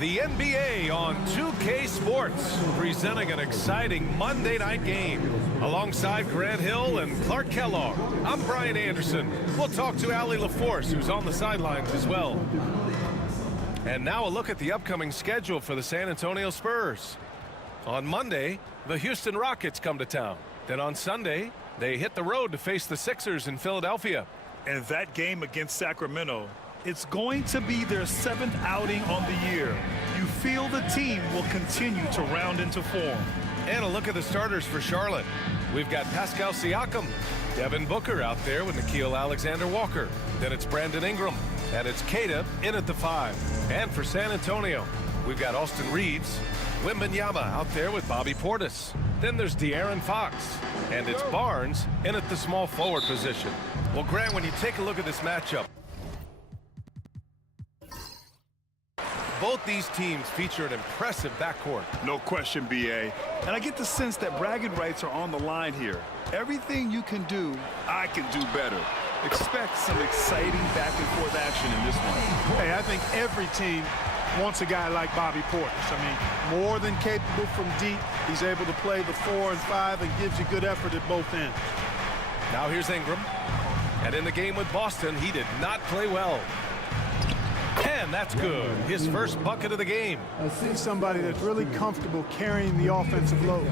The NBA on 2K Sports, presenting an exciting Monday night game. Alongside Grant Hill and Clark Kellogg, I'm Brian Anderson. We'll talk to Allie LaForce, who's on the sidelines as well. And now a look at the upcoming schedule for the San Antonio Spurs. On Monday, the Houston Rockets come to town. Then on Sunday, they hit the road to face the Sixers in Philadelphia. And that game against Sacramento, it's going to be their 7th outing on the year. You feel the team will continue to round into form. And a look at the starters for Charlotte. We've got Pascal Siakam, Devin Booker out there with Nickeil Alexander-Walker. Then it's Brandon Ingram, and it's Keita in at the 5. And for San Antonio, we've got Austin Reeves, Wembanyama out there with Bobby Portis. Then there's De'Aaron Fox, and it's Barnes in at the small forward position. Well, Grant, when you take a look at this matchup, both these teams feature an impressive backcourt. No question, B.A. And I get the sense that bragging rights are on the line here. Everything you can do, I can do better. Expect some exciting back-and-forth action in this one. Hey, I think every team wants a guy like Bobby Portis. I mean, more than capable from deep. He's able to play the 4 and 5 and gives you good effort at both ends. Now here's Ingram. And in the game with Boston, he did not play well. And that's good. His first bucket of the game. I see somebody that's really comfortable carrying the offensive load.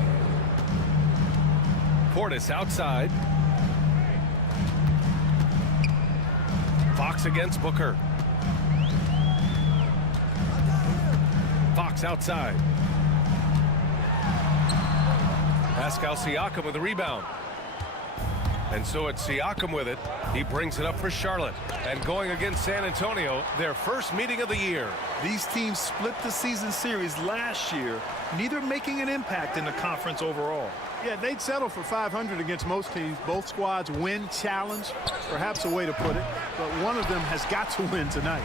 Portis outside. Fox against Booker. Fox outside. Pascal Siakam with the rebound. And so it's Siakam with it. He brings it up for Charlotte. And going against San Antonio, their first meeting of the year. These teams split the season series last year, neither making an impact in the conference overall. Yeah, they'd settle for 500 against most teams. Both squads win challenge, perhaps a way to put it. But one of them has got to win tonight.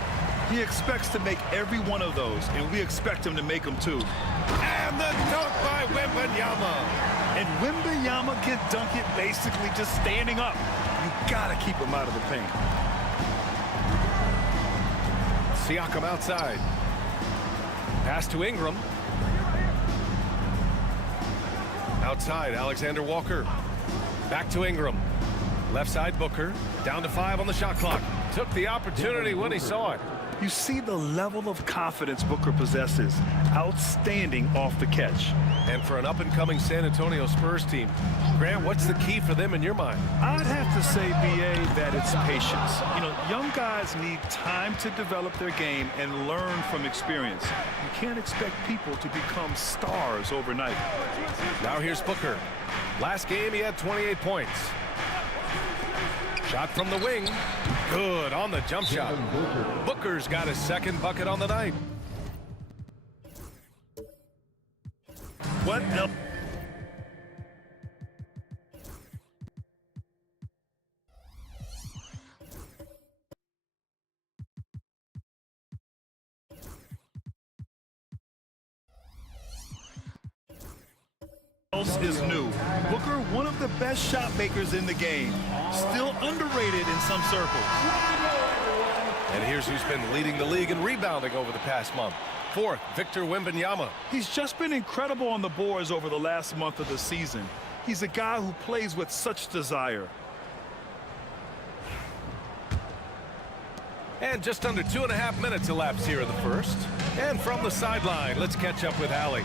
He expects to make every one of those, and we expect him to make them too. And the dunk by Wembanyama. And Wembanyama can dunk it basically just standing up. You gotta keep him out of the paint. Siakam outside. Pass to Ingram. Outside, Alexander Walker. Back to Ingram. Left side, Booker. Down to 5 on the shot clock. Took the opportunity when he saw it. You see the level of confidence Booker possesses. Outstanding off the catch. And for an up-and-coming San Antonio Spurs team, Grant, what's the key for them in your mind? I'd have to say, B.A., that it's patience. You know, young guys need time to develop their game and learn from experience. You can't expect people to become stars overnight. Now here's Booker. Last game, he had 28 points. Shot from the wing. Good on the jump shot. Booker's got his second bucket on the night. What else? Is new. Booker, one of the best shot makers in the game. Still underrated in some circles. And here's who's been leading the league in rebounding over the past month. Fourth, Victor Wembanyama. He's just been incredible on the boards over the last month of the season. He's a guy who plays with such desire. And just under 2.5 minutes elapsed here in the first. And from the sideline, let's catch up with Allie.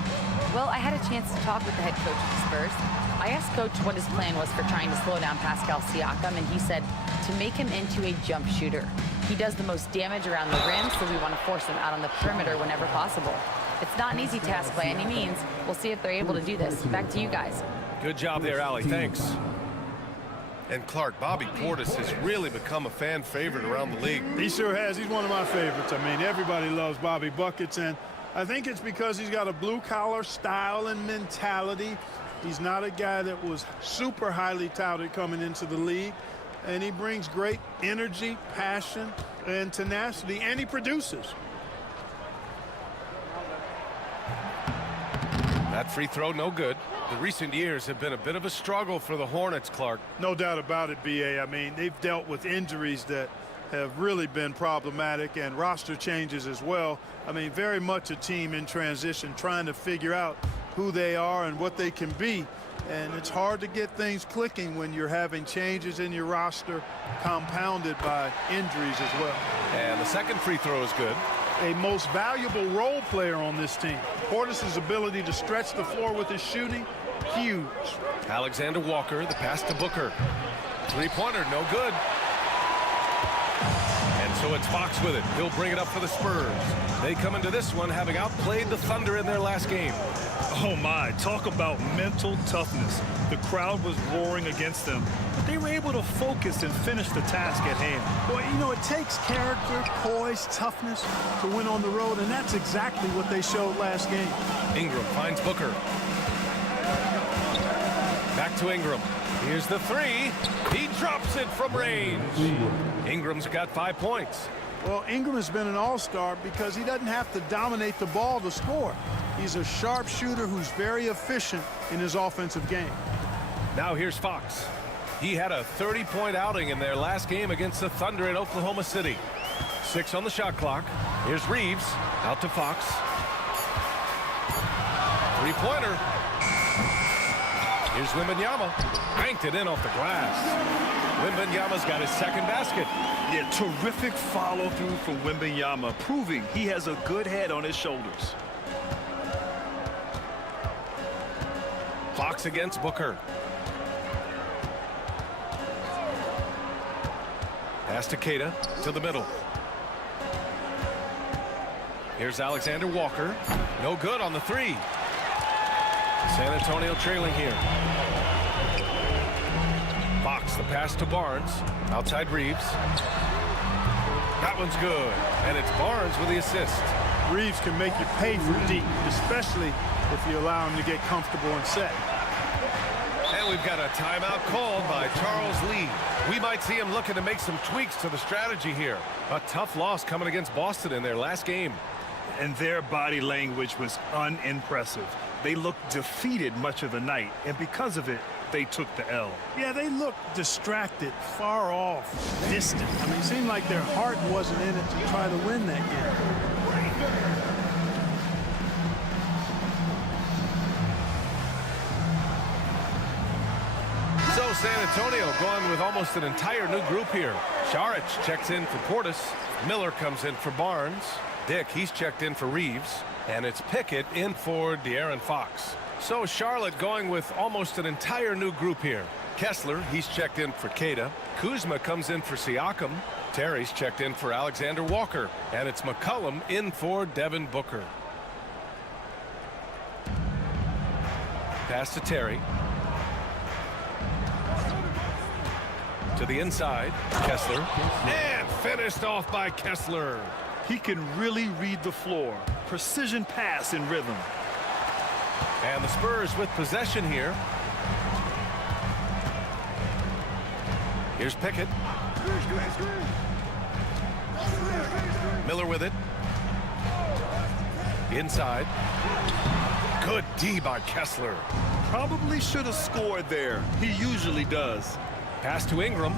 Well, I had a chance to talk with the head coach of the Spurs. I asked Coach what his plan was for trying to slow down Pascal Siakam, and he said to make him into a jump shooter. He does the most damage around the rim, so we want to force him out on the perimeter whenever possible. It's not an easy task by any means. We'll see if they're able to do this. Back to you guys. Good job there, Allie. Thanks. And Clark, Bobby Portis has really become a fan favorite around the league. He sure has. He's one of my favorites. I mean, everybody loves Bobby Buckets, and I think it's because he's got a blue-collar style and mentality. He's not a guy that was super highly touted coming into the league, and he brings great energy, passion, and tenacity, and he produces. That free throw, no good. The recent years have been a bit of a struggle for the Hornets, Clark. No doubt about it, B.A. I mean, they've dealt with injuries that have really been problematic, and roster changes as well. I mean, very much a team in transition, trying to figure out who they are and what they can be. And it's hard to get things clicking when you're having changes in your roster compounded by injuries as well. And the second free throw is good. A most valuable role player on this team. Portis' ability to stretch the floor with his shooting, huge. Alexander Walker, the pass to Booker. Three-pointer, no good. And so it's Fox with it. He'll bring it up for the Spurs. They come into this one having outplayed the Thunder in their last game. Oh my, talk about mental toughness. The crowd was roaring against them, but they were able to focus and finish the task at hand. Well, you know, it takes character, poise, toughness to win on the road, and that's exactly what they showed last game. Ingram finds Booker. Back to Ingram. Here's the three. He drops it from range. Ingram's got 5 points. Well, Ingram has been an all-star because he doesn't have to dominate the ball to score. He's a sharp shooter who's very efficient in his offensive game. Now here's Fox. He had a 30-point outing in their last game against the Thunder in Oklahoma City. 6 on the shot clock. Here's Reeves. Out to Fox. Three-pointer. Here's Wembanyama. Banked it in off the glass. Wembanyama's got his second basket. Yeah, terrific follow-through for Wembanyama, proving he has a good head on his shoulders. Fox against Booker. Pass to Keita to the middle. Here's Alexander Walker. No good on the three. San Antonio trailing here. Fox, the pass to Barnes. Outside Reeves. That one's good. And it's Barnes with the assist. Reeves can make you pay for deep, especially if you allow him to get comfortable and set. And we've got a timeout called by Charles Lee. We might see him looking to make some tweaks to the strategy here. A tough loss coming against Boston in their last game. And their body language was unimpressive. They looked defeated much of the night, and because of it, they took the L. Yeah, they looked distracted, far off, distant. I mean, it seemed like their heart wasn't in it to try to win that game. So San Antonio going with almost an entire new group here. Saric checks in for Portis. Miller comes in for Barnes. Dick, he's checked in for Reeves. And it's Pickett in for De'Aaron Fox. So Charlotte going with almost an entire new group here. Kessler, he's checked in for Keita. Kuzma comes in for Siakam. Terry's checked in for Alexander Walker. And it's McCollum in for Devin Booker. Pass to Terry. To the inside, Kessler. And finished off by Kessler. He can really read the floor. Precision pass in rhythm. And the Spurs with possession here. Here's Pickett. Miller with it. Inside. Good D by Kessler. Probably should have scored there. He usually does. Pass to Ingram.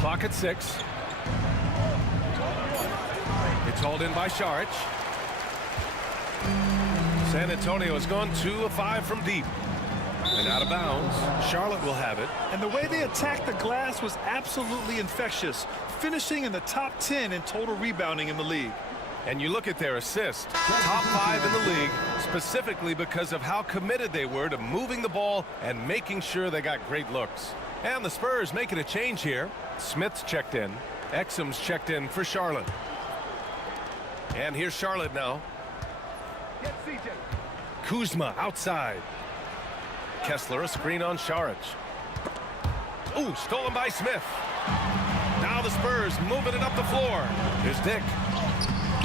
Clock at 6. It's hauled in by Saric. San Antonio has gone 2 of 5 from deep. And out of bounds. Charlotte will have it. And the way they attacked the glass was absolutely infectious, finishing in the top 10 in total rebounding in the league. And you look at their assists, top 5 in the league, specifically because of how committed they were to moving the ball and making sure they got great looks. And the Spurs making a change here. Smith's checked in. Exum's checked in for Charlotte. And here's Charlotte now. Kuzma outside. Kessler, a screen on Saric. Ooh, stolen by Smith. Now the Spurs moving it up the floor. Here's Dick.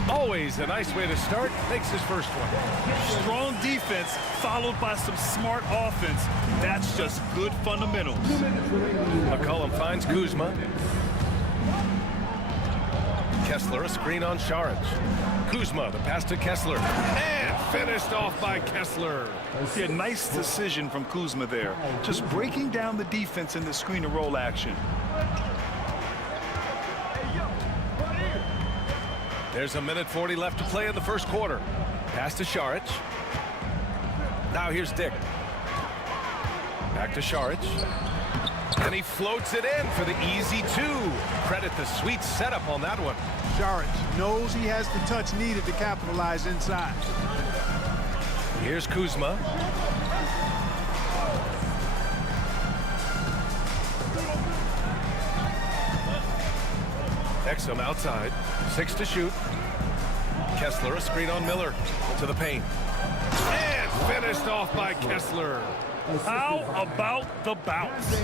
Always a nice way to start. Makes his first one. Strong defense followed by some smart offense. That's just good fundamentals. McCollum finds Kuzma. Kessler, a screen on Saric. Kuzma, the pass to Kessler. And finished off by Kessler. Yeah, nice decision from Kuzma there. Just breaking down the defense in the screen and roll action. There's a minute 40 left to play in the first quarter. Pass to Saric. Now here's Dick. Back to Saric. And he floats it in for the easy 2. Credit the sweet setup on that one. Saric knows he has the touch needed to capitalize inside. Here's Kuzma. Exum outside. 6 to shoot. Kessler, a screen on Miller. To the paint. And finished off by Kessler. How about the bounce?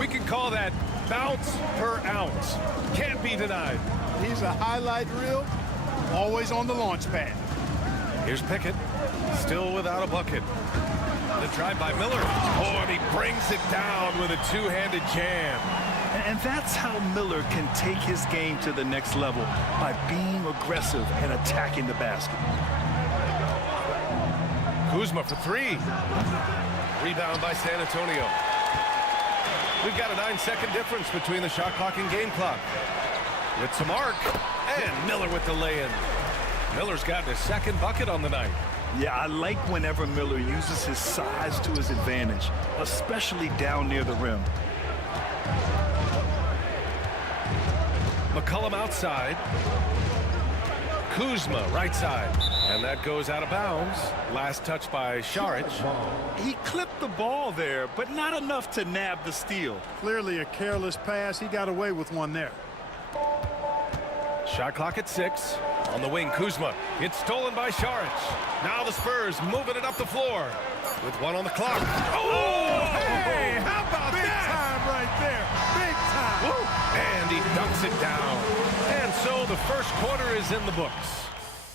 We can call that bounce per ounce. Can't be denied. He's a highlight reel, always on the launch pad. Here's Pickett, still without a bucket. The drive by Miller. Oh, and he brings it down with a two-handed jam. And that's how Miller can take his game to the next level, by being aggressive and attacking the basket. Kuzma for 3. Rebound by San Antonio. We've got a 9-second difference between the shot clock and game clock. With some arc, and Miller with the lay-in. Miller's gotten his second bucket on the night. Yeah, I like whenever Miller uses his size to his advantage, especially down near the rim. McCollum outside. Kuzma right side. And that goes out of bounds. Last touch by Saric. He clipped the ball there, but not enough to nab the steal. Clearly a careless pass. He got away with one there. Shot clock at 6. On the wing, Kuzma. It's stolen by Saric. Now the Spurs moving it up the floor. With 1 on the clock. Oh, hey, how about Big that? time right there. Big time. Woo. And he dunks it down. And so the first quarter is in the books.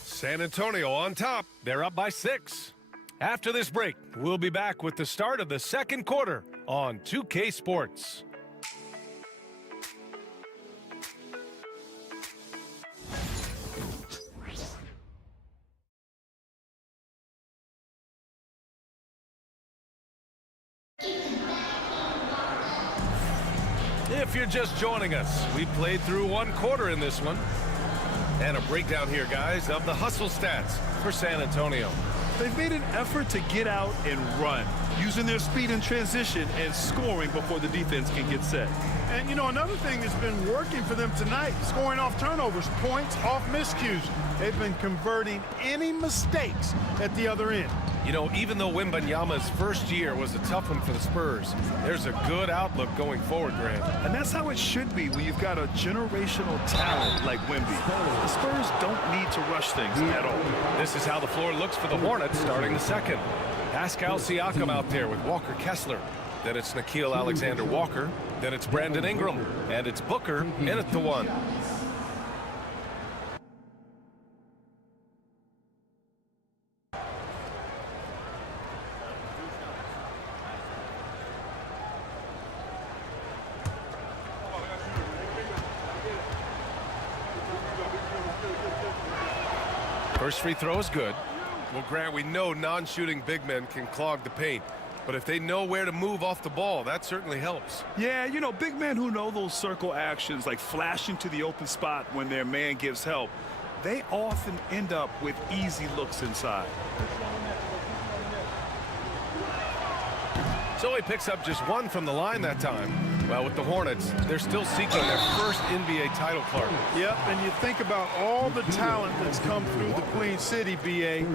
San Antonio on top. They're up by 6. After this break, we'll be back with the start of the second quarter on 2K Sports. If you're just joining us, we played through 1 quarter in this one. And a breakdown here, guys, of the hustle stats for San Antonio. They've made an effort to get out and run. using their speed in transition and scoring before the defense can get set. And, you know, another thing that's been working for them tonight, scoring off turnovers, points off miscues. They've been converting any mistakes at the other end. You know, even though Wembanyama's first year was a tough one for the Spurs, there's a good outlook going forward, Grant. And that's how it should be when you've got a generational talent like Wemby. The Spurs don't need to rush things at all. This is how the floor looks for the Hornets starting the second. Pascal Siakam out there with Walker Kessler. Then it's Nickeil Alexander-Walker. Then it's Brandon Ingram. And it's Booker in at the one. First free throw is good. Well, Grant, we know non-shooting big men can clog the paint. But if they know where to move off the ball, that certainly helps. Yeah, you know, big men who know those circle actions, like flashing to the open spot when their man gives help, they often end up with easy looks inside. So he picks up just one from the line that time. Well, with the Hornets, they're still seeking their first NBA title, Clark. Yep, and you think about all the talent that's come through the Queen City, BA.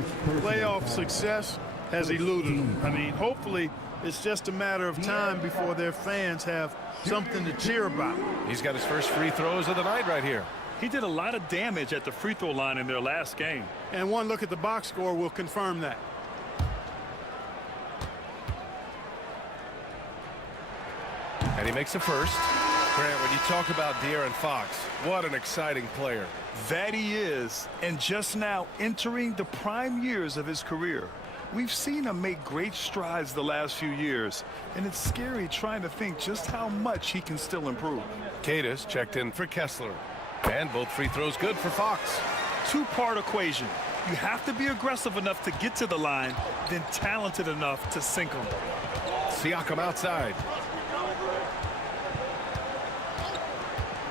Playoff success has eluded them. I mean, hopefully it's just a matter of time before their fans have something to cheer about. He's got his first free throws of the night right here. He did a lot of damage at the free throw line in their last game. And one look at the box score will confirm that. And he makes a first. Grant, when you talk about De'Aaron Fox, what an exciting player. That he is, and just now entering the prime years of his career. We've seen him make great strides the last few years, and it's scary trying to think just how much he can still improve. Cadis checked in for Kessler. And both free throws good for Fox. Two-part equation. You have to be aggressive enough to get to the line, then talented enough to sink them. Siakam outside.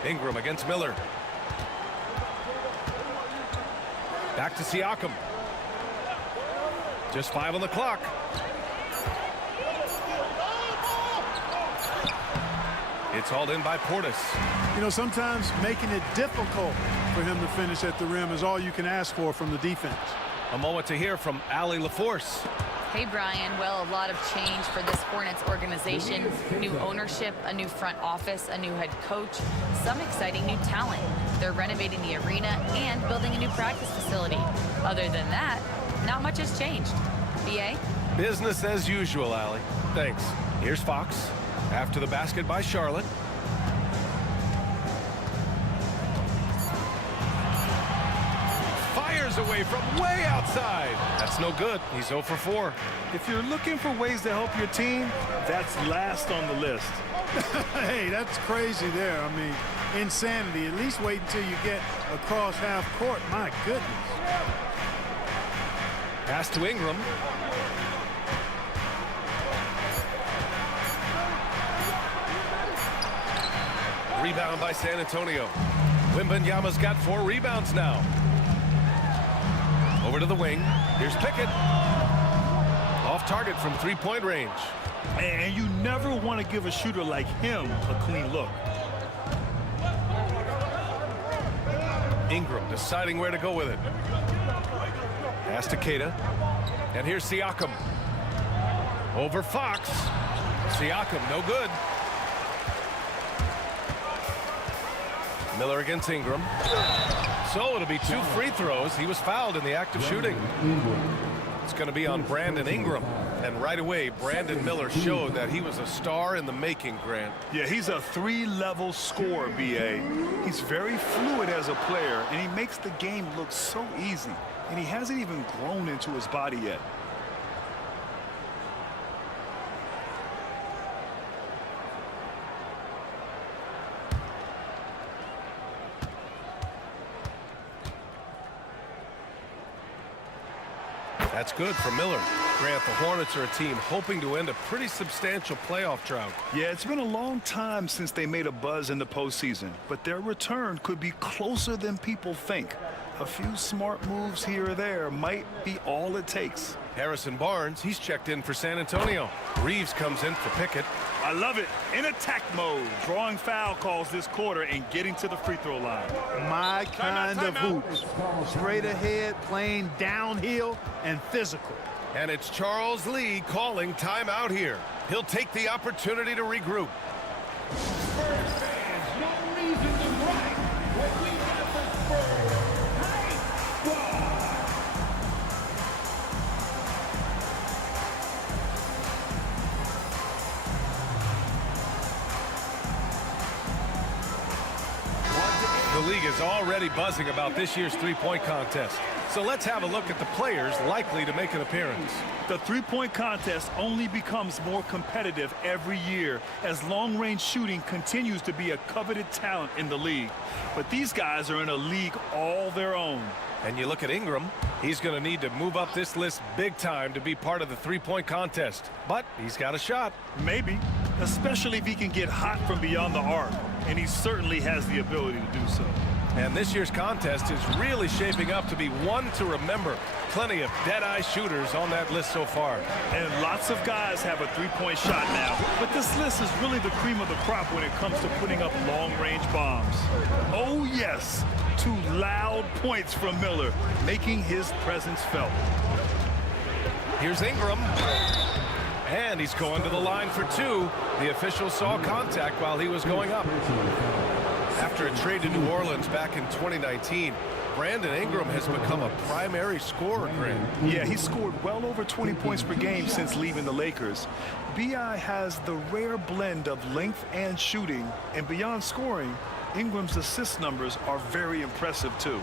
Ingram against Miller. Back to Siakam. Just 5 on the clock. It's hauled in by Portis. You know, sometimes making it difficult for him to finish at the rim is all you can ask for from the defense. A moment to hear from Allie LaForce. Hey, Brian. Well, a lot of change for this Hornets organization. New ownership, a new front office, a new head coach, some exciting new talent. They're renovating the arena and building a new practice facility. Other than that, not much has changed. BA? Business as usual, Allie. Thanks. Here's Fox. After the basket by Charlotte. Fires away from way outside. That's no good. He's 0 for 4. If you're looking for ways to help your team, that's last on the list. Hey, that's crazy there. I mean, insanity. At least wait until you get across half court. My goodness. Pass to Ingram. Rebound by San Antonio. Wembanyama's got 4 rebounds now. Over to the wing. Here's Pickett. Off target from 3-point range. And you never want to give a shooter like him a clean look. Ingram deciding where to go with it. Pass to Keita. And here's Siakam. Over Fox. Siakam, no good. Miller against Ingram. So it'll be 2 free throws. He was fouled in the act of shooting. It's going to be on Brandon Ingram. And right away, Brandon Miller showed that he was a star in the making, Grant. Yeah, he's a 3-level scorer, BA. He's very fluid as a player, and he makes the game look so easy. And he hasn't even grown into his body yet. That's good for Miller. Grant, the Hornets are a team hoping to end a pretty substantial playoff drought. Yeah, it's been a long time since they made a buzz in the postseason, but their return could be closer than people think. A few smart moves here or there might be all it takes. Harrison Barnes, he's checked in for San Antonio. Reeves comes in for Pickett. I love it. In attack mode, drawing foul calls this quarter and getting to the free throw line. My kind of hoops. Straight ahead, playing downhill, and physical. And it's Charles Lee calling timeout here. He'll take the opportunity to regroup. Spurs fans, no reason to gripe when we have the Spurs Hype Squad. The league is already buzzing about this year's three-point contest. So let's have a look at the players likely to make an appearance. The three-point contest only becomes more competitive every year as long-range shooting continues to be a coveted talent in the league. But these guys are in a league all their own. And you look at Ingram, he's going to need to move up this list big time to be part of the three-point contest. But he's got a shot. Maybe, especially if he can get hot from beyond the arc. And he certainly has the ability to do so. And this year's contest is really shaping up to be one to remember. Plenty of dead-eye shooters on that list so far. And lots of guys have a three-point shot now. But this list is really the cream of the crop when it comes to putting up long-range bombs. Oh, yes. 2 loud points from Miller, making his presence felt. Here's Ingram. And he's going to the line for 2. The official saw contact while he was going up. After a trade to New Orleans back in 2019, Brandon Ingram has become a primary scorer, Grant. Yeah, he scored well over 20 points per game since leaving the Lakers. B.I. has the rare blend of length and shooting, and beyond scoring, Ingram's assist numbers are very impressive too.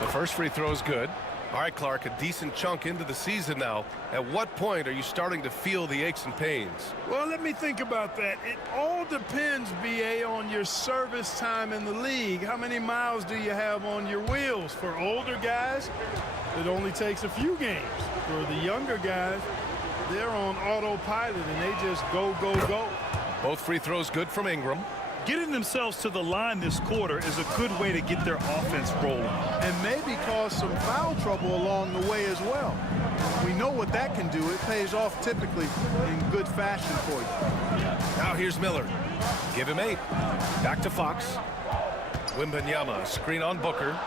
The first free throw is good. All right, Clark, a decent chunk into the season now. At what point are you starting to feel the aches and pains? Well, let me think about that. It all depends, B.A., on your service time in the league. How many miles do you have on your wheels? For older guys, it only takes a few games. For the younger guys, they're on autopilot, and they just go, go, go. Both free throws good from Ingram. Getting themselves to the line this quarter is a good way to get their offense rolling. And maybe cause some foul trouble along the way as well. We know what that can do. It pays off typically in good fashion for you. Now here's Miller. Give him 8. Back to Fox. Wembanyama, screen on Booker.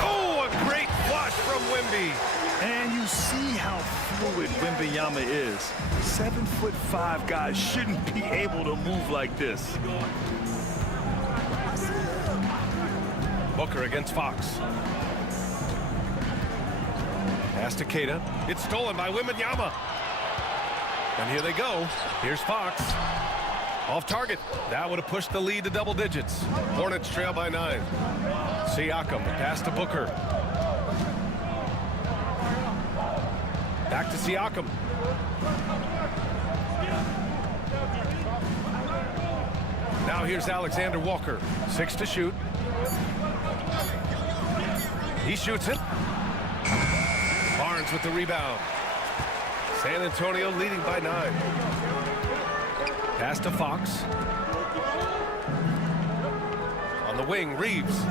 Oh, a great flush from Wemby. And you see how fluid Wembanyama is. 7'5" guys shouldn't be able to move like this. Booker against Fox. Pass to Keita. It's stolen by Wembanyama. And here they go. Here's Fox. Off target. That would have pushed the lead to double digits. Hornets trail by 9. Siakam, pass to Booker. Back to Siakam. Now here's Alexander Walker. 6 to shoot. He shoots it. Barnes with the rebound. San Antonio leading by 9. Pass to Fox. On the wing, Reeves.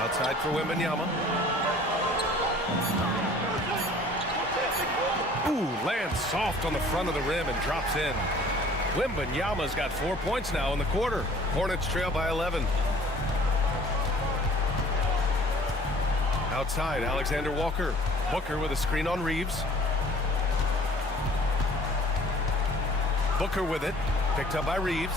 Outside for Wembanyama. Ooh, lands soft on the front of the rim and drops in. Wembanyama's got 4 points now in the quarter. Hornets trail by 11. Outside, Alexander Walker. Booker with a screen on Reeves. Booker with it. Picked up by Reeves.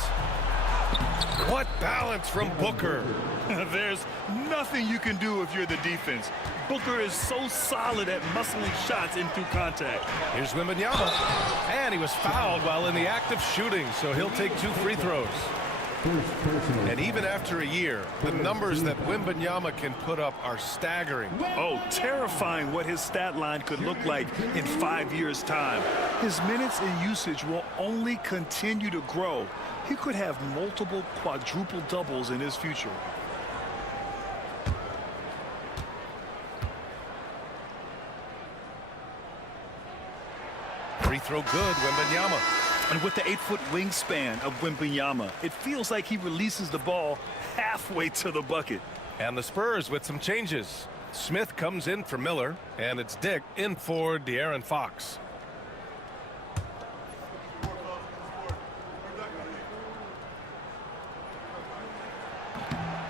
What balance from Booker. There's nothing you can do if you're the defense. Booker is so solid at muscling shots in through contact. Here's Wembanyama. And he was fouled while in the act of shooting, so he'll take 2 free throws. And even after a year, the numbers that Wembanyama can put up are staggering. Oh, terrifying what his stat line could look like in 5 years' time. His minutes and usage will only continue to grow. He could have multiple quadruple doubles in his future. Free throw good, Wembanyama. And with the 8-foot wingspan of Wembanyama, it feels like he releases the ball halfway to the bucket. And the Spurs with some changes. Smith comes in for Miller, and it's Dick in for De'Aaron Fox.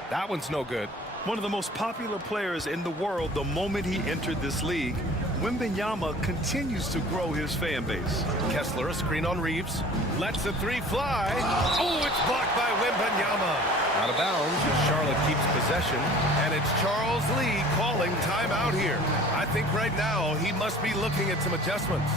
That one's no good. One of the most popular players in the world the moment he entered this league, Wembanyama continues to grow his fan base. Kessler, a screen on Reeves. Lets the three fly. Oh, it's blocked by Wembanyama. Out of bounds as Charlotte keeps possession. And it's Charles Lee calling timeout here. I think right now he must be looking at some adjustments.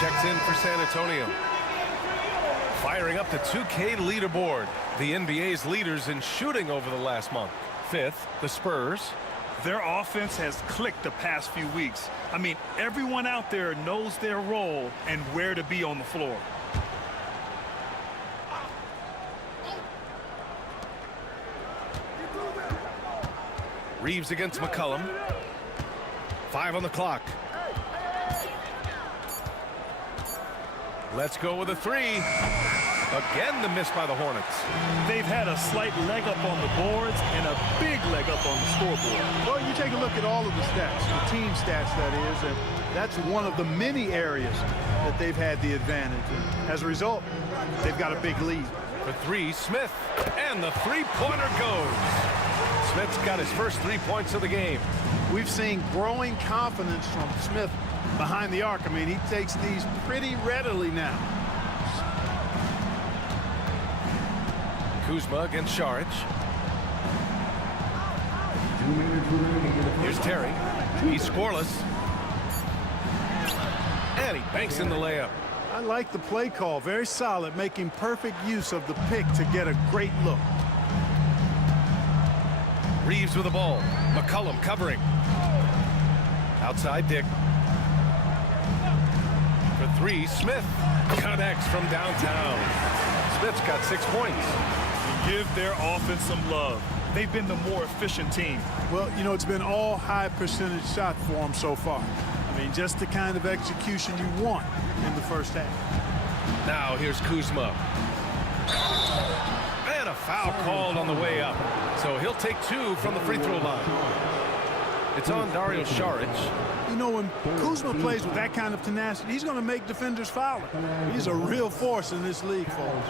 Checks in for San Antonio. Firing up the 2K leaderboard. The NBA's leaders in shooting over the last month. 5th, the Spurs. Their offense has clicked the past few weeks. I mean, everyone out there knows their role and where to be on the floor. Reeves against McCollum. 5 on the clock. Let's go with a 3. Again, the miss by the Hornets. They've had a slight leg up on the boards and a big leg up on the scoreboard. Well, you take a look at all of the stats, the team stats, that is, and that's one of the many areas that they've had the advantage. And as a result, they've got a big lead. For 3, Smith. And the three-pointer goes. Smith's got his first 3 points of the game. We've seen growing confidence from Smith behind the arc. I mean, he takes these pretty readily now. Kuzma against Šarić. Here's Terry. He's scoreless. And he banks in the layup. I like the play call. Very solid, making perfect use of the pick to get a great look. Reeves with the ball. McCollum covering. Outside Dick. For 3, Smith connects from downtown. Smith's got 6 points. Give their offense some love. They've been the more efficient team. Well, you know, it's been all high percentage shot for them so far. I mean, just the kind of execution you want in the first half. Now here's Kuzma. And a foul called on the way up. So he'll take 2 from the free throw line. It's on Dario Šarić. You know, when Kuzma plays with that kind of tenacity, he's going to make defenders foul him. He's a real force in this league, folks.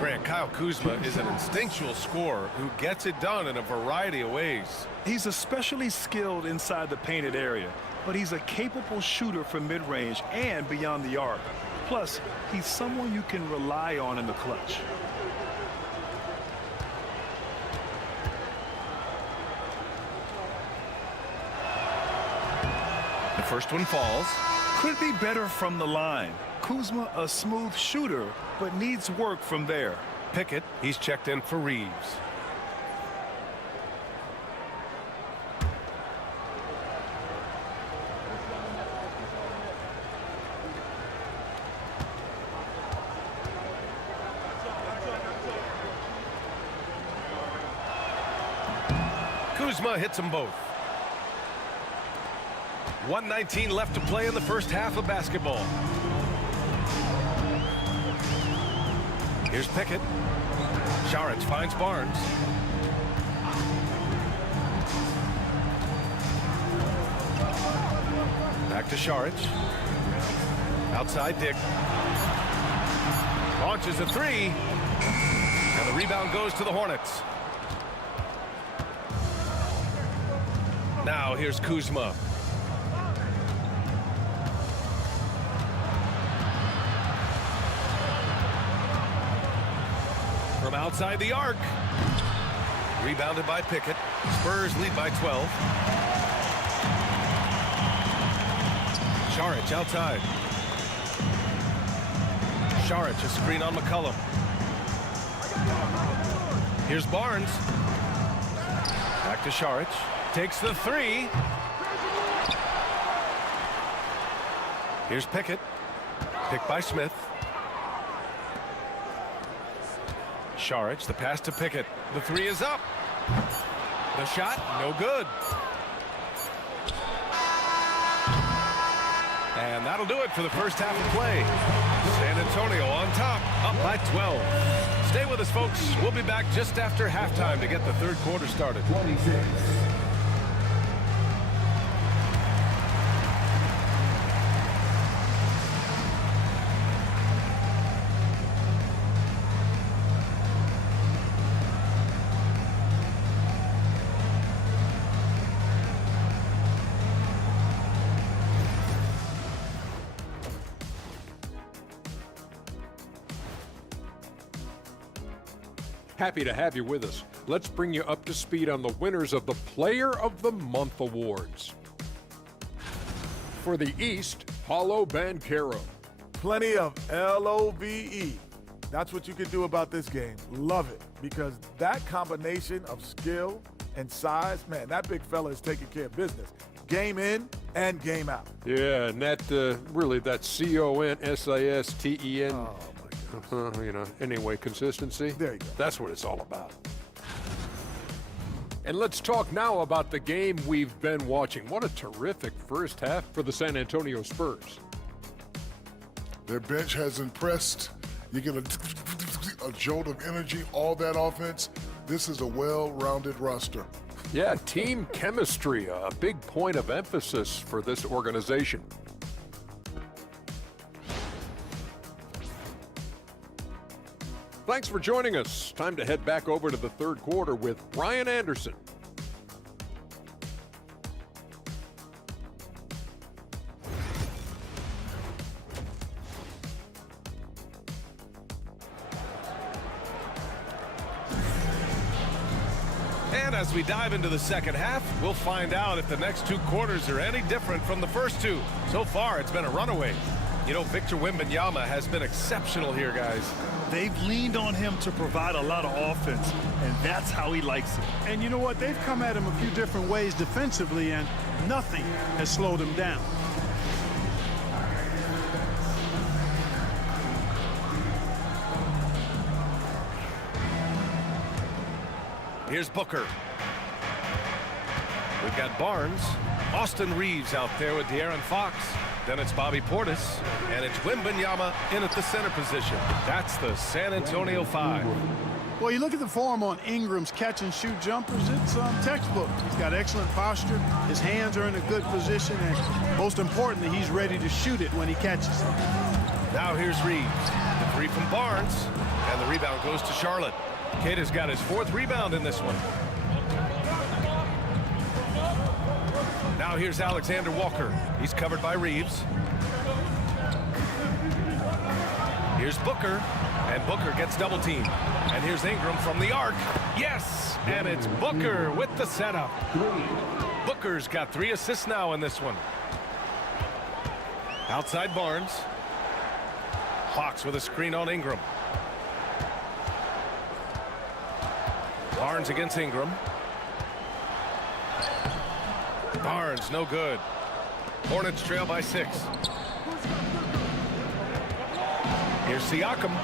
Grant, Kyle Kuzma is an instinctual scorer who gets it done in a variety of ways. He's especially skilled inside the painted area, but he's a capable shooter from mid-range and beyond the arc. Plus, he's someone you can rely on in the clutch. The first one falls. Could be better from the line. Kuzma, a smooth shooter, but needs work from there. Pickett, he's checked in for Reeves. Kuzma hits them both. 1:19 left to play in the first half of basketball. Here's Pickett. Saric finds Barnes. Back to Saric. Outside Dick. Launches a three. And the rebound goes to the Hornets. Now here's Kuzma. From outside the arc. Rebounded by Pickett. Spurs lead by 12. Saric outside. Saric, a screen on McCollum. Here's Barnes. Back to Saric. Takes the three. Here's Pickett. Picked by Smith. Saric, the pass to Pickett. The three is up. The shot, no good. And that'll do it for the first half of play. San Antonio on top, up by 12. Stay with us, folks. We'll be back just after halftime to get the third quarter started. 26. Happy to have you with us. Let's bring you up to speed on the winners of the Player of the Month awards. For the East, Paulo Banchero. Plenty of LOVE. That's what you can do about this game. Love it. Because that combination of skill and size, man, that big fella is taking care of business. Game in and game out. Yeah, and that really, that CONSISTEN. Oh, my goodness. Anyway, consistency. There you go. That's what it's all about. And let's talk now about the game we've been watching. What a terrific first half for the San Antonio Spurs. Their bench has impressed. You get a jolt of energy, all that offense. This is a well-rounded roster. Yeah, team chemistry, a big point of emphasis for this organization. Thanks for joining us. Time to head back over to the third quarter with Brian Anderson. And as we dive into the second half, we'll find out if the next two quarters are any different from the first two. So far, it's been a runaway. You know, Victor Wembanyama has been exceptional here, guys. They've leaned on him to provide a lot of offense, and that's how he likes it. And you know what? They've come at him a few different ways defensively, and nothing has slowed him down. Here's Booker. We've got Barnes. Austin Reeves out there with De'Aaron Fox. Then it's Bobby Portis. And it's Wembanyama in at the center position. That's the San Antonio 5. Well, you look at the form on Ingram's catch-and-shoot jumpers, it's textbook. He's got excellent posture. His hands are in a good position. And most importantly, he's ready to shoot it when he catches it. Now here's Reeves. The three from Barnes. And the rebound goes to Charlotte. Kidd has got his fourth rebound in this one. Now here's Alexander Walker. He's covered by Reeves. Here's Booker. And Booker gets double teamed. And here's Ingram from the arc. Yes! And it's Booker with the setup. Booker's got 3 assists now in this one. Outside Barnes. Hawks with a screen on Ingram. Barnes against Ingram. Barnes, no good. Hornets trail by 6. Here's Siakam.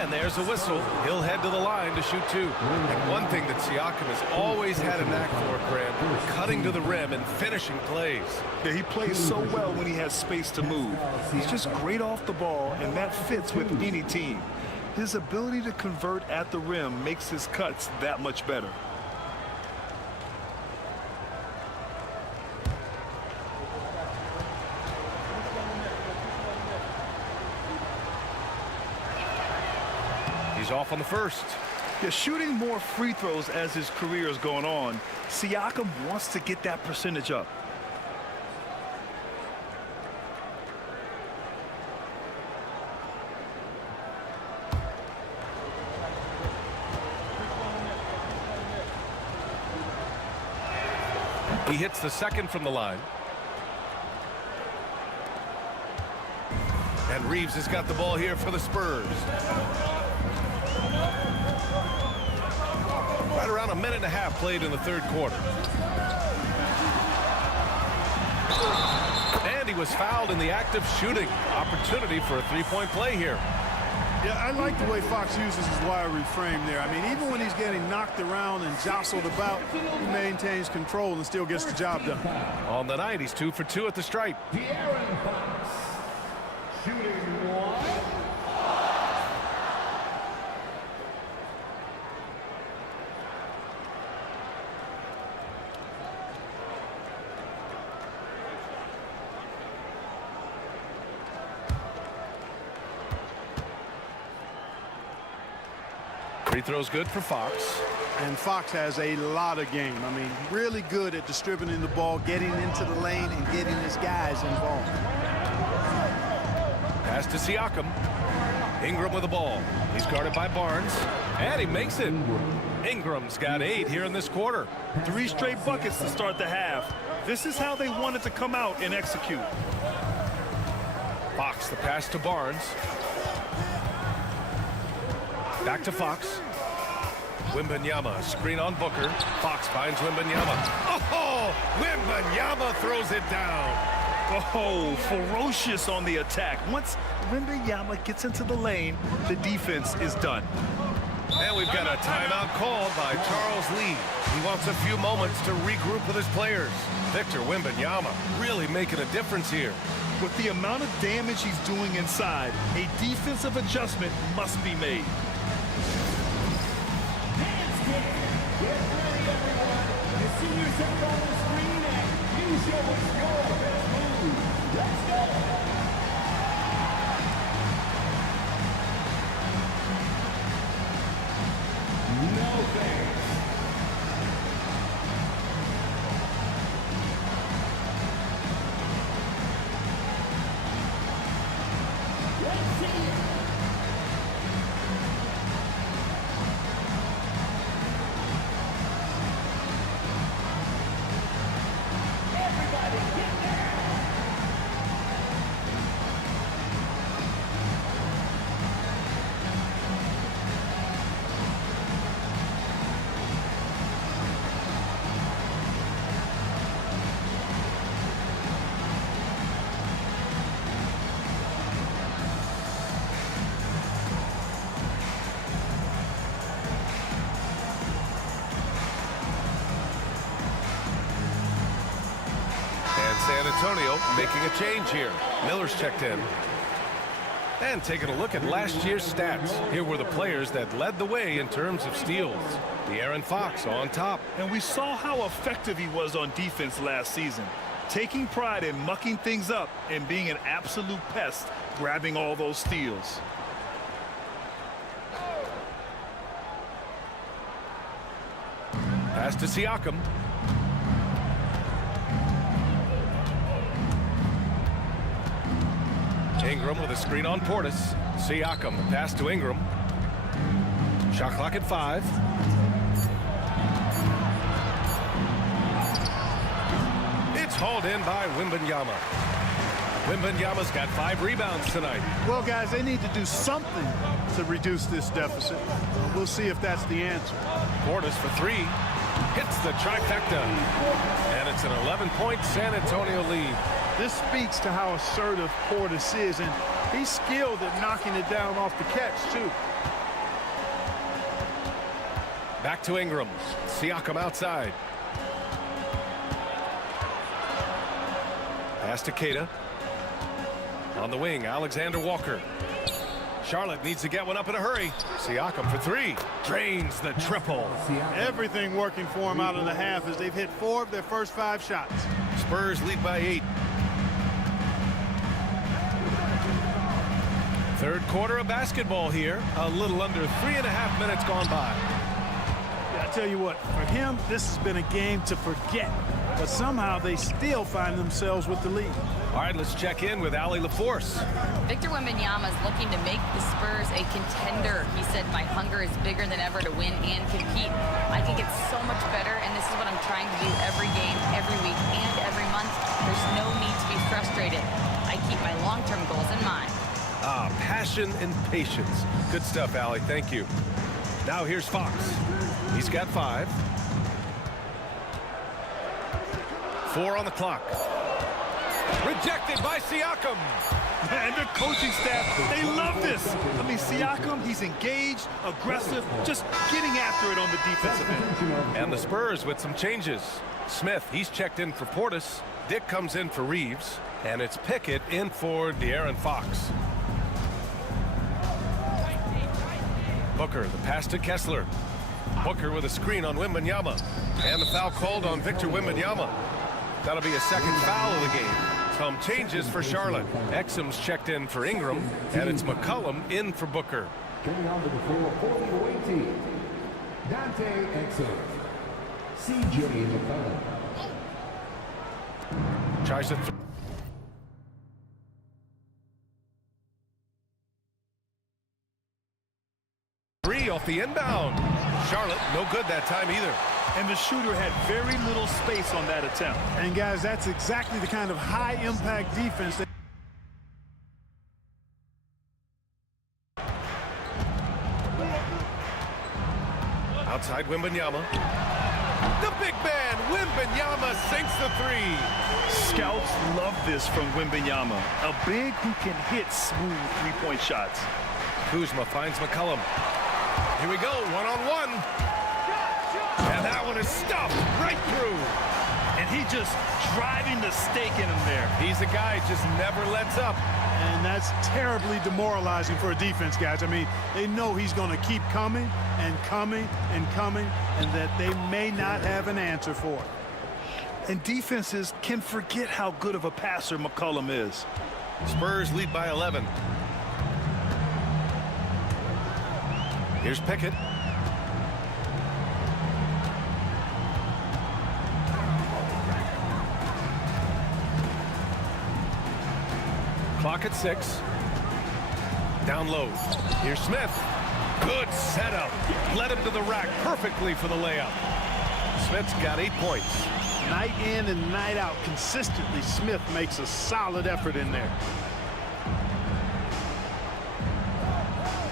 And there's a whistle. He'll head to the line to shoot 2. And one thing that Siakam has always had a knack for, Grant, cutting to the rim and finishing plays. Yeah, he plays so well when he has space to move. He's just great off the ball, and that fits with any team. His ability to convert at the rim makes his cuts that much better. He's off on the first. Yeah, shooting more free throws as his career is going on, Siakam wants to get that percentage up. He hits the second from the line. And Reeves has got the ball here for the Spurs. Right around a minute and a half played in the third quarter. And he was fouled in the act of shooting. Opportunity for a three-point play here. Yeah, I like the way Fox uses his wire reframe there. I mean, even when he's getting knocked around and jostled about, he maintains control and still gets the job done. On the night, he's 2 for 2 at the stripe. De'Aaron Fox, shooting 1. Free throw's good for Fox. And Fox has a lot of game. I mean, really good at distributing the ball, getting into the lane, and getting his guys involved. Pass to Siakam. Ingram with the ball. He's guarded by Barnes. And he makes it. Ingram's got 8 here in this quarter. 3 straight buckets to start the half. This is how they wanted to come out and execute. Fox, the pass to Barnes. Back to Fox. Wembanyama, screen on Booker. Fox finds Wembanyama. Oh, Wembanyama throws it down. Oh, ferocious on the attack. Once Wembanyama gets into the lane, the defense is done. And we've got a timeout called by Charles Lee. He wants a few moments to regroup with his players. Victor Wembanyama really making a difference here. With the amount of damage he's doing inside, a defensive adjustment must be made. Get ready, everyone. The seniors up on the screen, and you show us your best move. Let's go. No thanks. Let's see it. San Antonio making a change here. Miller's checked in. And taking a look at last year's stats. Here were the players that led the way in terms of steals. De'Aaron Fox on top. And we saw how effective he was on defense last season. Taking pride in mucking things up and being an absolute pest, grabbing all those steals. Pass to Siakam. Ingram with a screen on Portis. Siakam, pass to Ingram. Shot clock at 5. It's hauled in by Wembanyama. Wembanyama's got 5 rebounds tonight. Well, guys, they need to do something to reduce this deficit. We'll see if that's the answer. Portis for 3. Hits the trifecta. And it's an 11-point San Antonio lead. This speaks to how assertive Portis is, and He's skilled at knocking it down off the catch, too. Back to Ingram. Siakam outside. Pass to Keita. On the wing, Alexander Walker. Charlotte needs to get one up in a hurry. Siakam for three. Drains the triple. Everything working for him out of the half as they've hit 4 of their first 5 shots. Spurs lead by 8. Third quarter of basketball here. A little under 3.5 minutes gone by. Yeah, I tell you what, for him, this has been a game to forget. But somehow they still find themselves with the lead. All right, let's check in with Allie LaForce. Victor Wembanyama is looking to make the Spurs a contender. He said, my hunger is bigger than ever to win and compete. I can get so much better, and this is what I'm trying to do every game, every week, and every month. There's no need to be frustrated. I keep my long-term goals in mind. Passion and patience. Good stuff, Allie. Thank you. Now here's Fox. He's got 5. 4 on the clock. Rejected by Siakam. And the coaching staff, they love this. I mean, Siakam, he's engaged, aggressive, just getting after it on the defensive end. And the Spurs with some changes. Smith, he's checked in for Portis. Dick comes in for Reeves. And it's Pickett in for De'Aaron Fox. Booker, the pass to Kessler. Booker with a screen on Wembanyama. And the foul called on Victor Wembanyama. That'll be a second foul of the game. Some changes for Charlotte. Exum's checked in for Ingram, and it's McCollum in for Booker. Coming onto the floor for the away team, Dante Exum, CJ McCollum. Tries to three off the inbound. Charlotte, no good that time either. And the shooter had very little space on that attempt. And guys, that's exactly the kind of high-impact defense that outside Wembanyama. The big man, Wembanyama, sinks the 3. Scouts love this from Wembanyama. A big who can hit smooth three-point shots. Kuzma finds McCollum. Here we go, one-on-one. And that one is stuffed right through. And he just driving the stake in him there. He's a guy just never lets up. And that's terribly demoralizing for a defense, guys. I mean, they know he's going to keep coming and coming and coming, and that they may not have an answer for it. And defenses can forget how good of a passer McCollum is. Spurs lead by 11. Here's Pickett. Clock at 6. Down low. Here's Smith. Good setup. Led him to the rack perfectly for the layup. Smith's got 8 points. Night in and night out, consistently, Smith makes a solid effort in there.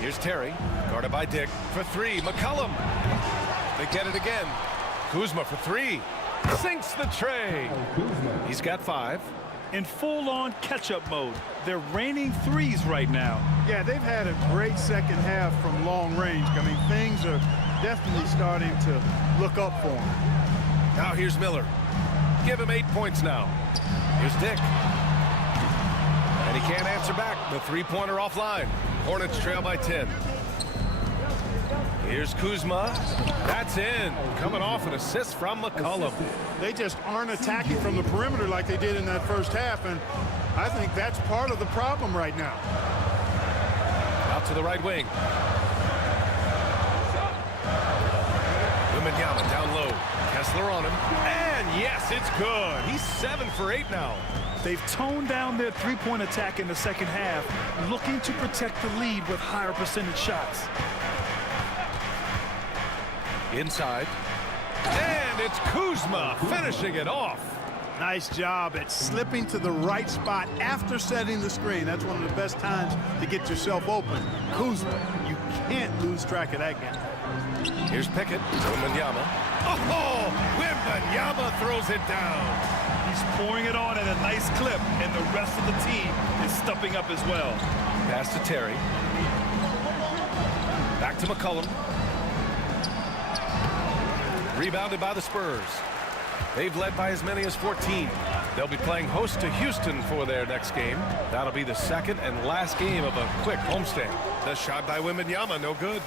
Here's Terry, guarded by Dick for 3. McCollum. They get it again. Kuzma for 3. Sinks the tray. He's got 5. In full-on catch-up mode. They're raining threes right now. Yeah, they've had a great second half from long range. I mean, things are definitely starting to look up for him. Now here's Miller. Give him 8 points now. Here's Dick. And he can't answer back. The three-pointer offline. Hornets trail by 10. Here's Kuzma. That's in. Coming off an assist from McCollum. They just aren't attacking from the perimeter like they did in that first half, and I think that's part of the problem right now. Out to the right wing. Wembanyama down low. Kessler on him. And yes, it's good. He's 7 for 8 now. They've toned down their three-point attack in the second half, looking to protect the lead with higher percentage shots. Inside. And it's Kuzma finishing it off. Nice job at slipping to the right spot after setting the screen. That's one of the best times to get yourself open. Kuzma, you can't lose track of that game. Here's Pickett. Wembanyama. Oh, Wembanyama throws it down. He's pouring it on at a nice clip, and the rest of the team is stepping up as well. pass to Terry. Back to McCollum. Rebounded by the Spurs. They've led by as many as 14. They'll be playing host to Houston for their next game. That'll be the second and last game of a quick homestand. The shot by Wembanyama, no good.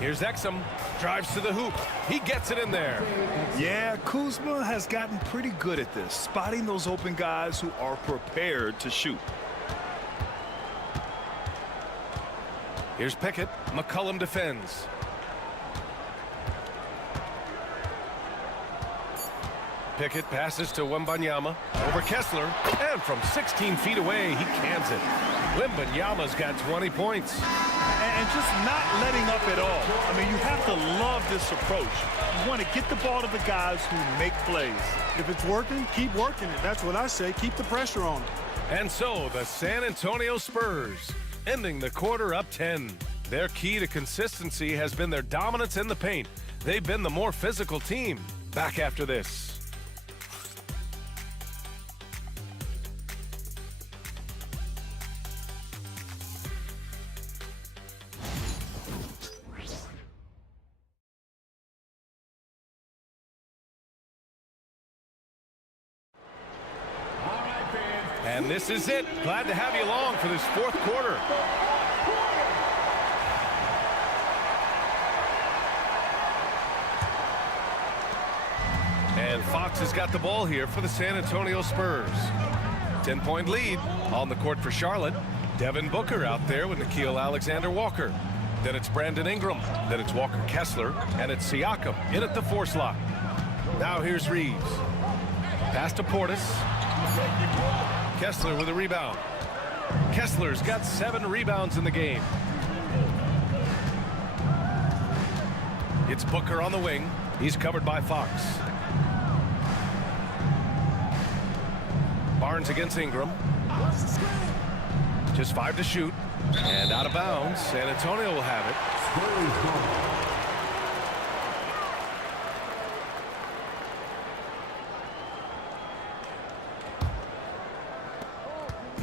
Here's Exum. Drives to the hoop. He gets it in there. Yeah, Kuzma has gotten pretty good at this, spotting those open guys who are prepared to shoot. Here's Pickett. McCollum defends. Pickett passes to Wembanyama over Kessler, and from 16 feet away, he cans it. Wembanyama's got 20 points. And just not letting up at all. I mean, you have to love this approach. You want to get the ball to the guys who make plays. If it's working, keep working it. That's what I say. Keep the pressure on them. And so the San Antonio Spurs ending the quarter up 10. Their key to consistency has been their dominance in the paint. They've been the more physical team. Back after this. And this is it. Glad to have you along for this fourth quarter. And Fox has got the ball here for the San Antonio Spurs. 10-point lead on the court for Charlotte. Devin Booker out there with Nickeil Alexander-Walker. Then it's Brandon Ingram. Then it's Walker Kessler. And it's Siakam in at the 4 slot. Now here's Reeves. Pass to Portis. Kessler with a rebound. Kessler's got 7 rebounds in the game. It's Booker on the wing. He's covered by Fox. Barnes against Ingram. Just 5 to shoot. And out of bounds. San Antonio will have it.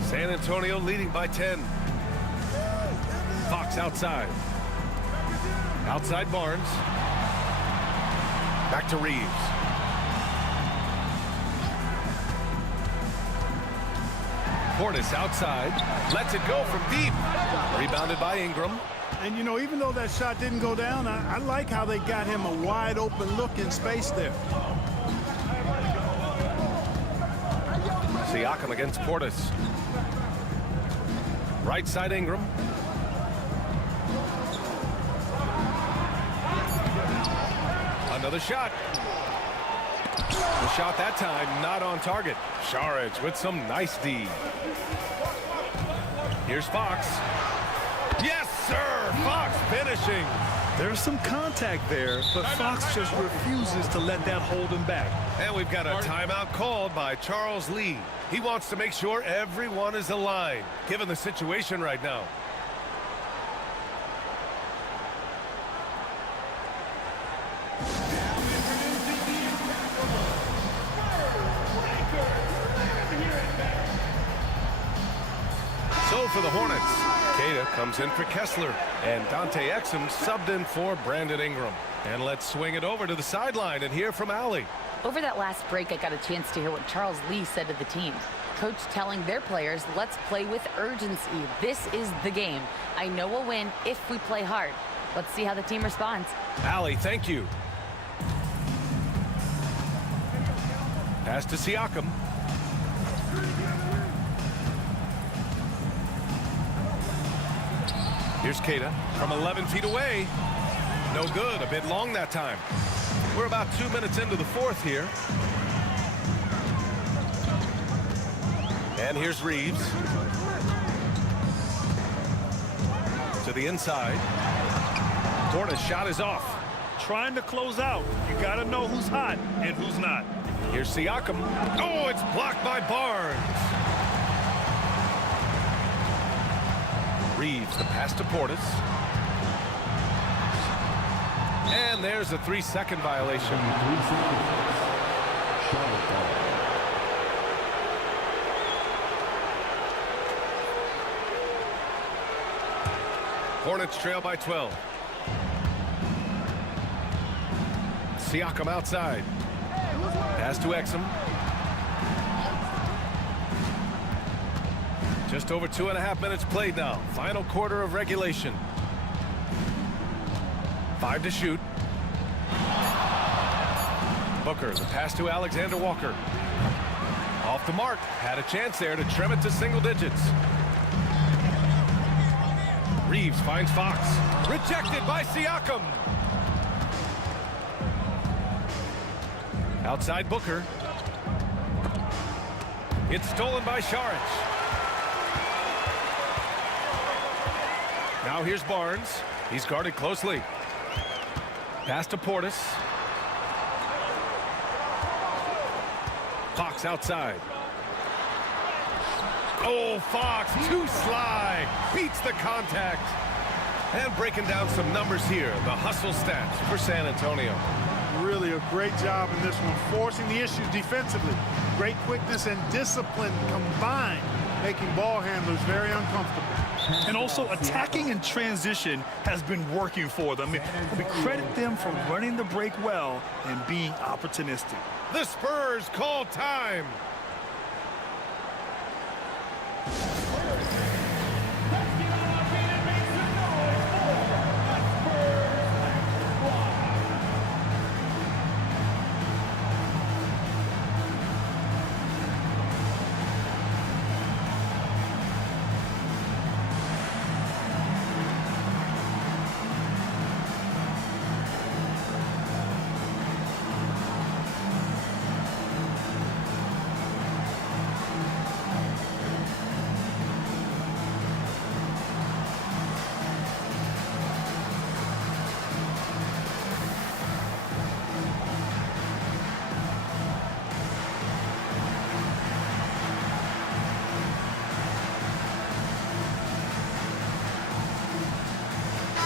San Antonio leading by 10. Fox outside. Outside Barnes. Back to Reeves. Portis outside. Lets it go from deep. Rebounded by Ingram. And, you know, even though that shot didn't go down, I like how they got him a wide open look in space there. Siakam against Portis. Right side Ingram. Another shot. The shot that time not on target. Saric with some nice D. Here's Fox. Yes, sir! Fox finishing. There's some contact there, but Fox just refuses to let that hold him back. And we've got a timeout called by Charles Lee. He wants to make sure everyone is aligned, given the situation right now. So for the Hornets, Queta comes in for Kessler, and Dante Exum subbed in for Brandon Ingram. And let's swing it over to the sideline and hear from Allie. Over that last break, I got a chance to hear what Charles Lee said to the team. Coach telling their players, let's play with urgency. This is the game. I know we'll win if we play hard. Let's see how the team responds. Allie, thank you. Pass to Siakam. Here's Queta from 11 feet away. No good, a bit long that time. We're about 2 minutes into the fourth here. And here's Reeves. To the inside. Portis' shot is off. Trying to close out. You got to know who's hot and who's not. Here's Siakam. Oh, it's blocked by Barnes. Reeves, the pass to Portis. And there's a 3-second violation. Hornets trail by 12. Siakam outside. Pass to Exum. Just over 2.5 minutes played now. Final quarter of regulation. 5 to shoot. Booker, the pass to Alexander Walker. Off the mark. Had a chance there to trim it to single digits. Reeves finds Fox. Rejected by Siakam. Outside Booker. It's stolen by Saric. Now here's Barnes. He's guarded closely. Pass to Portis. Fox outside. Oh, Fox, too sly. Beats the contact. And breaking down some numbers here. The hustle stats for San Antonio. Really a great job in this one, forcing the issues defensively. Great quickness and discipline combined, making ball handlers very uncomfortable. And also attacking in transition has been working for them. We credit them for running the break well and being opportunistic. The Spurs call time.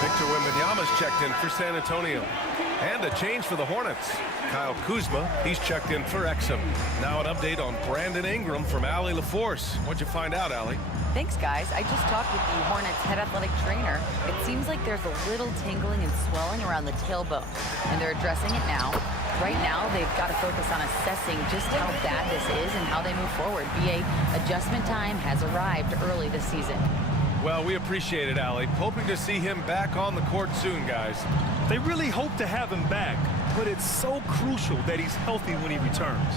Victor Wembanyama's checked in for San Antonio. And a change for the Hornets. Kyle Kuzma, he's checked in for Exum. Now an update on Brandon Ingram from Allie LaForce. What'd you find out, Allie? Thanks, guys. I just talked with the Hornets head athletic trainer. It seems like there's a little tingling and swelling around the tailbone, and they're addressing it now. Right now, they've got to focus on assessing just how bad this is and how they move forward. BA adjustment time has arrived early this season. Well, we appreciate it, Allie. Hoping to see him back on the court soon, guys. They really hope to have him back, but it's so crucial that he's healthy when he returns.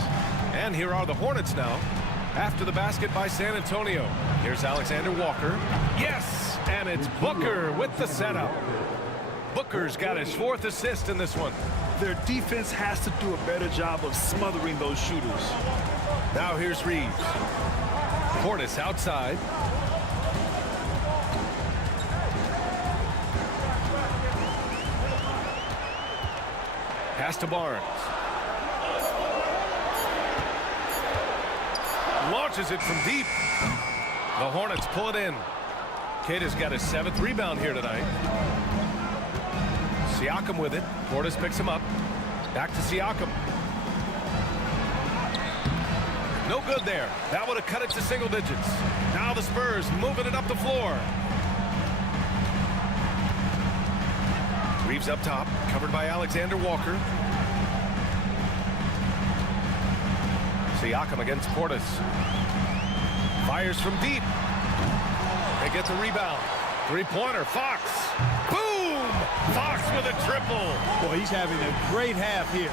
And here are the Hornets now. After the basket by San Antonio. Here's Alexander Walker. Yes! And it's Booker with the setup. Booker's got his 4th assist in this one. Their defense has to do a better job of smothering those shooters. Now here's Reeves. Portis outside. Pass to Barnes. Launches it from deep. The Hornets pull it in. Kata's got his 7th rebound here tonight. Siakam with it. Portis picks him up. Back to Siakam. No good there. That would have cut it to single digits. Now the Spurs moving it up the floor. Reeves up top, covered by Alexander Walker. Siakam against Portis. Fires from deep. They get the rebound. Three-pointer, Fox. Boom! Fox with a triple. Boy, he's having a great half here.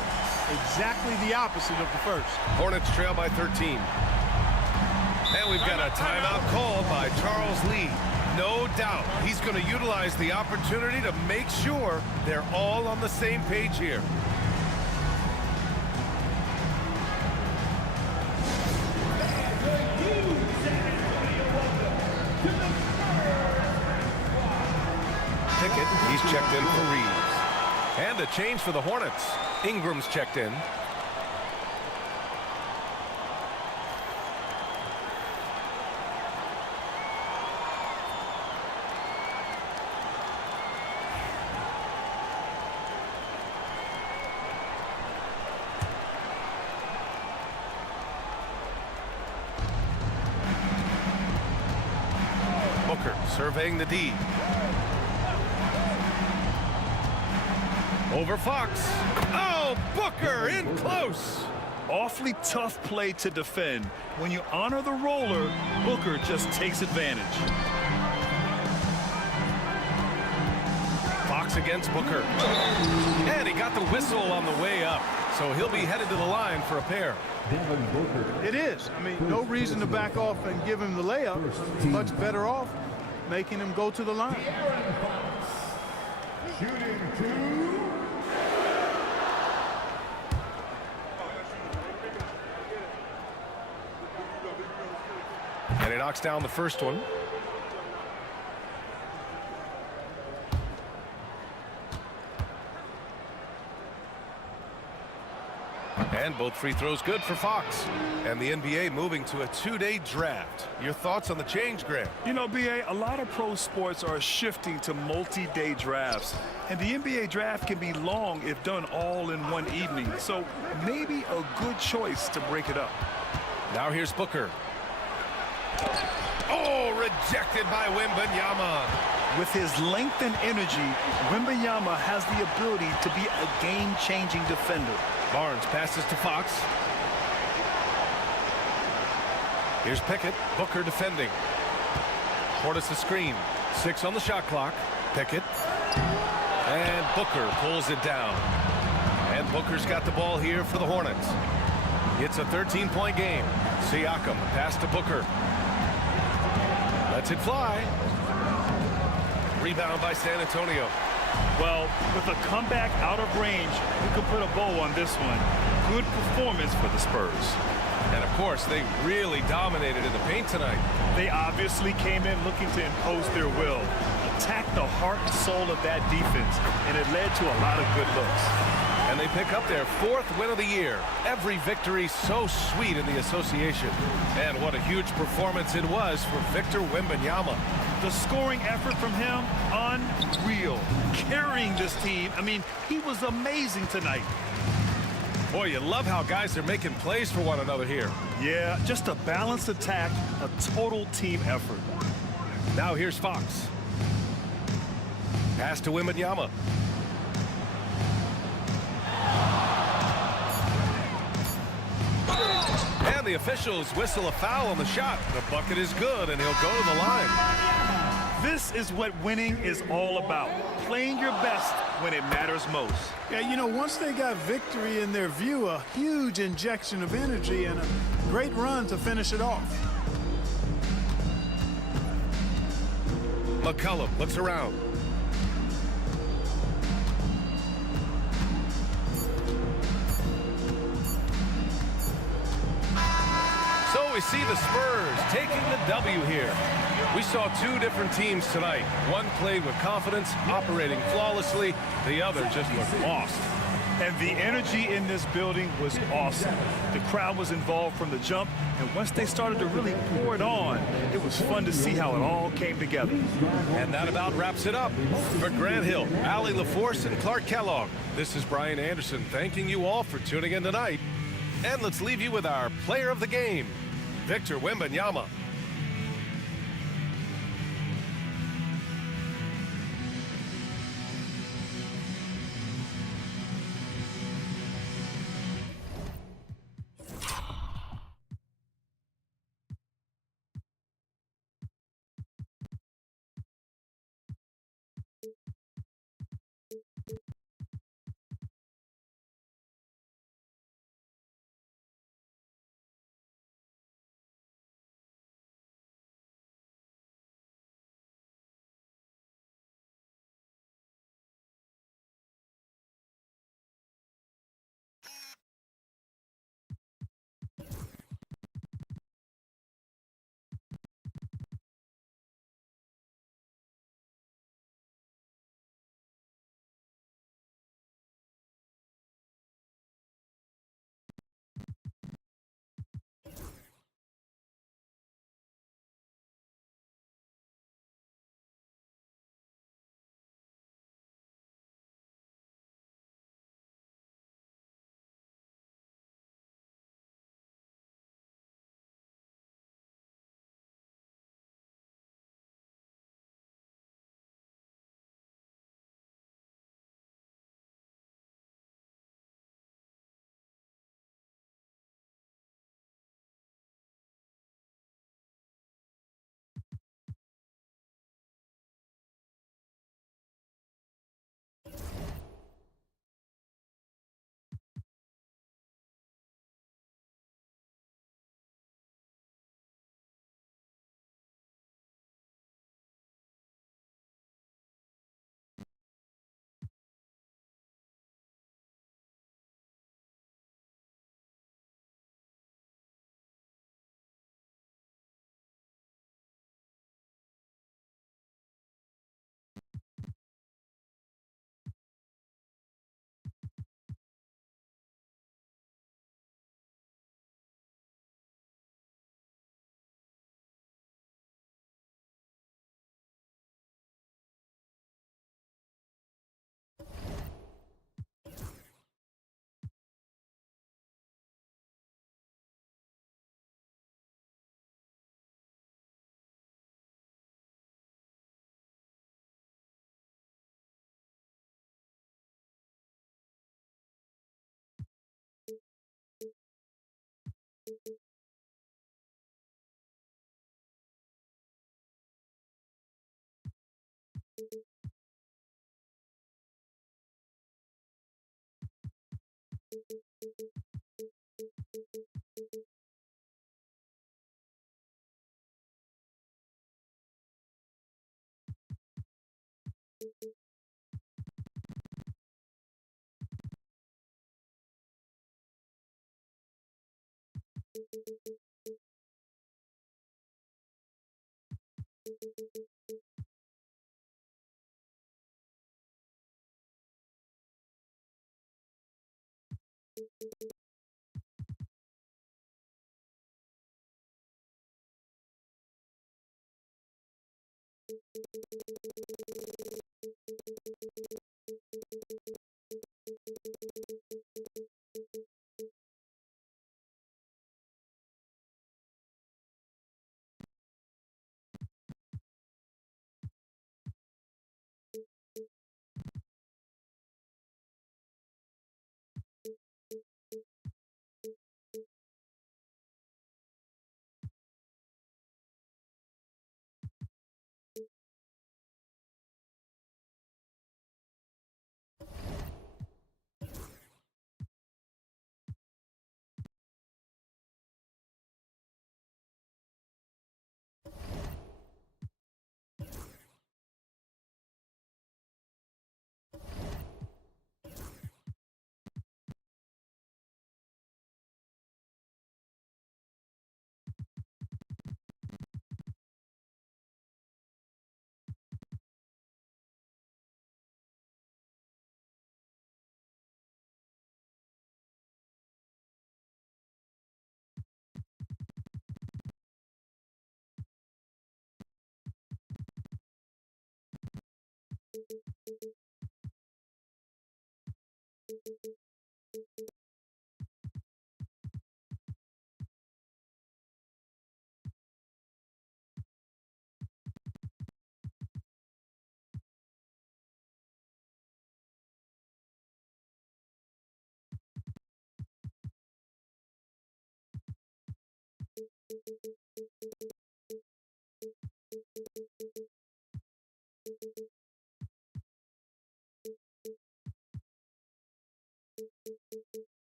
Exactly the opposite of the first. Hornets trail by 13. And we've got a timeout called by Charles Lee. No doubt he's going to utilize the opportunity to make sure they're all on the same page here. Pickett, he's checked in for Reeves. And a change for the Hornets. Ingram's checked in. Booker surveying the D. Over Fox. Oh, Booker in close. Awfully tough play to defend. When you honor the roller, Booker just takes advantage. Fox against Booker. And he got the whistle on the way up. So he'll be headed to the line for a pair. It is. I mean, no reason to back off and give him the layup. Much better off making him go to the line. Shooting 2. And he knocks down the first one. And both free throws good for Fox. And the NBA moving to a 2-day draft. Your thoughts on the change, Grant? You know, B.A., a lot of pro sports are shifting to multi-day drafts. And the NBA draft can be long if done all in one evening. So maybe a good choice to break it up. Now here's Booker. Oh, rejected by Wembanyama. With his length and energy, Wembanyama has the ability to be a game-changing defender. Barnes passes to Fox. Here's Pickett. Booker defending. Portis the screen. 6 on the shot clock. Pickett. And Booker pulls it down. And Booker's got the ball here for the Hornets. It's a 13-point game. Siakam pass to Booker. Lets it fly. Rebound by San Antonio. Well, with a comeback out of range, you can put a bow on this one. Good performance for the Spurs. And of course, they really dominated in the paint tonight. They obviously came in looking to impose their will, attack the heart and soul of that defense, and it led to a lot of good looks. And they pick up their 4th win of the year. Every victory so sweet in the association. And what a huge performance it was for Victor Wembanyama. The scoring effort from him, unreal. Carrying this team, I mean, he was amazing tonight. Boy, you love how guys are making plays for one another here. Yeah, just a balanced attack, a total team effort. Now here's Fox. Pass to Wembanyama. And the officials whistle a foul on the shot. The bucket is good, and he'll go to the line. This is what winning is all about. Playing your best when it matters most. Yeah, you know, once they got victory in their view, a huge injection of energy and a great run to finish it off. McCollum looks around. So we see the Spurs taking the W here. We saw 2 different teams tonight. One played with confidence, operating flawlessly. The other just looked lost. And the energy in this building was awesome. The crowd was involved from the jump, and once they started to really pour it on, it was fun to see how it all came together. And that about wraps it up. For Grant Hill, Allie LaForce, and Clark Kellogg, this is Brian Anderson thanking you all for tuning in tonight. And let's leave you with our player of the game, Victor Wembanyama.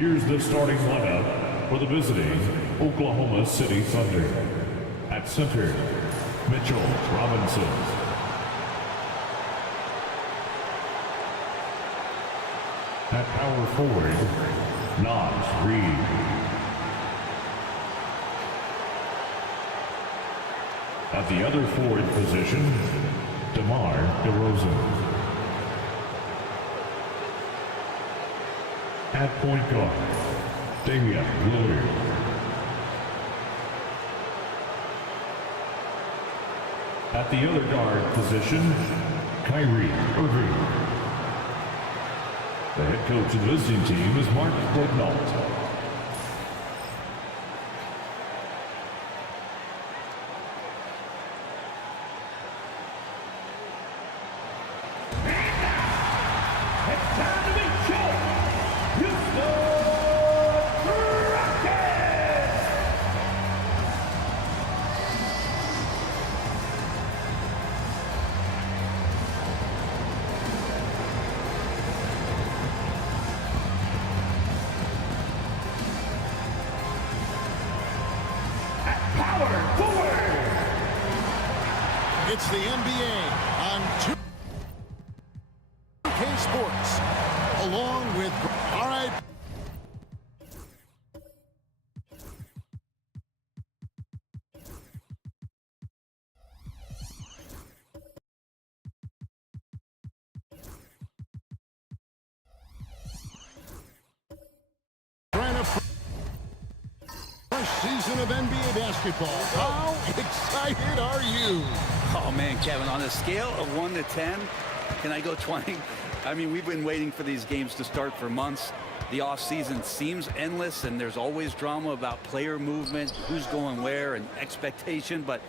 Here's the starting lineup for the visiting Oklahoma City Thunder. At center, Mitchell Robinson. At power forward, Naz Reid. At the other forward position, DeMar DeRozan. At point guard, Damian Lillard. At the other guard position, Kyrie Irving. The head coach of the visiting team is Mark Daigneault. It's the NBA on 2K Sports, along with, all right. First season of NBA basketball. How excited are you? Oh, man, Kevin, on a scale of 1 to 10, can I go 20? I mean, we've been waiting for these games to start for months. The offseason seems endless, and there's always drama about player movement, who's going where, and expectation, but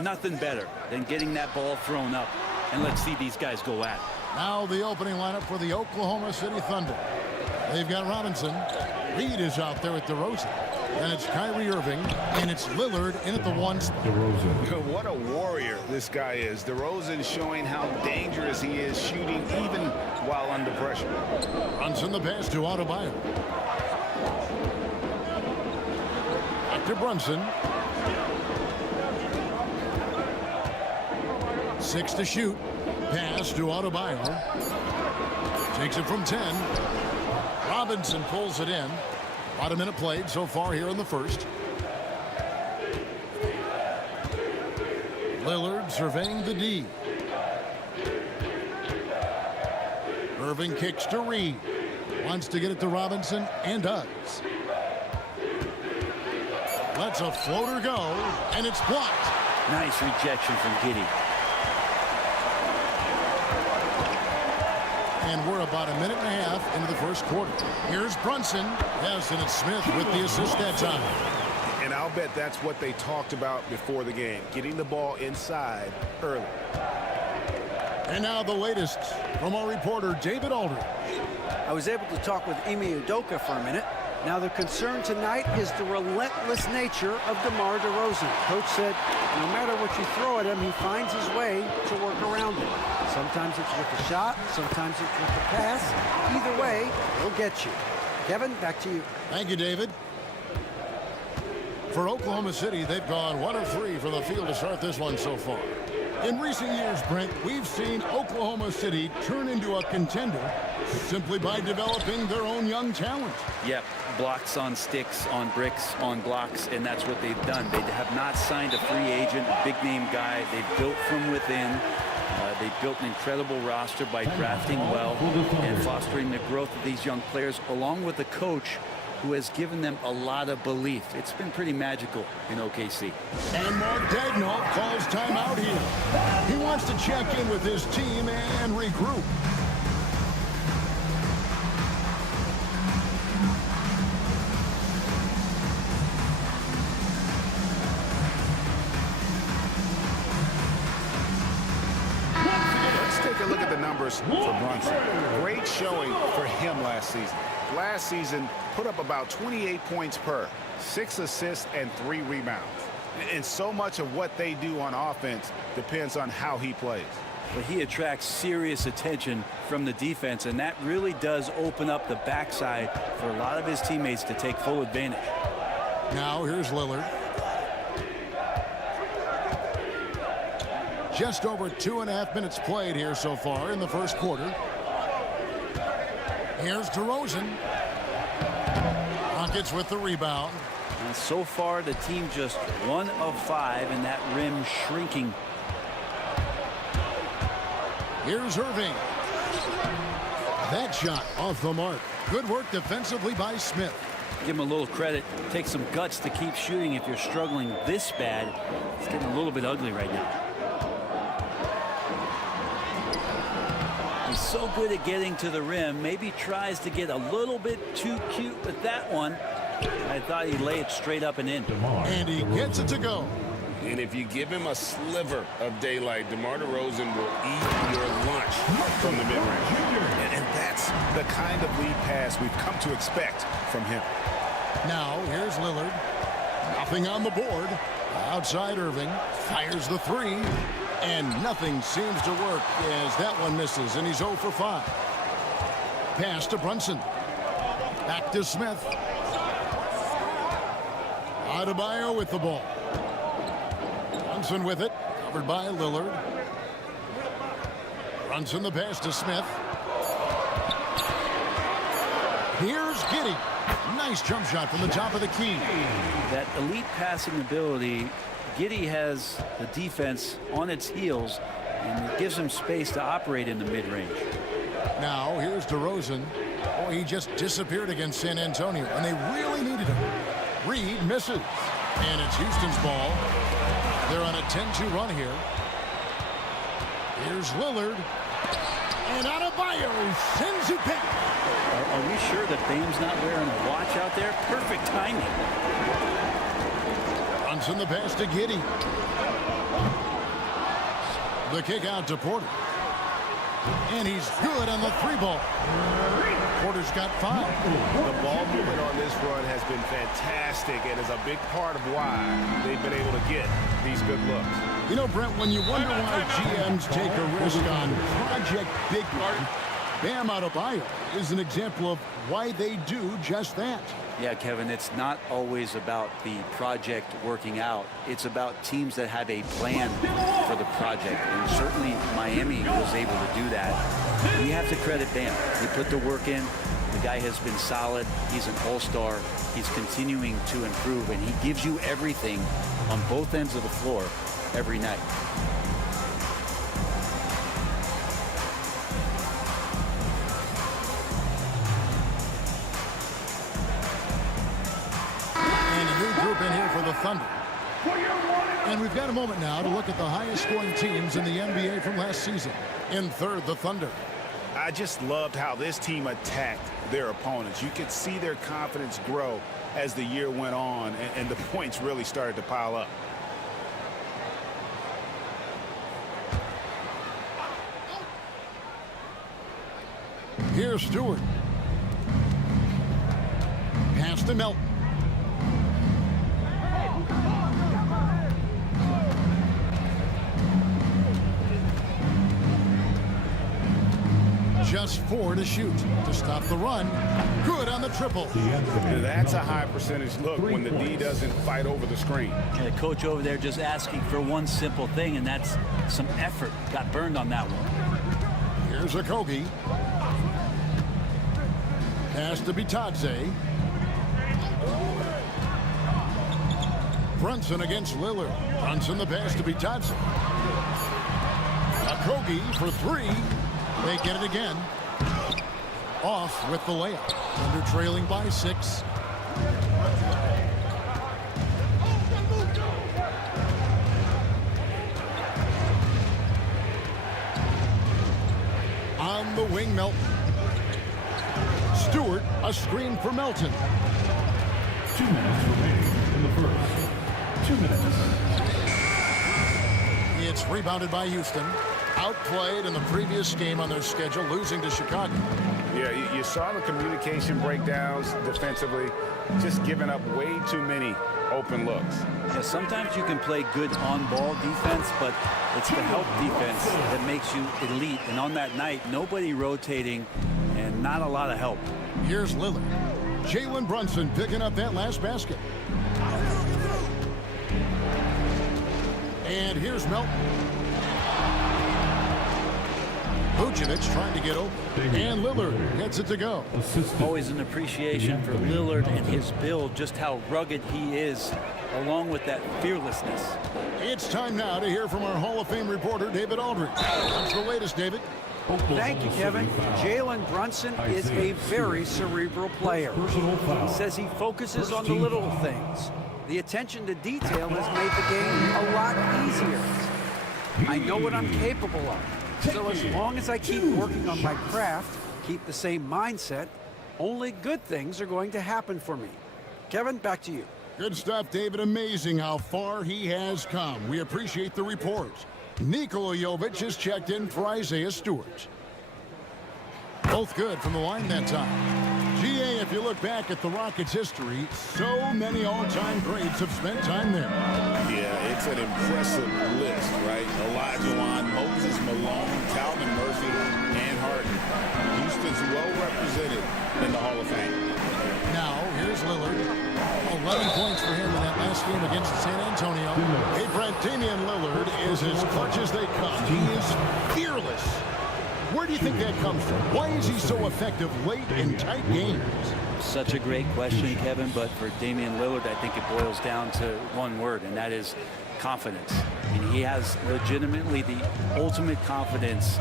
nothing better than getting that ball thrown up. And let's see these guys go at it. Now the opening lineup for the Oklahoma City Thunder. They've got Robinson. Reed is out there at DeRozan. And it's Kyrie Irving, and it's Lillard in at the 1 spot. DeRozan. What a warrior this guy is. DeRozan showing how dangerous he is shooting even while under pressure. Brunson the pass to Adebayo. Back to Brunson. 6 to shoot. Pass to Adebayo. Takes it from 10. Robinson pulls it in. About a minute played so far here in the first. Lillard surveying the D. Irving kicks to Reed. Wants to get it to Robinson and does. Lets a floater go, and it's blocked. Nice rejection from Giddey. And we're about a minute and a half into the first quarter. Here's Brunson. Yes, and it's Smith with the assist that time. And I'll bet that's what they talked about before the game, getting the ball inside early. And now the latest from our reporter, David Aldridge. I was able to talk with Ime Udoka for a minute. Now the concern tonight is the relentless nature of DeMar DeRozan. Coach said no matter what you throw at him, he finds his way to work around it. Sometimes it's with the shot, sometimes it's with the pass. Either way, he'll get you. Kevin, back to you. Thank you, David. For Oklahoma City, they've gone 1 of 3 from the field to start this one so far. In recent years, Brent, we've seen Oklahoma City turn into a contender simply by developing their own young talent. Yep, blocks on sticks, on bricks, on blocks, and that's what they've done. They have not signed a free agent, a big-name guy. They've built from within. They built an incredible roster by drafting well and fostering the growth of these young players, along with a coach who has given them a lot of belief. It's been pretty magical in OKC. And Mark Daigneault calls timeout here. He wants to check in with his team and regroup. Take a look at the numbers for Brunson. Great showing for him last season. Last season, put up about 28 points per, 6 assists and 3 rebounds. And so much of what they do on offense depends on how he plays. But he attracts serious attention from the defense, and that really does open up the backside for a lot of his teammates to take full advantage. Now here's Lillard. Just over 2.5 minutes played here so far in the first quarter. Here's DeRozan. Rockets with the rebound. And so far, the team just 1 of 5, and that rim shrinking. Here's Irving. That shot off the mark. Good work defensively by Smith. Give him a little credit. Take some guts to keep shooting if you're struggling this bad. It's getting a little bit ugly right now. so good at getting to the rim. Maybe tries to get a little bit too cute with that one. I thought he'd lay it straight up and in. And he gets it to go. And if you give him a sliver of daylight, DeMar DeRozan will eat your lunch from the mid-range. And that's the kind of lead pass we've come to expect from him. Now, here's Lillard. Nothing on the board. Outside Irving. Fires the three. And nothing seems to work as that one misses, and he's 0 for 5. Pass to Brunson. Back to Smith. Adebayo with the ball. Brunson with it. Covered by Lillard. Brunson the pass to Smith. Here's Giddey. Nice jump shot from the top of the key. That elite passing ability, Giddey has the defense on its heels, and it gives him space to operate in the mid-range. Now, here's DeRozan. Oh, he just disappeared against San Antonio, and they really needed him. Reed misses. And it's Houston's ball. They're on a 10-2 run here. Here's Lillard. And Adebayo sends it back. Are we sure that Bame's not wearing a watch out there? Perfect timing. Brunson the pass to Giddey. The kick out to Porter. And he's good on the three ball. Porter's got 5. The ball movement on this run has been fantastic and is a big part of why they've been able to get these good looks. You know, Brent, when you wonder why GMs take a risk on Project Big One, Bam Adebayo is an example of why they do just that. Yeah, Kevin, it's not always about the project working out. It's about teams that have a plan for the project. And certainly Miami was able to do that. We have to credit Bam. He put the work in. The guy has been solid. He's an all-star. He's continuing to improve, and he gives you everything on both ends of the floor every night. In here for the Thunder. And we've got a moment now to look at the highest scoring teams in the NBA from last season. In third, the Thunder. I just loved how this team attacked their opponents. You could see their confidence grow as the year went on, and the points really started to pile up. Here's Stewart. Pass to Melton. Just 4 to shoot to stop the run. Good on the triple. That's a high percentage look when the D doesn't fight over the screen. And the coach over there just asking for one simple thing, and that's some effort. Got burned on that one. Here's Okogie. Pass to Bitadze. Brunson against Lillard. Brunson the pass to Bitadze. Okogie for 3. They get it again. Off with the layup. Under trailing by 6. On the wing, Melton. Stewart, a screen for Melton. 2 minutes remaining in the first. 2 minutes. It's rebounded by Houston. Outplayed in the previous game on their schedule, losing to Chicago. Yeah, you saw the communication breakdowns defensively, just giving up way too many open looks. Yeah, sometimes you can play good on-ball defense, but it's the help defense that makes you elite. And on that night, nobody rotating and not a lot of help. Here's Lillard. Jalen Brunson picking up that last basket. And here's Melton. Vucevic trying to get open. And Lillard gets it to go. Always an appreciation for Lillard and his build, just how rugged he is, along with that fearlessness. It's time now to hear from our Hall of Fame reporter, David Aldridge. What's the latest, David? Thank you, Kevin. Jalen Brunson is a very cerebral player. He says he focuses on the little things. The attention to detail has made the game a lot easier. I know what I'm capable of. So as long as I keep working on my craft, keep the same mindset, only good things are going to happen for me. Kevin, back to you. Good stuff, David. Amazing how far he has come. We appreciate the report. Nikola Jovic is checked in for Isaiah Stewart. Both good from the line that time. GA, if you look back at the Rockets' history, so many all-time greats have spent time there. Yeah, it's an impressive list, right? Olajuwon, Moses Malone, Calvin Murphy, and Harden. Houston's well represented in the Hall of Fame. Now, here's Lillard. 11 points for him in that last game against San Antonio. Hey, Brent, Damian Lillard is as clutch as they come. He is fearless. Where do you think that comes from? Why is he so effective late in tight games? Such a great question, Kevin, but for Damian Lillard, I think it boils down to one word, and that is confidence. I mean, he has legitimately the ultimate confidence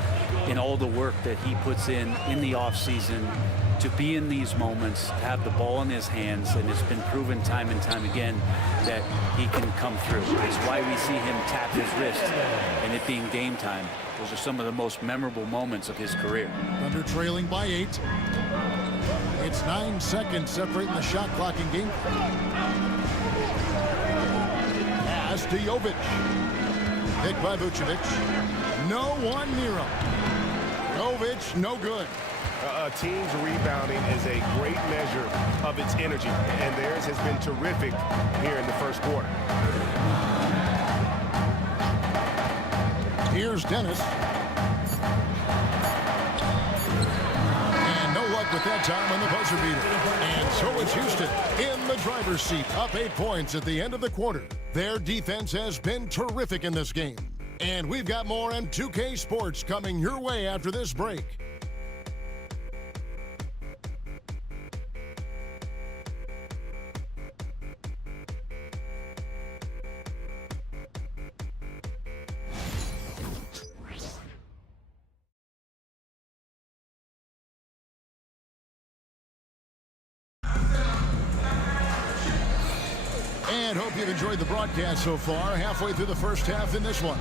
in all the work that he puts in the offseason to be in these moments, to have the ball in his hands, and it's been proven time and time again that he can come through. It's why we see him tap his wrist and it being game time. Those are some of the most memorable moments of his career. Thunder trailing by 8. It's 9 seconds separating the shot clock in game. Pass to Jovic. Picked by Vucevic. No one near him. Jovic, no good. A team's rebounding is a great measure of its energy, and theirs has been terrific here in the first quarter. Here's Dennis. And no luck with that time on the buzzer beater. And so it's Houston in the driver's seat, up 8 points at the end of the quarter. Their defense has been terrific in this game. And we've got more M2K Sports coming your way after this break. And hope you've enjoyed the broadcast so far. Halfway through the first half in this one.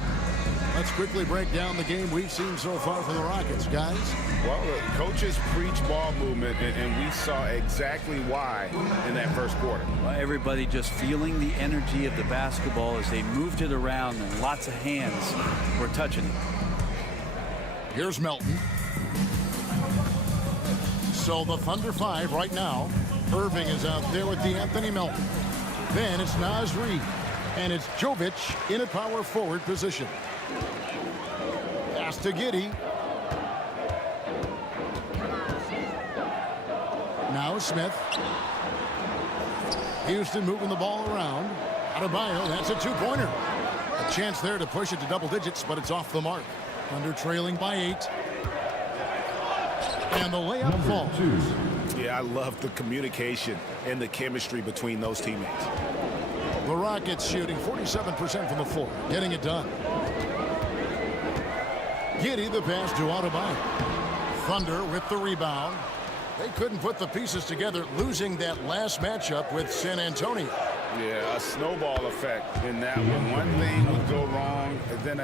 Let's quickly break down the game we've seen so far from the Rockets, guys. Well, the coaches preach ball movement, and we saw exactly why in that first quarter. Well, everybody just feeling the energy of the basketball as they moved it around, and lots of hands were touching it. Here's Melton. So the Thunder 5 right now. Irving is out there with the Anthony Melton. Then it's Naz Reid. And it's Jovic in a power forward position. Pass to Giddey. Now Smith. Houston moving the ball around. Adebayo, that's a two-pointer. A chance there to push it to double digits, but it's off the mark. Thunder trailing by 8. And the layup falls. Yeah, I love the communication and the chemistry between those teammates. The Rockets shooting 47% from the floor, getting it done. Giddey the pass to Adebayo. Thunder with the rebound. They couldn't put the pieces together, losing that last matchup with San Antonio. Yeah, a snowball effect in that one. One thing would go wrong, and then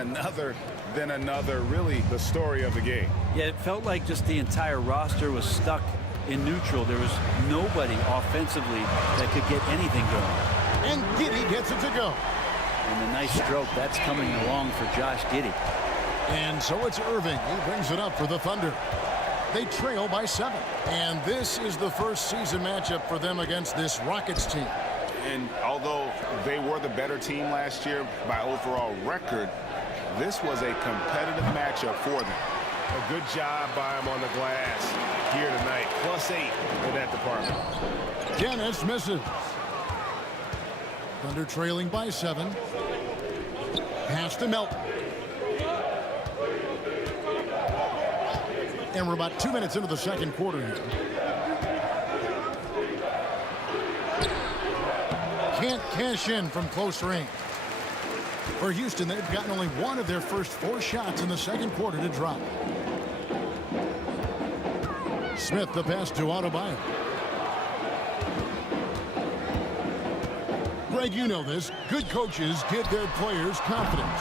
another, really the story of the game. Yeah, it felt like just the entire roster was stuck in neutral. There was nobody offensively that could get anything going. And Giddey gets it to go. And a nice stroke. That's coming along for Josh Giddey. And so it's Irving. He brings it up for the Thunder. They trail by 7. And this is the first season matchup for them against this Rockets team. And although they were the better team last year by overall record, this was a competitive matchup for them. A good job by them on the glass here tonight. +8 in that department. Dennis misses. Thunder trailing by 7. Pass to Melton. And we're about 2 minutes into the second quarter here. Can't cash in from close range. For Houston, they've gotten only one of their first 4 shots in the second quarter to drop. Smith the pass to Adebayo. Greg, you know this. Good coaches give their players confidence.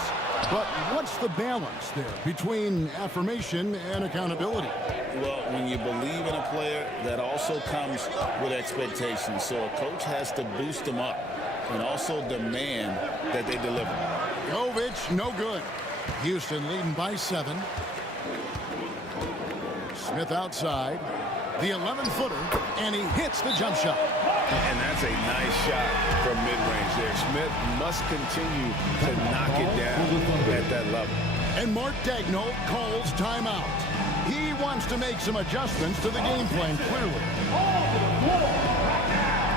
But what's the balance there between affirmation and accountability? Well, when you believe in a player, that also comes with expectations. So a coach has to boost them up and also demand that they deliver. Jovic, no good. Houston leading by 7. Smith outside. The 11-footer, and he hits the jump shot. And that's a nice shot from mid-range there. Smith must continue to knock it down at that level. And Mark Daigneault calls timeout. He wants to make some adjustments to the game plan, clearly. On to the floor right now.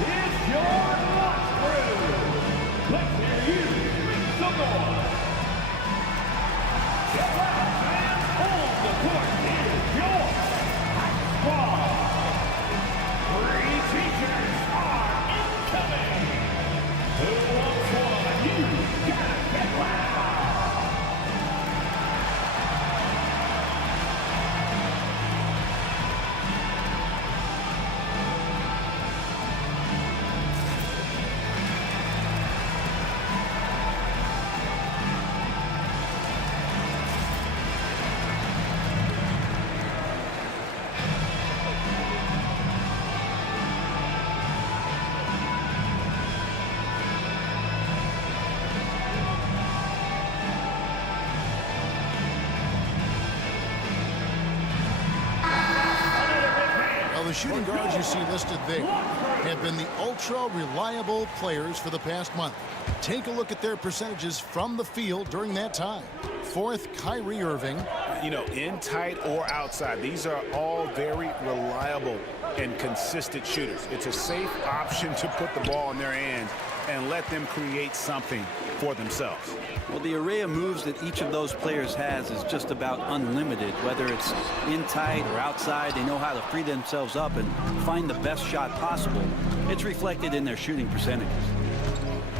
It's your lunch crew. Let's hear you make some noise. Get loud, fans. On the court is your squad. 3 teachers are incoming. Who wants one? You gotta get loud. The shooting guards you see listed there have been the ultra-reliable players for the past month. Take a look at their percentages from the field during that time. 4th, Kyrie Irving. You know, in tight or outside, these are all very reliable and consistent shooters. It's a safe option to put the ball in their hands and let them create something for themselves. Well, the array of moves that each of those players has is just about unlimited. Whether it's in tight or outside, they know how to free themselves up and find the best shot possible. It's reflected in their shooting percentages.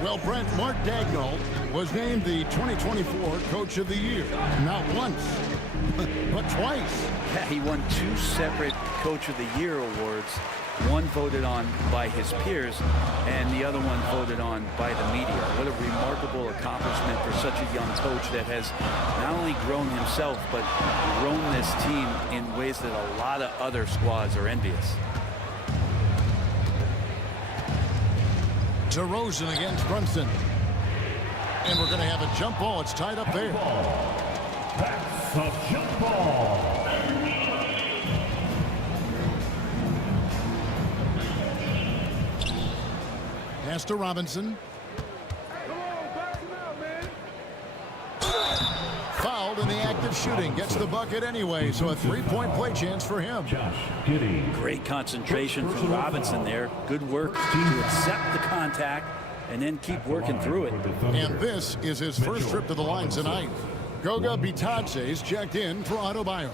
Well, Brent, Mark Daigneault was named the 2024 Coach of the Year. Not once, but twice. Yeah, he won 2 separate Coach of the Year awards. One voted on by his peers, and the other one voted on by the media. What a remarkable accomplishment for such a young coach that has not only grown himself, but grown this team in ways that a lot of other squads are envious. DeRozan against Brunson. And we're going to have a jump ball. It's tied up there. That's a jump ball. Pass to Robinson. Fouled in the act of shooting. Gets the bucket anyway, so a 3-point play chance for him. Great concentration from Robinson there. Good work to accept the contact and then keep working through it. And this is his first trip to the line tonight. Goga Bitadze's checked in for Adebayo.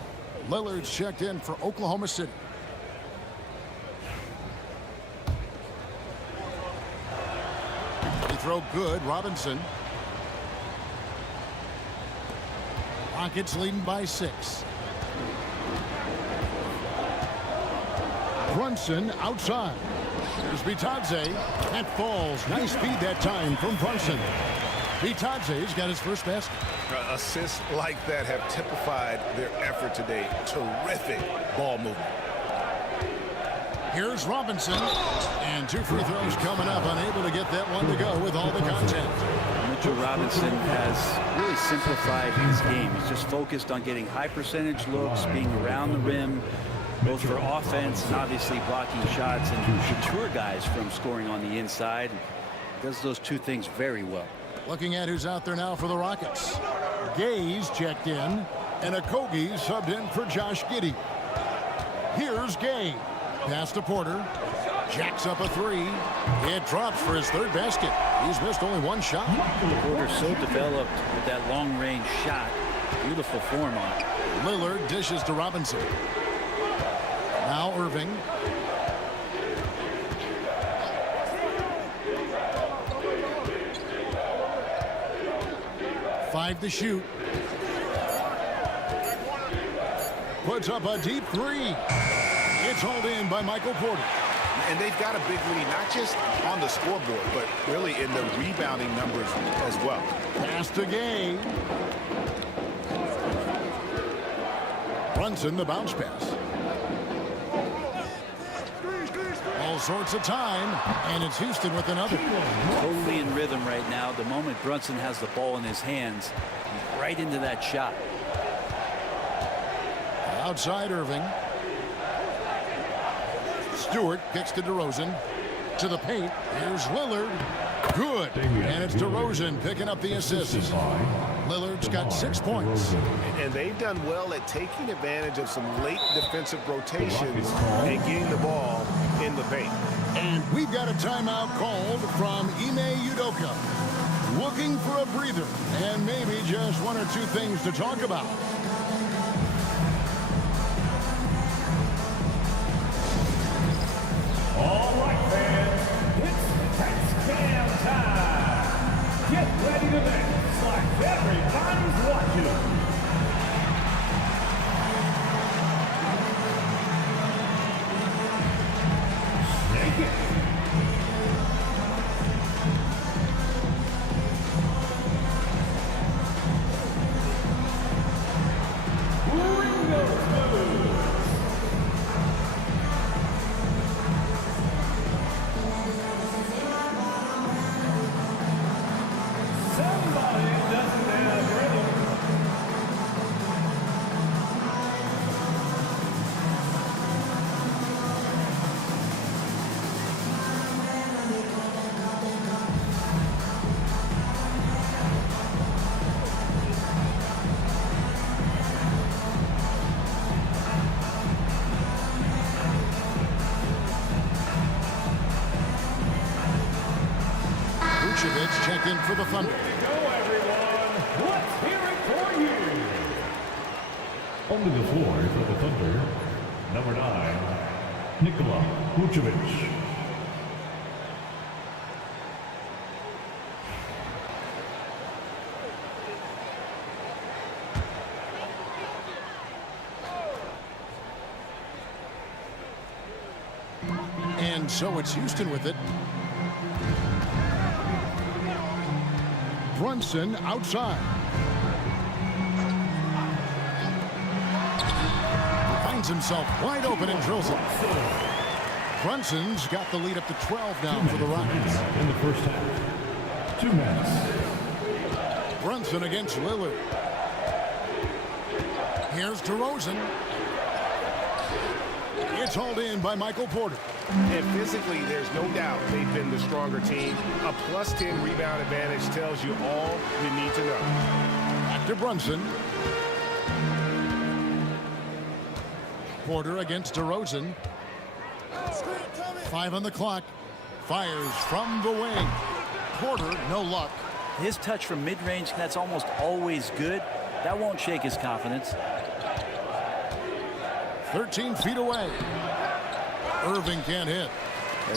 Lillard's checked in for Oklahoma City. Throw good. Robinson. Rockets leading by 6. Brunson outside. There's Bitadze. That falls. Nice feed that time from Brunson. Bitadze's got his first basket. Assists like that have typified their effort today. Terrific ball movement. Here's Robinson, and 2 free throws coming up, unable to get that one to go with all the contact. Mitchell Robinson has really simplified his game. He's just focused on getting high percentage looks, being around the rim, both for offense and obviously blocking shots, and deter guys from scoring on the inside. He does those 2 things very well. Looking at who's out there now for the Rockets. Gay's checked in, and Okogie subbed in for Josh Giddey. Here's Gay. Pass to Porter. Jacks up a 3. It drops for his 3rd basket. He's missed only 1 shot. Porter's so developed with that long-range shot. Beautiful form on it. Lillard dishes to Robinson. Now Irving. Five to shoot. Puts up a deep 3. It's hauled in by Michael Porter. And they've got a big lead, not just on the scoreboard, but really in the rebounding numbers as well. Pass to Gay. Brunson, the bounce pass. All sorts of time, and it's Houston with another. Totally in rhythm right now. The moment Brunson has the ball in his hands, he's right into that shot. Outside Irving. Stewart kicks to DeRozan. To the paint. Here's Lillard. Good. And it's DeRozan picking up the assist. Lillard's got 6 points. And they've done well at taking advantage of some late defensive rotations and getting the ball in the paint. And we've got a timeout called from Ime Udoka. Looking for a breather and maybe just one or two things to talk about. All right, fans, it's touchdown time. Get ready to dance like everybody's watching. Shake it. Bring those moves. Somebody doesn't have rhythm. Vucevic checked in for the Thunder. Go, everyone. Let's hear it for you. Onto the floor for the Thunder, number 9, Nikola Vucevic. And so it's Houston with it. Brunson outside. Finds himself wide open and drills it. Brunson's got the lead up to 12 now for the Rockets. In the first half, 2 minutes. Brunson against Lillard. Here's DeRozan. It's hauled in by Michael Porter. And physically, there's no doubt they've been the stronger team. A +10 rebound advantage tells you all you need to know. Back to Brunson. Porter against DeRozan. 5 on the clock. Fires from the wing. Porter, no luck. His touch from mid-range, that's almost always good. That won't shake his confidence. 13 feet away. Irving can't hit.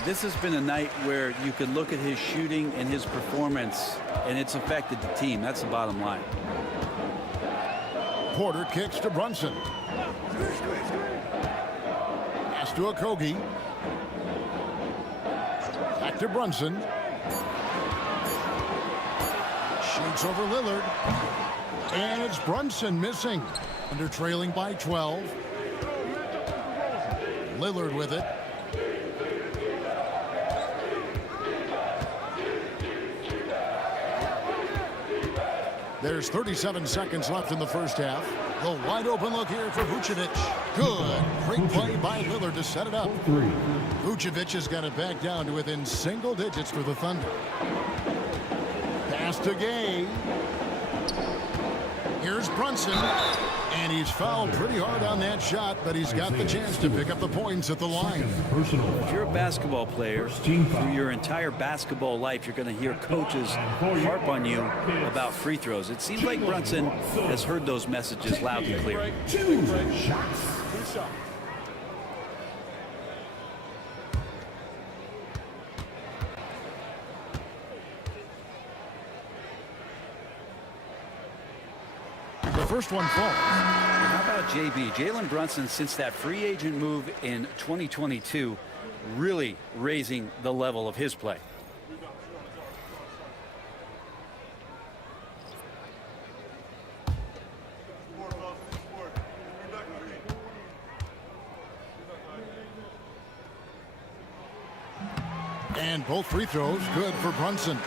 This has been a night where you could look at his shooting and his performance, and it's affected the team. That's the bottom line. Porter kicks to Brunson. Pass to Okogie. Back to Brunson. Shoots over Lillard. And it's Brunson missing. Under trailing by 12. Lillard with it. There's 37 seconds left in the first half. The wide open look here for Vucevic. Good. Great play by Lillard to set it up. Vucevic has got it back down to within single digits for the Thunder. Pass to Gay. Here's Brunson. And he's fouled pretty hard on that shot, but he's got the chance to pick up the points at the line. If you're a basketball player, through your entire basketball life, you're going to hear coaches harp on you about free throws. It seems like Brunson has heard those messages loud and clear. 2 shots. The first one falls. How about JB? Jalen Brunson, since that free agent move in 2022, really raising the level of his play. And both free throws good for Brunson.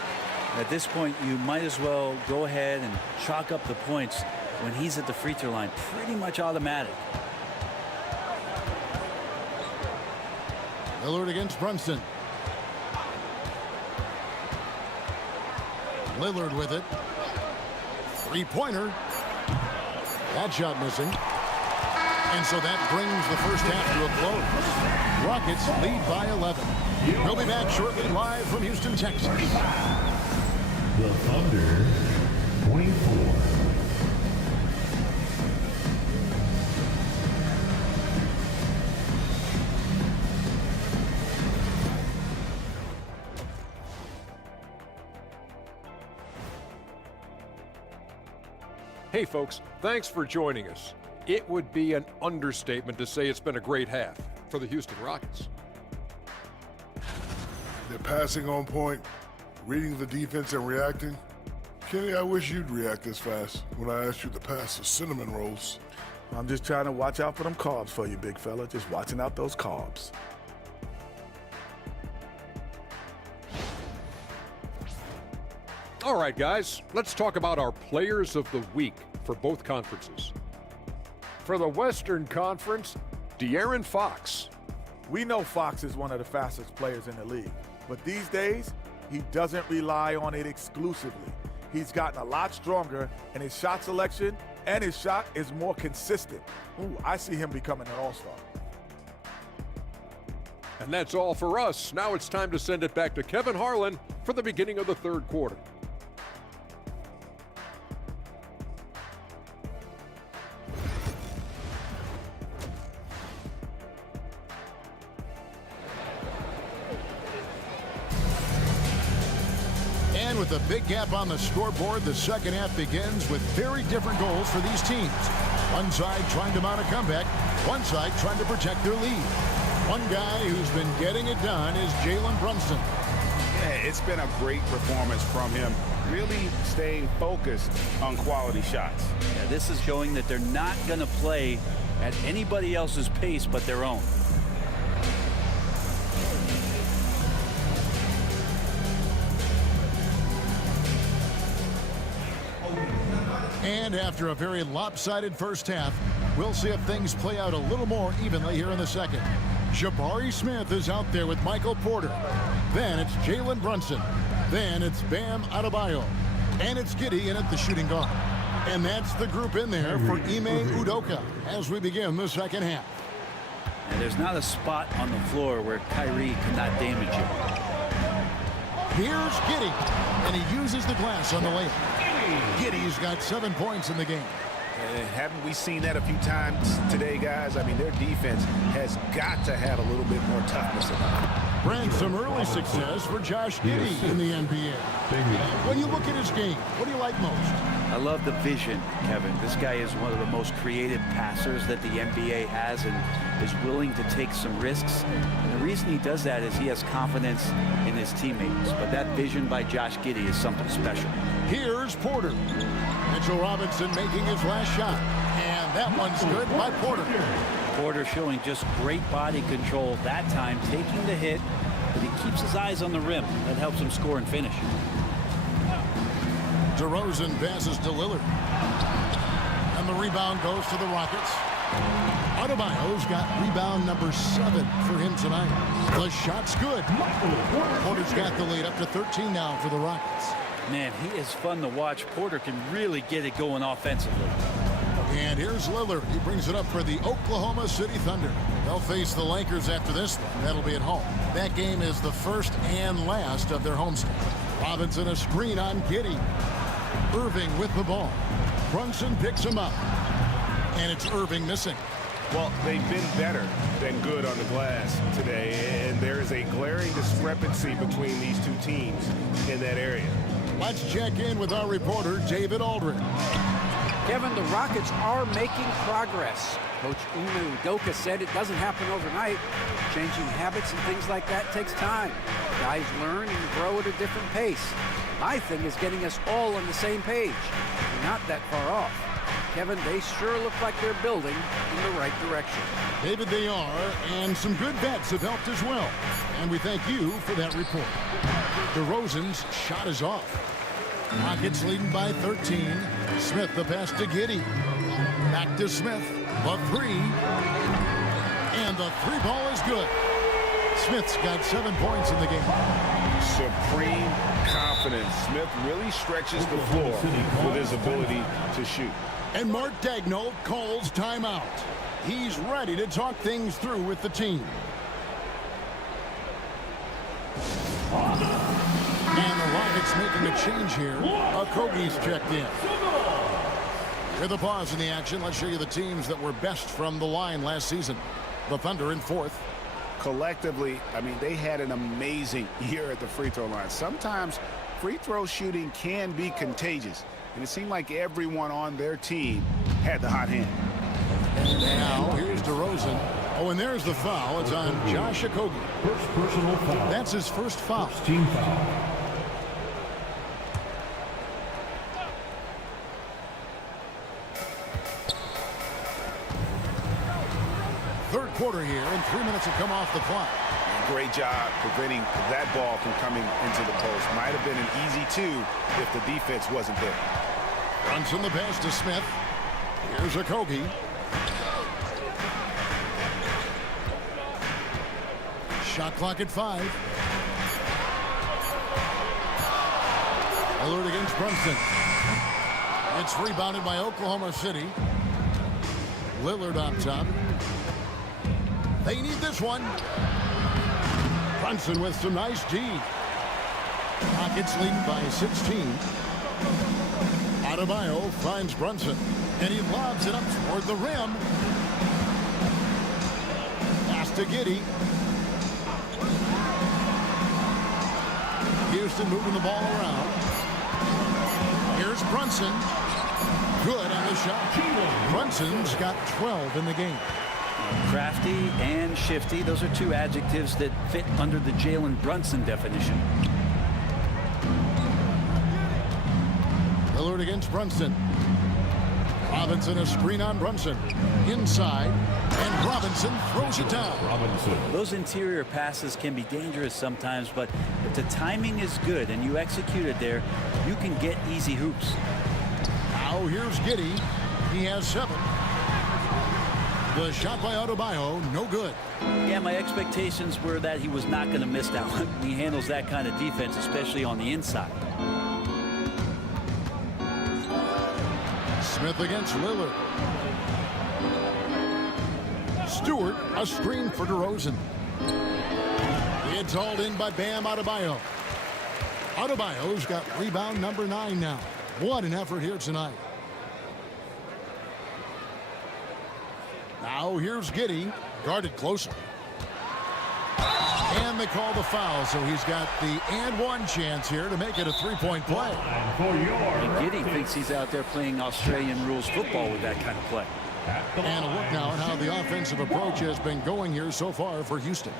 At this point, you might as well go ahead and chalk up the points when he's at the free throw line. Pretty much automatic. Lillard against Brunson. Lillard with it. Three-pointer. That shot missing. And so that brings the first half to a close. Rockets lead by 11. We'll be back shortly live from Houston, Texas. The Thunder, 24. Hey folks, thanks for joining us. It would be an understatement to say it's been a great half for the Houston Rockets. They're passing on point, reading the defense and reacting. Kenny, I wish you'd react this fast when I asked you to pass the cinnamon rolls. I'm just trying to watch out for them carbs for you, big fella. Just watching out those carbs. All right, guys, let's talk about our players of the week for both conferences. For the Western Conference, De'Aaron Fox. We know Fox is one of the fastest players in the league, but these days, he doesn't rely on it exclusively. He's gotten a lot stronger in his shot selection, and his shot is more consistent. Ooh, I see him becoming an all-star. And that's all for us. Now it's time to send it back to Kevin Harlan for the beginning of the third quarter. And with a big gap on the scoreboard, the second half begins with very different goals for these teams. One side trying to mount a comeback, one side trying to protect their lead. One guy who's been getting it done is Jalen Brunson. Yeah, it's been a great performance from him, really staying focused on quality shots. Yeah, this is showing that they're not going to play at anybody else's pace but their own. And after a very lopsided first half, we'll see if things play out a little more evenly here in the second. Jabari Smith is out there with Michael Porter. Then it's Jalen Brunson. Then it's Bam Adebayo. And it's Giddey in at the shooting guard. And that's the group in there for Ime Udoka as we begin the second half. And there's not a spot on the floor where Kyrie cannot damage him. Here's Giddey, and he uses the glass on the layup. Giddey's got 7 points in the game. And haven't we seen that a few times today, guys? I mean, their defense has got to have a little bit more toughness about it. Brand some early success for Josh Giddey in the NBA. When you look at his game, what do you like most? I love the vision, Kevin. This guy is one of the most creative passers that the NBA has and is willing to take some risks. And the reason he does that is he has confidence in his teammates. But that vision by Josh Giddey is something special. Here's Porter. Mitchell Robinson making his last shot. And that one's good by Porter. Porter showing just great body control that time, taking the hit, but he keeps his eyes on the rim. That helps him score and finish. DeRozan passes to Lillard. And the rebound goes to the Rockets. Adebayo's got rebound number 7 for him tonight. The shot's good. Porter's got the lead up to 13 now for the Rockets. Man, he is fun to watch. Porter can really get it going offensively. And here's Lillard. He brings it up for the Oklahoma City Thunder. They'll face the Lakers after this one. That'll be at home. That game is the first and last of their homestand. Robinson a screen on Giddey. Irving with the ball. Brunson picks him up. And it's Irving missing. Well, they've been better than good on the glass today, and there is a glaring discrepancy between these two teams in that area. Let's check in with our reporter, David Aldridge. Kevin, the Rockets are making progress. Coach Ime Udoka said it doesn't happen overnight. Changing habits and things like that takes time. Guys learn and grow at a different pace. My thing is getting us all on the same page. We're not that far off. Kevin, they sure look like they're building in the right direction. David, they are, and some good bets have helped as well. And we thank you for that report. DeRozan's shot is off. Rockets leading by 13. Smith the pass to Giddey. Back to Smith. The three. And the three ball is good. Smith's got 7 points in the game. Supreme confidence. Smith really stretches the floor with his ability to shoot. And Mark Daigneault calls timeout. He's ready to talk things through with the team. And the Rockets making a change here. Okogie's checked in. With a pause in the action, let's show you the teams that were best from the line last season. The Thunder in fourth. Collectively, I mean, they had an amazing year at the free throw line. Sometimes free throw shooting can be contagious, and it seemed like everyone on their team had the hot hand. Now, here's DeRozan. Oh, and there's the foul. It's on Josh Okogie. First personal foul. That's his first foul. Team foul. Third quarter here, and 3 minutes have come off the clock. Great job preventing that ball from coming into the post. Might have been an easy two if the defense wasn't there. Brunson the pass to Smith. Here's Okogie. Shot clock at 5. Lillard against Brunson. It's rebounded by Oklahoma City. Lillard up top. They need this one. Brunson with some nice D. Rockets lead by 16. Adebayo finds Brunson, and he lobs it up toward the rim. Pass to Giddey. Houston moving the ball around. Here's Brunson. Good on the shot. Brunson's got 12 in the game. Crafty and shifty. Those are two adjectives that fit under the Jalen Brunson definition. Lillard against Brunson. Robinson a screen on Brunson. Inside. And Robinson throws it down. Those interior passes can be dangerous sometimes, but if the timing is good and you execute it there, you can get easy hoops. Now here's Giddey. He has 7. The shot by Adebayo, no good. Yeah, my expectations were that he was not going to miss that one. He handles that kind of defense, especially on the inside. Smith against Lillard. Stewart, a screen for DeRozan. It's hauled in by Bam Adebayo. Adebayo's got rebound number 9 now. What an effort here tonight. Now here's Giddey, guarded closely. And they call the foul, so he's got the and one chance here to make it a three-point play. And Giddey thinks he's out there playing Australian rules football with that kind of play. And a look now at how the offensive approach has been going here so far for Houston.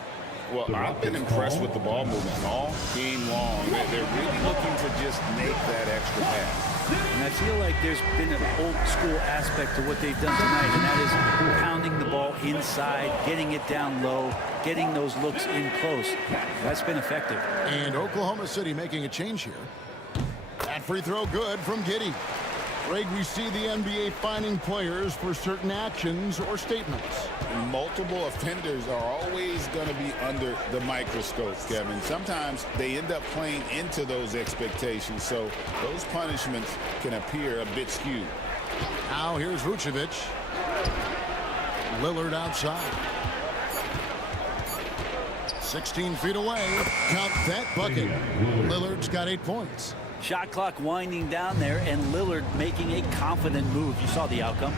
Well, I've been impressed with the ball movement all game long. They're really looking to just make that extra pass. And I feel like there's been an old school aspect to what they've done tonight, and that is pounding the ball inside, getting it down low, getting those looks in close. That's been effective. And Oklahoma City making a change here. That free throw good from Giddey. Greg, we see the NBA fining players for certain actions or statements. Multiple offenders are always going to be under the microscope, Kevin. Sometimes they end up playing into those expectations, so those punishments can appear a bit skewed. Now here's Vucevic. Lillard outside. 16 feet away. Count that bucket. Lillard's got 8 points. Shot clock winding down there, and Lillard making a confident move. You saw the outcome.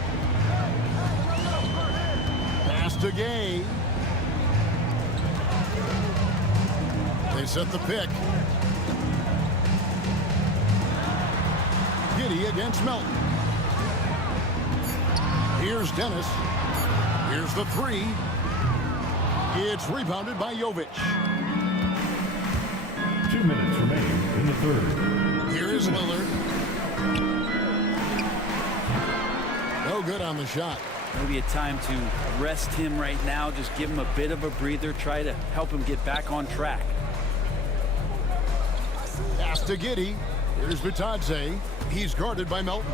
Pass to Gay. They set the pick. Giddey against Melton. Here's Dennis. Here's the three. It's rebounded by Jovic. 2 minutes remain in the third. Here's Lillard. No good on the shot. Maybe a time to rest him right now. Just give him a bit of a breather. Try to help him get back on track. Pass to Giddey. Here's Vitadze. He's guarded by Melton.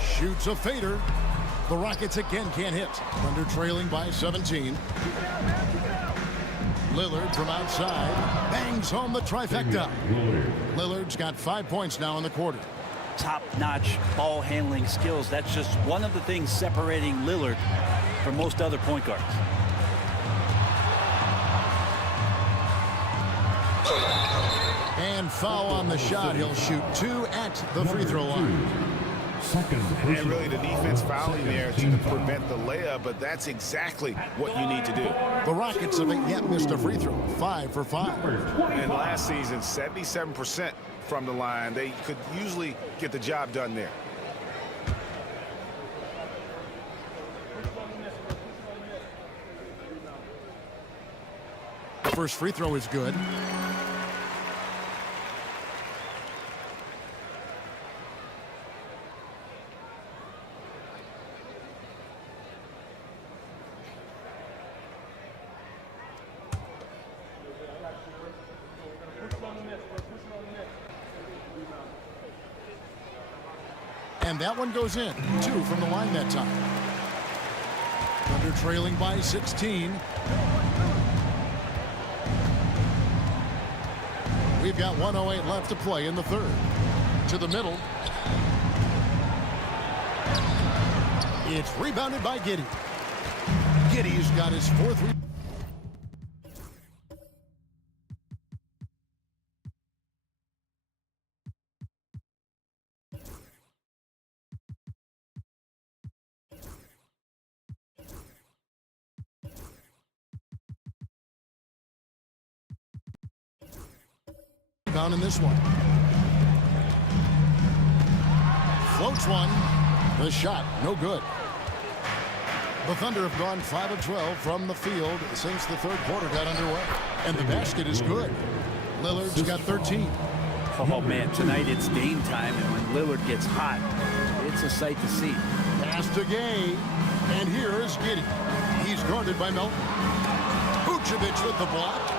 Shoots a fader. The Rockets again can't hit. Thunder trailing by 17. Lillard from outside. Bangs home the trifecta. Lillard's got 5 points now in the quarter. Top-notch ball handling skills. That's just one of the things separating Lillard from most other point guards. And foul on the shot. He'll shoot 2 at the free throw line. And really the defense fouling there to prevent the layup, but that's exactly what you need to do. The Rockets haven't yet missed a free throw. 5 for 5. And last season, 77% from the line. They could usually get the job done there. First free throw is good. And that one goes in. 2 from the line that time. Thunder trailing by 16. We've got 1:08 left to play in the third. To the middle. It's rebounded by Giddey. Giddey's got his 4th rebound. Down in this one. Floats one. The shot, no good. The Thunder have gone 5 of 12 from the field since the third quarter got underway. And the basket is good. Lillard's got 13. Oh, man, tonight it's Dame time, and when Lillard gets hot, it's a sight to see. Pass to Gay. And here is Giddey. He's guarded by Melton. Vucevic with the block.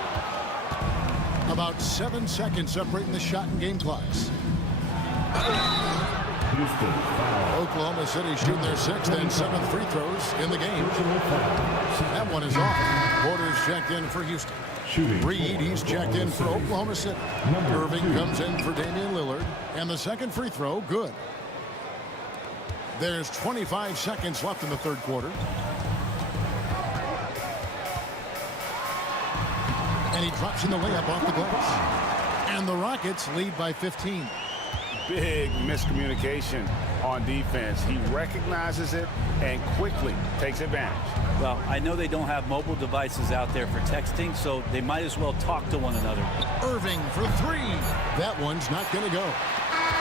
About 7 seconds separating the shot and game clocks. Oklahoma City shooting their 6th and 7th free throws in the game. That one is off. Porter's checked in for Houston. Reed, he's checked in for Oklahoma City. Irving comes in for Damian Lillard. And the second free throw, good. There's 25 seconds left in the third quarter. And he drops in the layup off the glass. And the Rockets lead by 15. Big miscommunication on defense. He recognizes it and quickly takes advantage. Well, I know they don't have mobile devices out there for texting, so they might as well talk to one another. Irving for 3. That one's not going to go.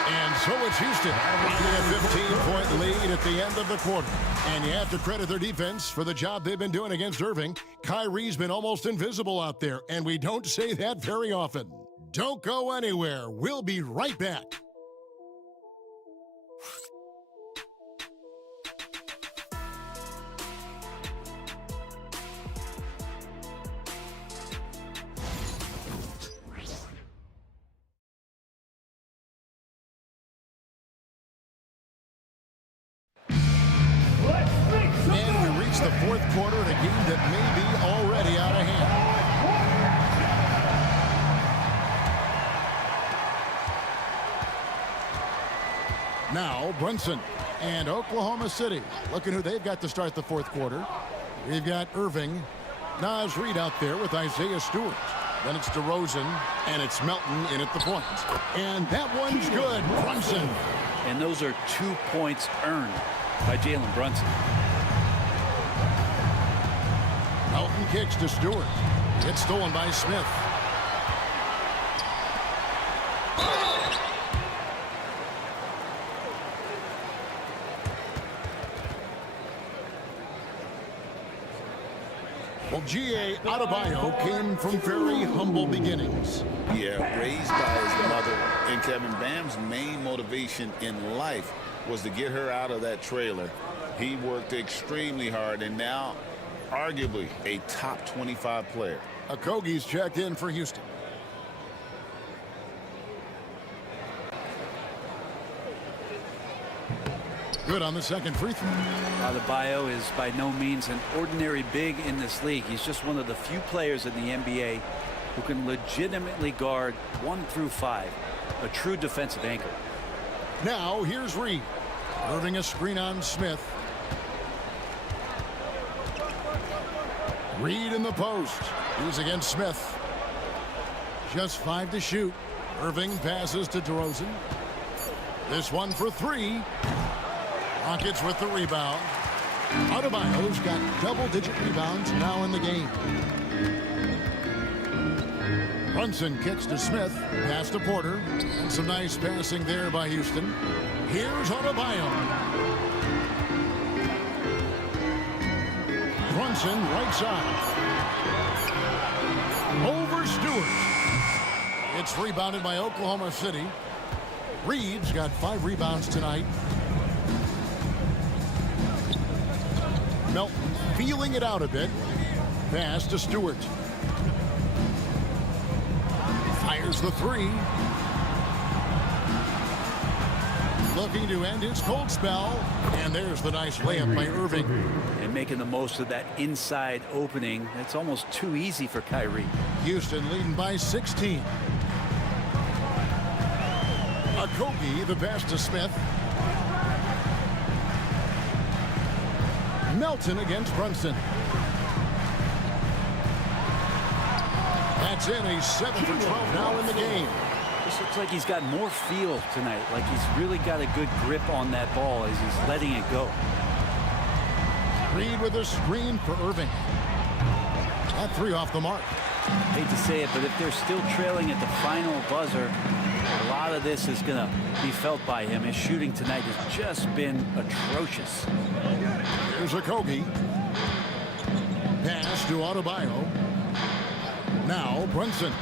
And so it's Houston getting a 15-point lead at the end of the quarter. And you have to credit their defense for the job they've been doing against Irving. Kyrie's been almost invisible out there, and we don't say that very often. Don't go anywhere. We'll be right back. And we reach the fourth quarter in a game that may be already out of hand. Now Brunson and Oklahoma City looking who they've got to start the fourth quarter. We've got Irving, Naz Reid out there with Isaiah Stewart. Then it's DeRozan, and it's Melton in at the point. And that one's good. Brunson. And those are 2 points earned by Jalen Brunson. Melton kicks to Stewart. It's stolen by Smith. Well, G.A. Adebayo came from very humble beginnings. Yeah, raised by his mother. And Kevin, Bam's main motivation in life was to get her out of that trailer. He worked extremely hard and now arguably a top 25 player. Okogie's checked in for Houston. Good on the second free throw. Adebayo is by no means an ordinary big in this league. He's just one of the few players in the NBA who can legitimately guard 1 through 5, a true defensive anchor. Now here's Reed. Irving a screen on Smith. Reed in the post. He's against Smith. Just 5 to shoot. Irving passes to DeRozan. This one for 3. Rockets with the rebound. Adebayo's got double-digit rebounds now in the game. Brunson kicks to Smith. Pass to Porter. And some nice passing there by Houston. Here's Adebayo. Brunson right side. Over Stewart. It's rebounded by Oklahoma City. Reed's got 5 rebounds tonight. Melton feeling it out a bit. Pass to Stewart. Fires the 3. Looking to end his cold spell. And there's the nice layup by Irving. And making the most of that inside opening. It's almost too easy for Kyrie. Houston leading by 16. Okogie, the pass to Smith. Melton against Brunson. That's in. He's 7 for 12 now in the game. This looks like he's got more feel tonight. Like he's really got a good grip on that ball as he's letting it go. Reed with a screen for Irving. That 3 off the mark. Hate to say it, but if they're still trailing at the final buzzer, a lot of this is going to be felt by him. His shooting tonight has just been atrocious. Here's Okogie. Pass to Adebayo. Now Brunson.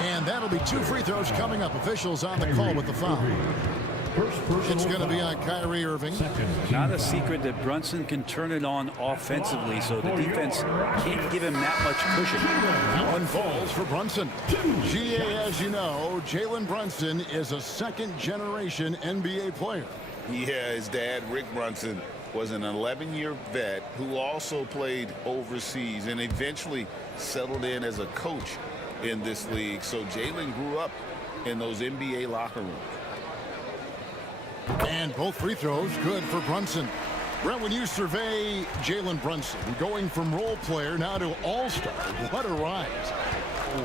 And that'll be 2 free throws coming up. Officials on the call with the foul. It's going to be on Kyrie Irving. Not a secret that Brunson can turn it on offensively, so the defense can't give him that much cushion. That one falls for Brunson. GA, as you know, Jalen Brunson is a second-generation NBA player. Yeah, his dad, Rick Brunson, was an 11-year vet who also played overseas and eventually settled in as a coach in this league. So Jalen grew up in those NBA locker rooms. And both free throws good for Brunson. Brent, when you survey Jalen Brunson going from role player now to all-star, what a rise.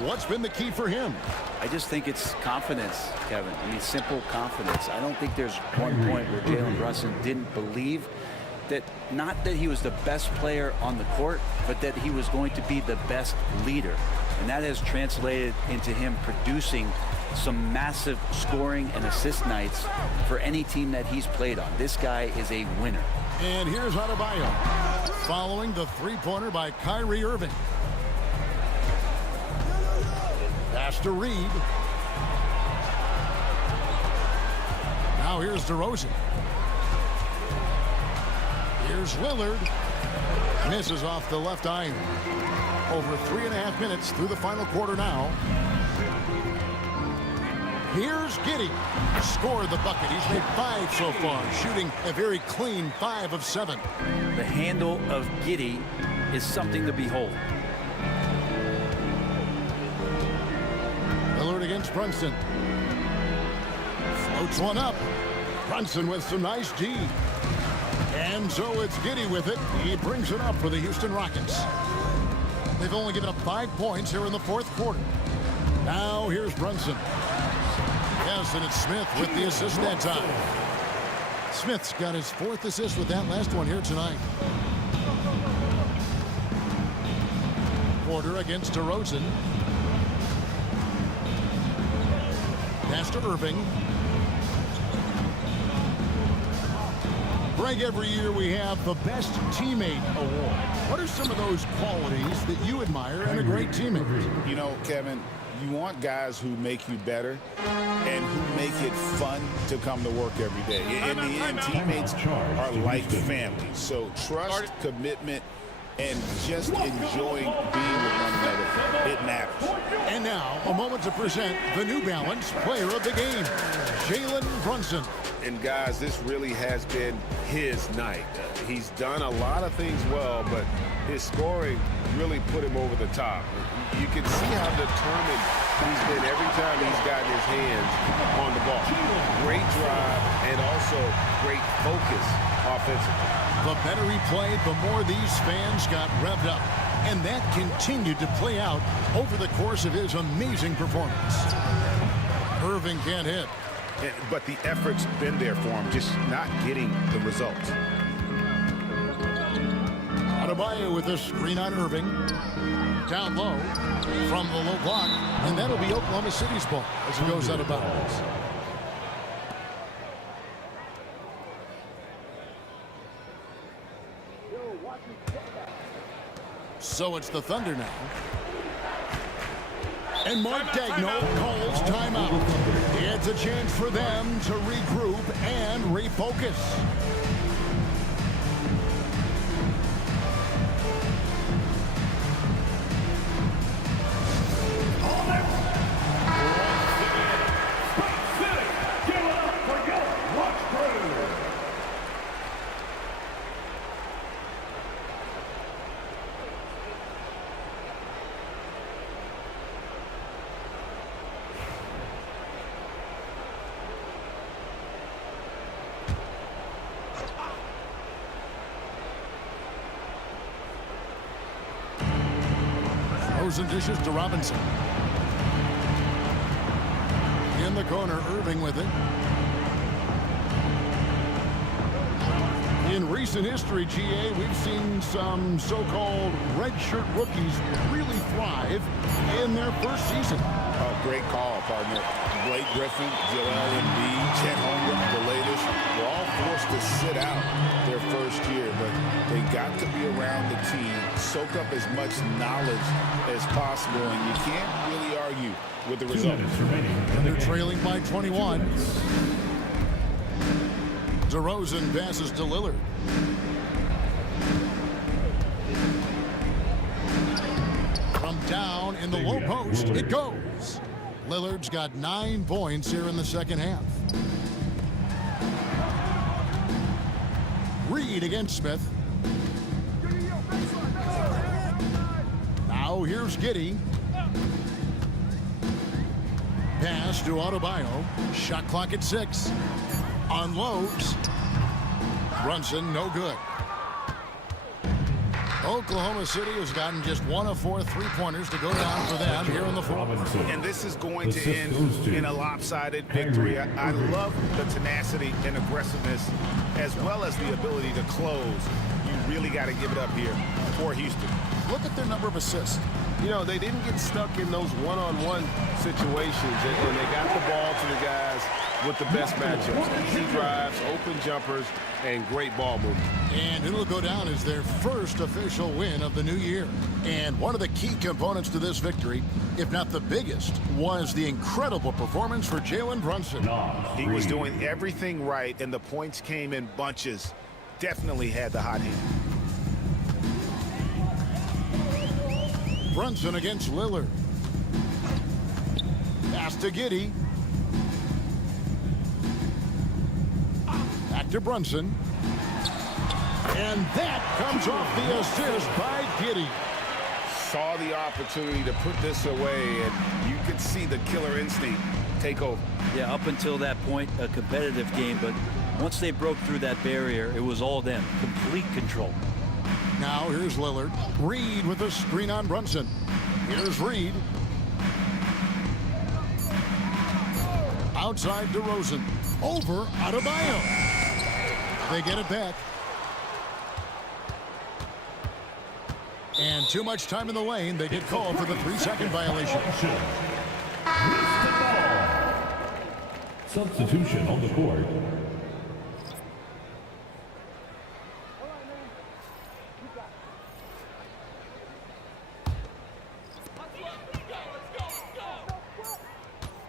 What's been the key for him? I just think it's confidence, Kevin. I mean, simple confidence. I don't think there's one point where Jalen Brunson didn't believe that, not that he was the best player on the court, but that he was going to be the best leader. And that has translated into him producing some massive scoring and assist nights for any team that he's played on. This guy is a winner. And here's Adebayo following the three-pointer by Kyrie Irving. Pass to Reed. Now here's DeRozan. Here's Lillard. Misses off the left iron. Over 3.5 minutes through the final quarter now. Here's Giddey. Scored the bucket. He's made 5 so far, shooting a very clean 5 of 7. The handle of Giddey is something to behold. Lillard against Brunson. Floats one up. Brunson with some nice D. And so it's Giddey with it. He brings it up for the Houston Rockets. They've only given up 5 points here in the fourth quarter. Now here's Brunson. Yes, and it's Smith with the assist that time. Smith's got his 4th assist with that last one here tonight. Porter against DeRozan. Pass to Irving. Greg, every year we have the Best Teammate Award. What are some of those qualities that you admire in a great teammate? You know, Kevin, you want guys who make you better and who make it fun to come to work every day. In the end, teammates are like family. So trust, commitment, and just enjoying being with one another. It matters. And now, a moment to present the New Balance Player of the Game, Jalen Brunson. And guys, this really has been his night. He's done a lot of things well, but his scoring really put him over the top. You can see how determined he's been every time he's gotten his hands on the ball. Great drive and also great focus offensively. The better he played, the more these fans got revved up. And that continued to play out over the course of his amazing performance. Irving can't hit. But the effort's been there for him, just not getting the results. Adebayo with a screen on Irving. Down low from the low block. And that'll be Oklahoma City's ball as it goes out of bounds. So it's the Thunder now. And Mark Daigneault calls timeout. It's a chance for them to regroup and refocus. And dishes to Robinson. In the corner, Irving with it. In recent history, GA, we've seen some so-called redshirt rookies really thrive in their first season. Oh, great call, partner. Blake Griffin, Joel Embiid, Chet Holmgren, the latest, were all forced to sit out their first year, but they got to be around the team, soak up as much knowledge as possible, and you can't really argue with the result. They're trailing by 21. DeRozan passes to Lillard. From down in the low post, it goes. Lillard's got 9 points here in the second half. Reed against Smith. Now here's Giddey. Pass to Adebayo. Shot clock at 6. Unloads. Brunson, no good. Oklahoma City has gotten just 1 of 4 three-pointers to go down for them here in the fourth. And this is going to end in a lopsided victory. I love the tenacity and aggressiveness as well as the ability to close. You really got to give it up here for Houston. Look at their number of assists. You know, they didn't get stuck in those one-on-one situations, and they got the ball to the guys with the best matchups. Easy drives, open jumpers, and great ball movement. And it'll go down as their first official win of the new year. And one of the key components to this victory, if not the biggest, was the incredible performance for Jalen Brunson. He was doing everything right, and the points came in bunches. Definitely had the hot hand. Brunson against Lillard. Pass to Giddey. Back to Brunson. And that comes off the assist by Giddey. Saw the opportunity to put this away, and you could see the killer instinct take over. Yeah, up until that point, a competitive game, but once they broke through that barrier, it was all them. Complete control. Now here's Lillard. Reed with a screen on Brunson. Here's Reed. Outside DeRozan. Over Adebayo. They get it back. And too much time in the lane. They get called for the 3-second violation. Substitution on the court.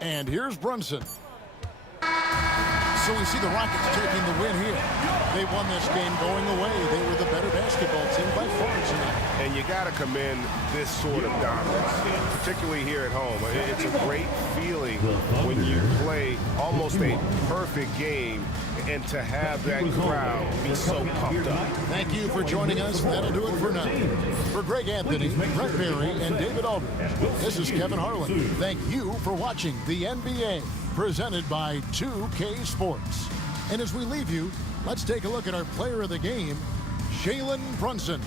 And here's Brunson. So we see the Rockets taking the win here. They won this game going away. They were the better basketball team by far tonight. And you got to commend this sort of dominance, particularly here at home. It's a great feeling when you play almost a perfect game and to have that crowd be so pumped up. Thank you for joining us. That'll do it for now. For Greg Anthony, Brett Berry, and David Aldridge, this is Kevin Harlan. Thank you for watching the NBA, presented by 2K Sports. And as we leave you, let's take a look at our player of the game, Jalen Brunson.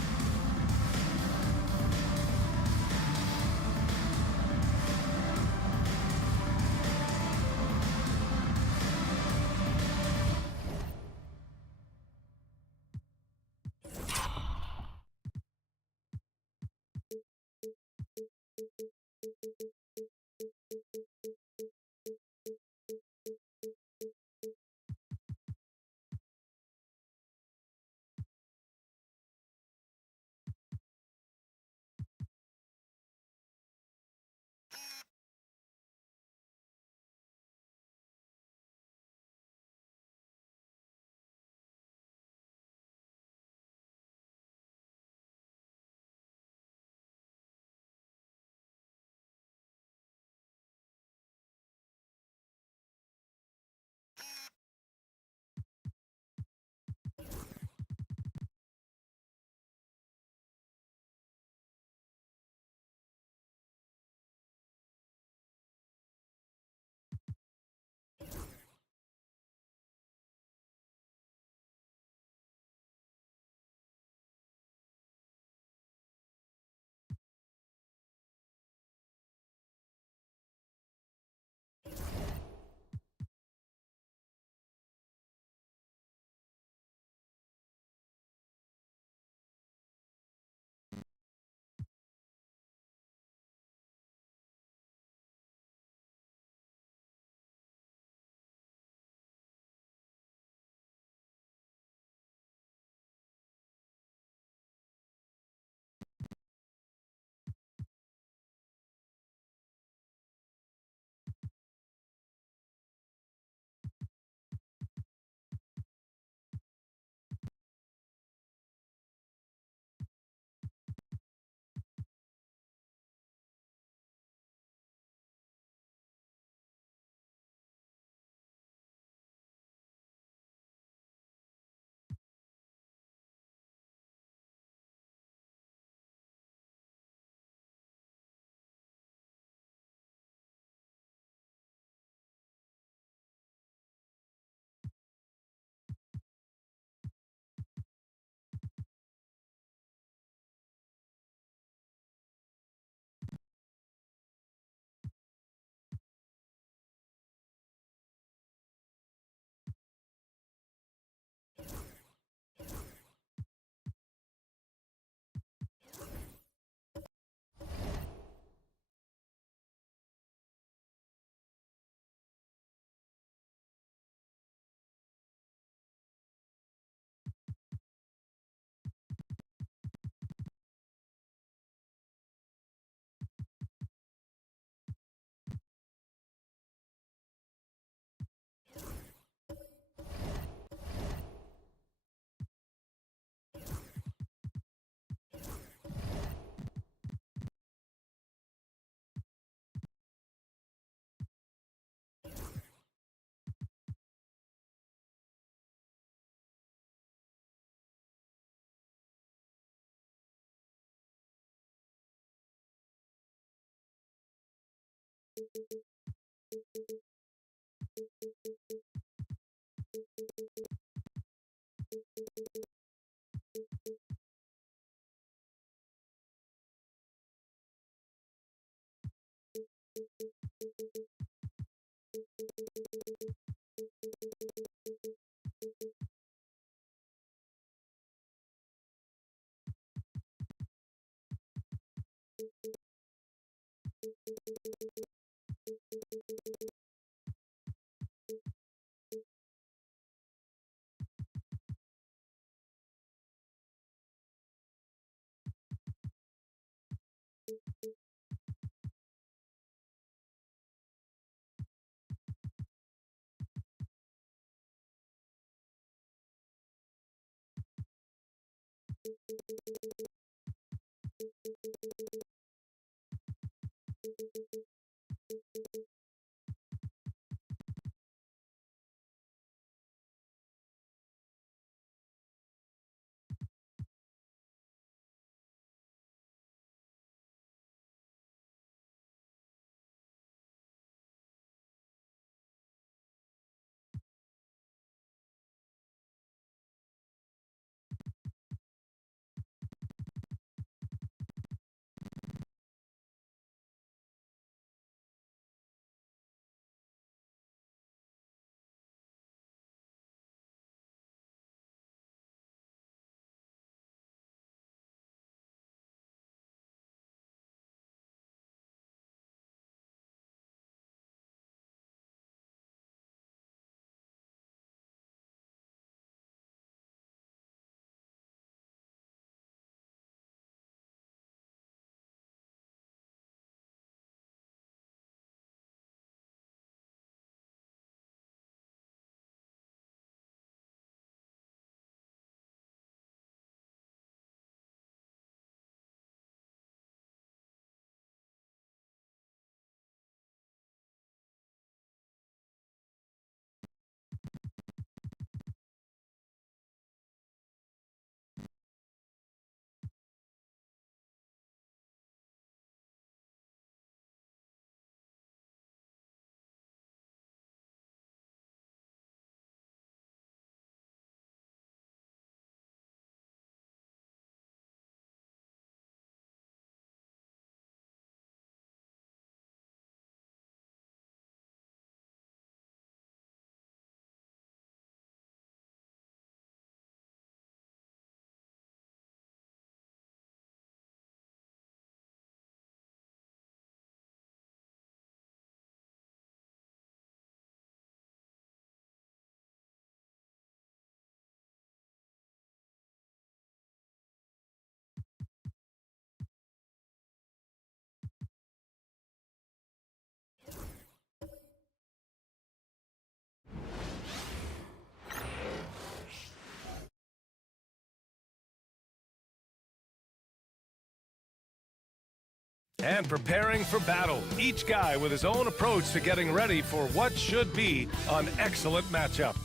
And preparing for battle, each guy with his own approach to getting ready for what should be an excellent matchup.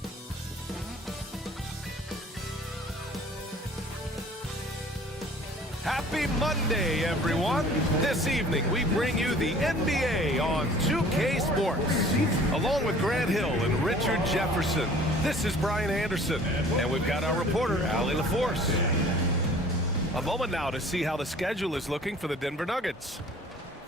Happy Monday, everyone. This evening, we bring you the NBA on 2K Sports. Along with Grant Hill and Richard Jefferson, this is Brian Anderson, and we've got our reporter, Allie LaForce. A moment now to see how the schedule is looking for the Denver Nuggets.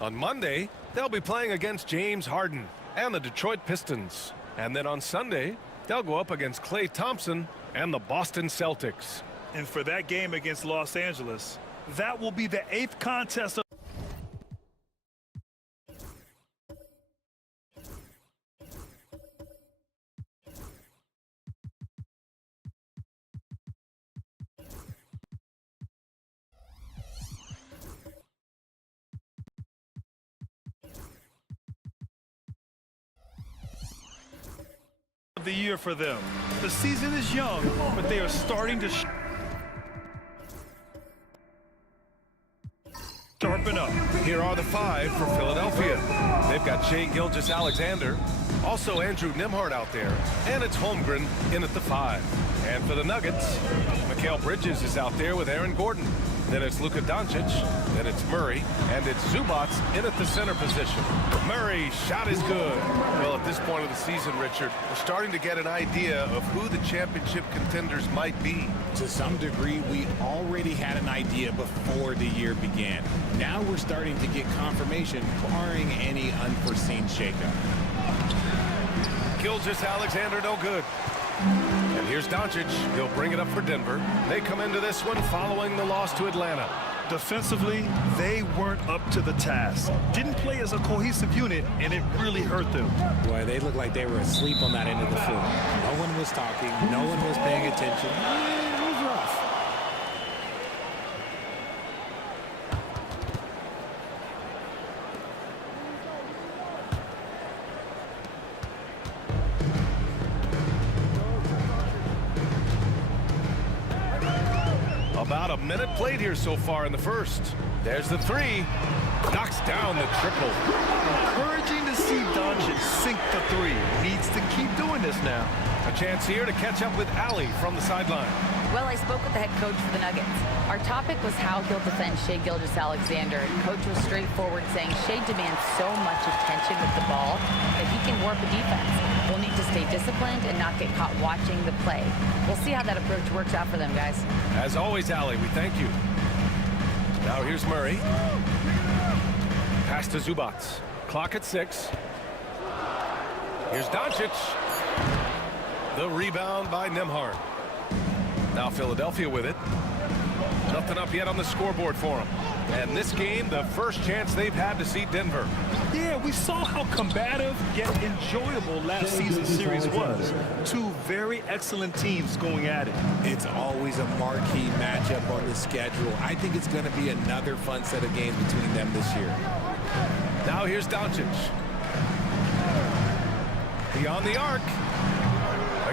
On Monday, they'll be playing against James Harden and the Detroit Pistons. And then on Sunday, they'll go up against Klay Thompson and the Boston Celtics. And for that game against Los Angeles, that will be the 8th contest of the year for them. The season is young, but they are starting to sharpen up. Here are the 5 for Philadelphia. They've got Shai Gilgeous-Alexander, also Andrew Nembhard out there, and it's Holmgren in at the 5. And for the Nuggets, Mikal Bridges is out there with Aaron Gordon. Then it's Luka Doncic, then it's Murray, and it's Zubats in at the center position. Murray's shot is good. Well, at this point of the season, Richard, we're starting to get an idea of who the championship contenders might be. To some degree, we already had an idea before the year began. Now we're starting to get confirmation, barring any unforeseen shakeup. Gilgeous-Alexander, no good. And here's Doncic. He'll bring it up for Denver. They come into this one following the loss to Atlanta. Defensively, they weren't up to the task. Didn't play as a cohesive unit, and it really hurt them. Boy, they looked like they were asleep on that end of the floor. No one was talking. No one was paying attention. It was rough. About a minute played here so far in the first. There's the three. Knocks down the triple. Encouraging to see Doncic sink the three. Needs to keep doing this now. A chance here to catch up with Allie from the sideline. Well, I spoke with the head coach for the Nuggets. Our topic was how he'll defend Shai Gilgeous-Alexander. And coach was straightforward, saying Shai demands so much attention with the ball that he can warp a defense. We'll need to stay disciplined and not get caught watching the play. We'll see how that approach works out for them, guys. As always, Allie, we thank you. Now here's Murray. Pass to Zubac. Clock at 6. Here's Doncic. The rebound by Nembhard. Now Philadelphia with it. Nothing up yet on the scoreboard for them. And this game, the first chance they've had to see Denver. Yeah, we saw how combative yet enjoyable last season's series was. Two very excellent teams going at it. It's always a marquee matchup on the schedule. I think it's going to be another fun set of games between them this year. Now here's Doncic. Beyond the arc.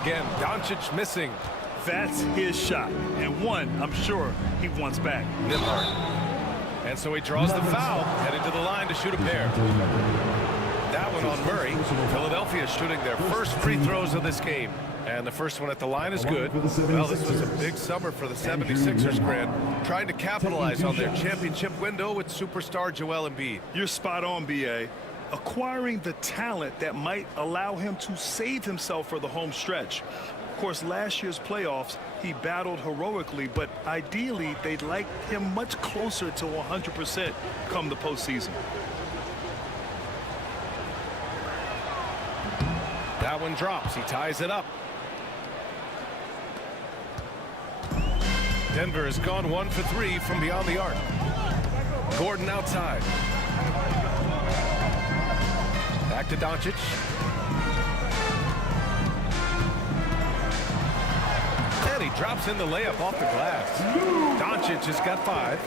Again, Doncic missing. That's his shot, and one I'm sure he wants back. Nembhard. And so he draws the foul, headed to the line to shoot a pair. That one on Murray. Philadelphia shooting their first free throws of this game. And the first one at the line is good. Well, this was a big summer for the 76ers, Grant, trying to capitalize on their championship window with superstar Joel Embiid. You're spot on, B.A. Acquiring the talent that might allow him to save himself for the home stretch. Of course, last year's playoffs, he battled heroically, but ideally, they'd like him much closer to 100% come the postseason. That one drops. He ties it up. Denver has gone 1 for 3 from beyond the arc. Gordon outside. Back to Doncic. And he drops in the layup off the glass. Doncic has got 5.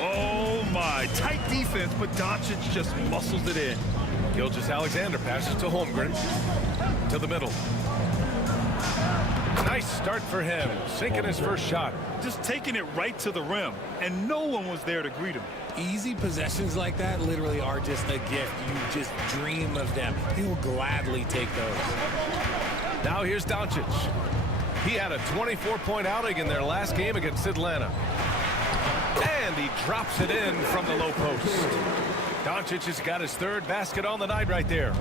Oh my, tight defense, but Doncic just muscles it in. Gilgeous-Alexander passes to Holmgren. To the middle. Nice start for him, sinking his first shot. Just taking it right to the rim, and no one was there to greet him. Easy possessions like that literally are just a gift. You just dream of them. He will gladly take those. Now here's Doncic. He had a 24-point outing in their last game against Atlanta. And he drops it in from the low post. Doncic has got his third basket on the night right there.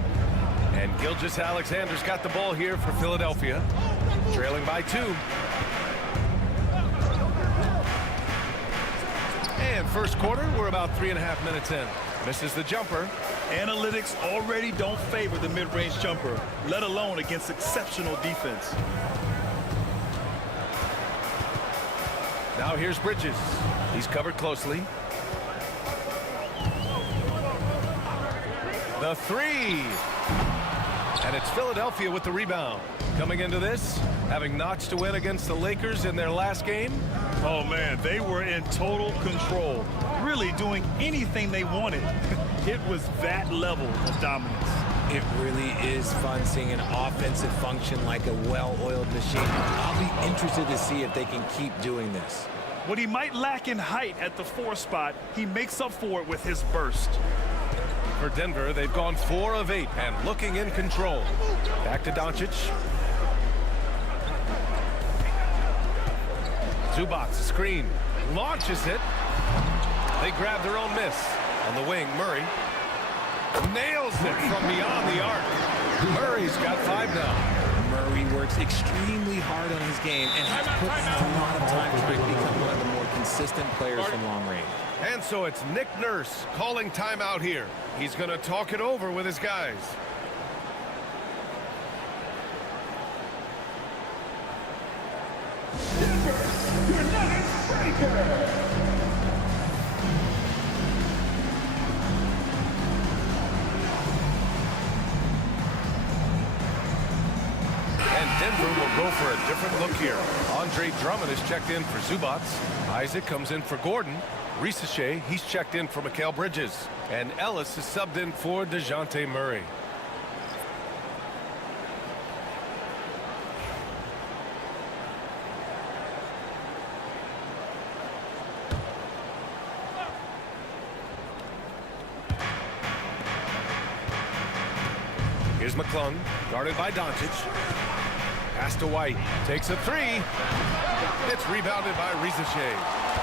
And Gilgeous-Alexander's got the ball here for Philadelphia. Trailing by 2. And first quarter, we're about 3.5 minutes in. Misses the jumper. Analytics already don't favor the mid-range jumper, let alone against exceptional defense. Now here's Bridges. He's covered closely. The 3. And it's Philadelphia with the rebound. Coming into this, having notched to win against the Lakers in their last game. Oh, man, they were in total control, really doing anything they wanted. It was that level of dominance. It really is fun seeing an offensive function like a well-oiled machine. I'll be interested to see if they can keep doing this. What he might lack in height at the 4 spot, he makes up for it with his burst. For Denver, they've gone 4 of 8 and looking in control. Back to Doncic. Zubac, screen, launches it. They grab their own miss. On the wing, Murray nails it from beyond the arc. Murray's got 5 now. Murray works extremely hard on his game and has put a lot of time trying to become one of the more consistent players from long range. And so it's Nick Nurse calling timeout here. He's going to talk it over with his guys. Denver, your ninth breaker. And Denver will go for a different look here. Andre Drummond is checked in for Zubac. Isaac comes in for Gordon. Risache, he's checked in for Mikal Bridges. And Ellis is subbed in for DeJounte Murray. Here's McClung, guarded by Doncic. Pass to White, takes a three. It's rebounded by Rizachet.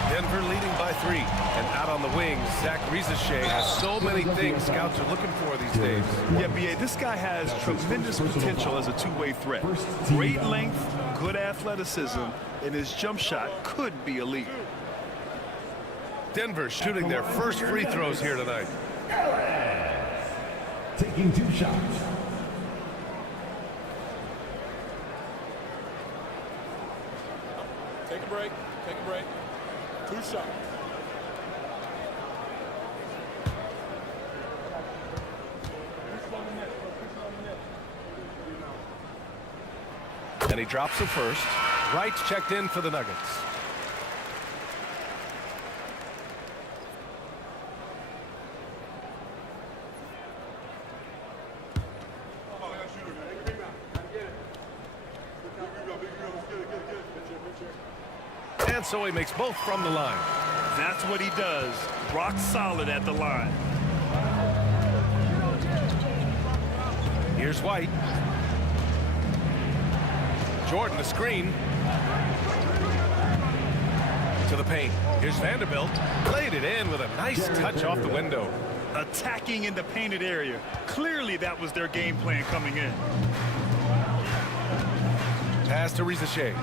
Denver leading by 3. And out on the wings, Zach Rizachet has so many things scouts are looking for these days. Yeah, B.A., this guy has tremendous potential as a two-way threat. Great length, good athleticism, and his jump shot could be elite. Denver shooting their first free throws here tonight. Taking 2 shots. Take a break. Take a break. 2 shots. And he drops the first. Wright's checked in for the Nuggets. And so he makes both from the line. That's what he does. Rock solid at the line. Here's White. Jordan, the screen. To the paint. Here's Vanderbilt. Played it in with a nice touch off the window. Attacking in the painted area. Clearly that was their game plan coming in. Pass to Rizachet.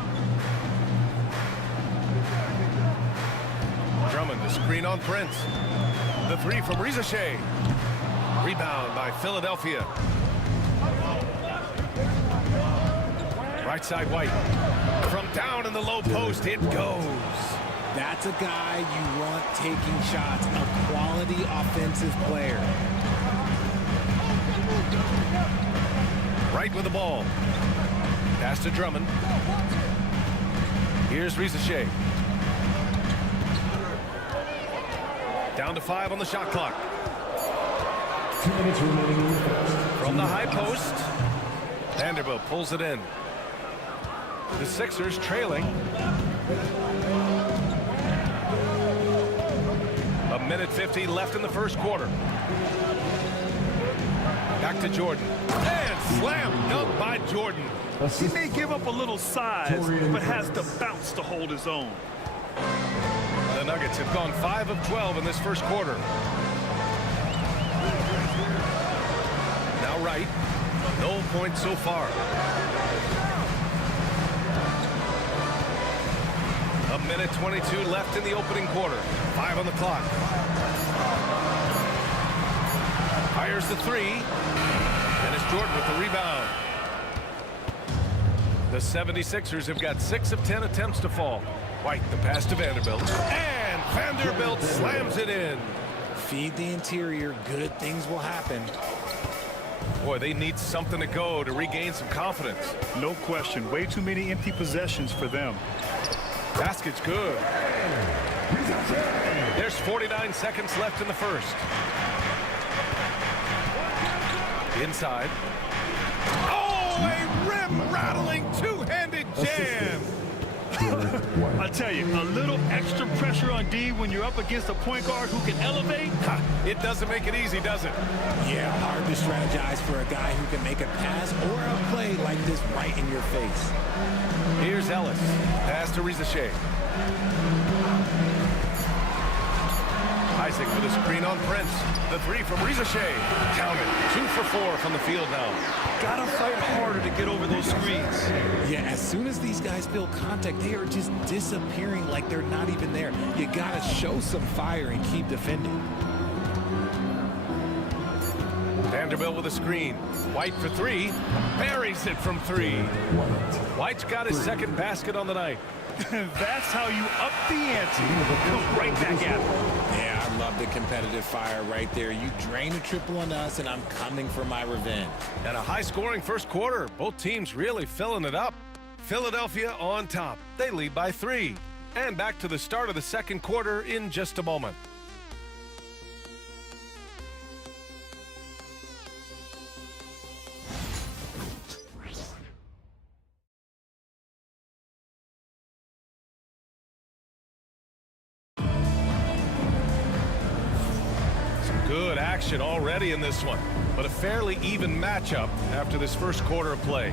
Drummond, the screen on Prince. The three from Rizachet. Rebound by Philadelphia. Right side White. From down in the low post, it goes. That's a guy you want taking shots, a quality offensive player. Right with the ball. Pass to Drummond. Here's Rizachet. Down to 5 on the shot clock. 2 minutes remaining in the first. From the high post, Vanderbilt pulls it in. The Sixers trailing. A minute 50 left in the first quarter. Back to Jordan. And slam dunk by Jordan. He may give up a little size, but has the bounce to hold his own. The Nuggets have gone 5 of 12 in this first quarter. Now Wright. No points so far. A minute 22 left in the opening quarter. 5 on the clock. Fires the three. And it's Jordan with the rebound. The 76ers have got 6 of 10 attempts to fall. White, the pass to Vanderbilt. And Vanderbilt slams it in. Feed the interior. Good things will happen. Boy, they need something to go to regain some confidence. No question. Way too many empty possessions for them. Basket's good. There's 49 seconds left in the first. Inside. Oh, a rim-rattling two-handed jam. I tell you, a little extra pressure on D when you're up against a point guard who can elevate. It doesn't make it easy, does it? Yeah, hard to strategize for a guy who can make a pass or a play like this right in your face. Here's Ellis. Pass to Rizachet. Isaac with a screen on Prince. The three from Rizachet. Count it. 2 for 4 from the field now. Gotta fight harder to get over those screens. Yeah, as soon as these guys feel contact, they are just disappearing like they're not even there. You gotta show some fire and keep defending. Vanderbilt with a screen. White for 3. Buries it from 3. White's got his second basket on the night. That's how you up the ante. Come right back at him. Yeah, I love the competitive fire right there. You drain a triple on us, and I'm coming for my revenge. And a high-scoring first quarter. Both teams really filling it up. Philadelphia on top. They lead by 3. And back to the start of the second quarter in just a moment. Good action already in this one. but a fairly even matchup after this first quarter of play.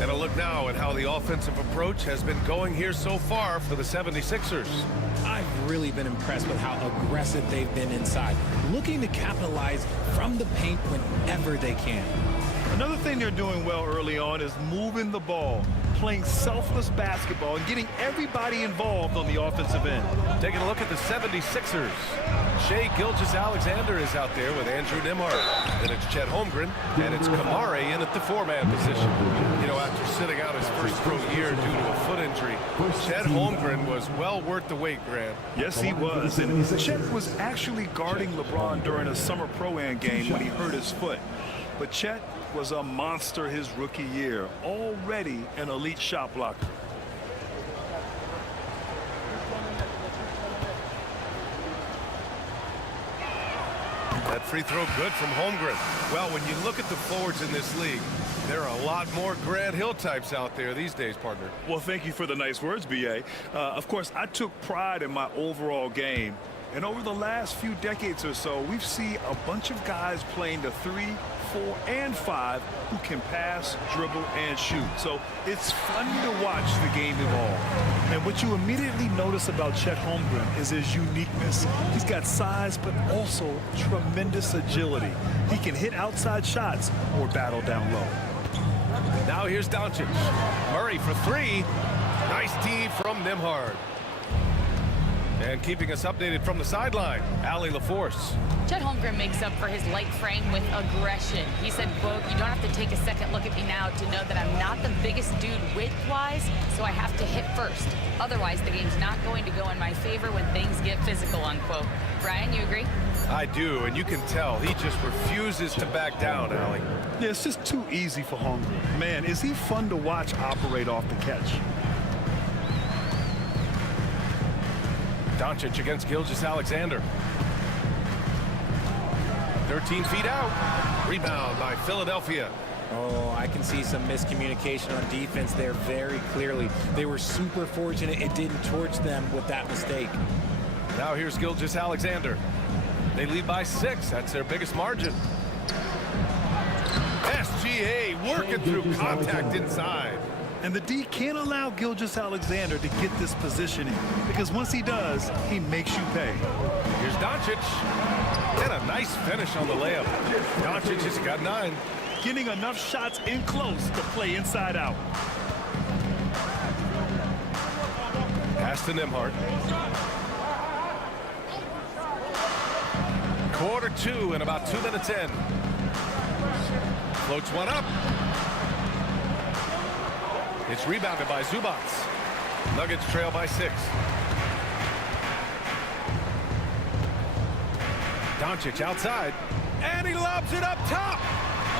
And a look now at how the offensive approach has been going here so far for the 76ers. I've really been impressed with how aggressive they've been inside, looking to capitalize from the paint whenever they can. Another thing they're doing well early on is moving the ball, playing selfless basketball, and getting everybody involved on the offensive end. Taking a look at the 76ers. Shai Gilgeous-Alexander is out there with Andrew Nembhard. Then it's Chet Holmgren, and it's Kamare in at the four-man position. You know, after sitting out his first pro year due to a foot injury, Chet Holmgren was well worth the wait, Grant. Yes, he was. And Chet was actually guarding LeBron during a summer pro-am game when he hurt his foot. But Chet was a monster his rookie year, already an elite shot blocker. That free throw good from Holmgren. Well, when you look at the forwards in this league, there are a lot more Grant Hill types out there these days, partner. Well, thank you for the nice words, B.A. Of course, I took pride in my overall game. And over the last few decades or so, we've seen a bunch of guys playing the 3, 4, and 5 who can pass, dribble, and shoot. So it's fun to watch the game evolve. And what you immediately notice about Chet Holmgren is his uniqueness. He's got size, but also tremendous agility. He can hit outside shots or battle down low. Now here's Doncic. Murray for 3. Nice D from Nembhard. And keeping us updated from the sideline, Allie LaForce. Chet Holmgren makes up for his light frame with aggression. He said, quote, "You don't have to take a second look at me now to know that I'm not the biggest dude width-wise, so I have to hit first. Otherwise, the game's not going to go in my favor when things get physical," unquote. Brian, you agree? I do, and you can tell he just refuses to back down, Allie. Yeah, it's just too easy for Holmgren. Man, is he fun to watch operate off the catch. Doncic against Gilgeous-Alexander. 13 feet out. Rebound by Philadelphia. Oh, I can see some miscommunication on defense there very clearly. They were super fortunate it didn't torch them with that mistake. Now here's Gilgeous-Alexander. They lead by 6. That's their biggest margin. SGA working through contact inside. And the D can't allow Gilgeous-Alexander to get this positioning, because once he does, he makes you pay. Here's Doncic. And a nice finish on the layup. Doncic has got 9. Getting enough shots in close to play inside out. Pass to Nembhard. Quarter 2 and about 2 minutes in. Floats one up. It's rebounded by Zubac. Nuggets trail by 6. Doncic outside, and he lobs it up top,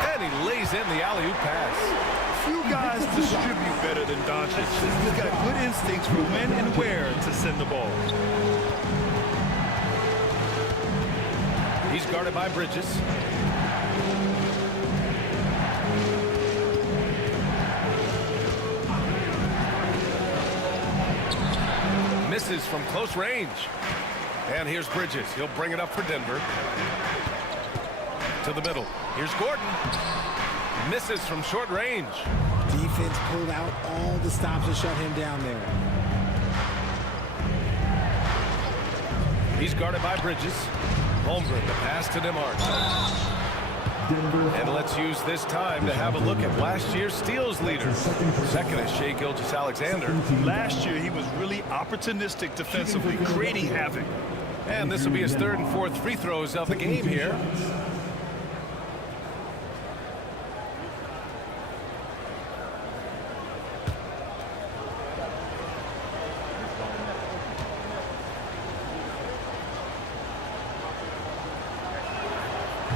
and he lays in the alley-oop pass. Few guys distribute better than Doncic. He's got good instincts for when and where to send the ball. He's guarded by Bridges. Misses from close range. And here's Bridges. He'll bring it up for Denver. To the middle. Here's Gordon. Misses from short range. Defense pulled out all the stops to shut him down there. He's guarded by Bridges. Holmgren, the pass to Nembhard. And let's use this time to have a look at last year's steals leader. Second is Shai Gilgeous-Alexander. Last year, he was really opportunistic defensively, creating havoc. And this will be his 3rd and 4th free throws of the game here.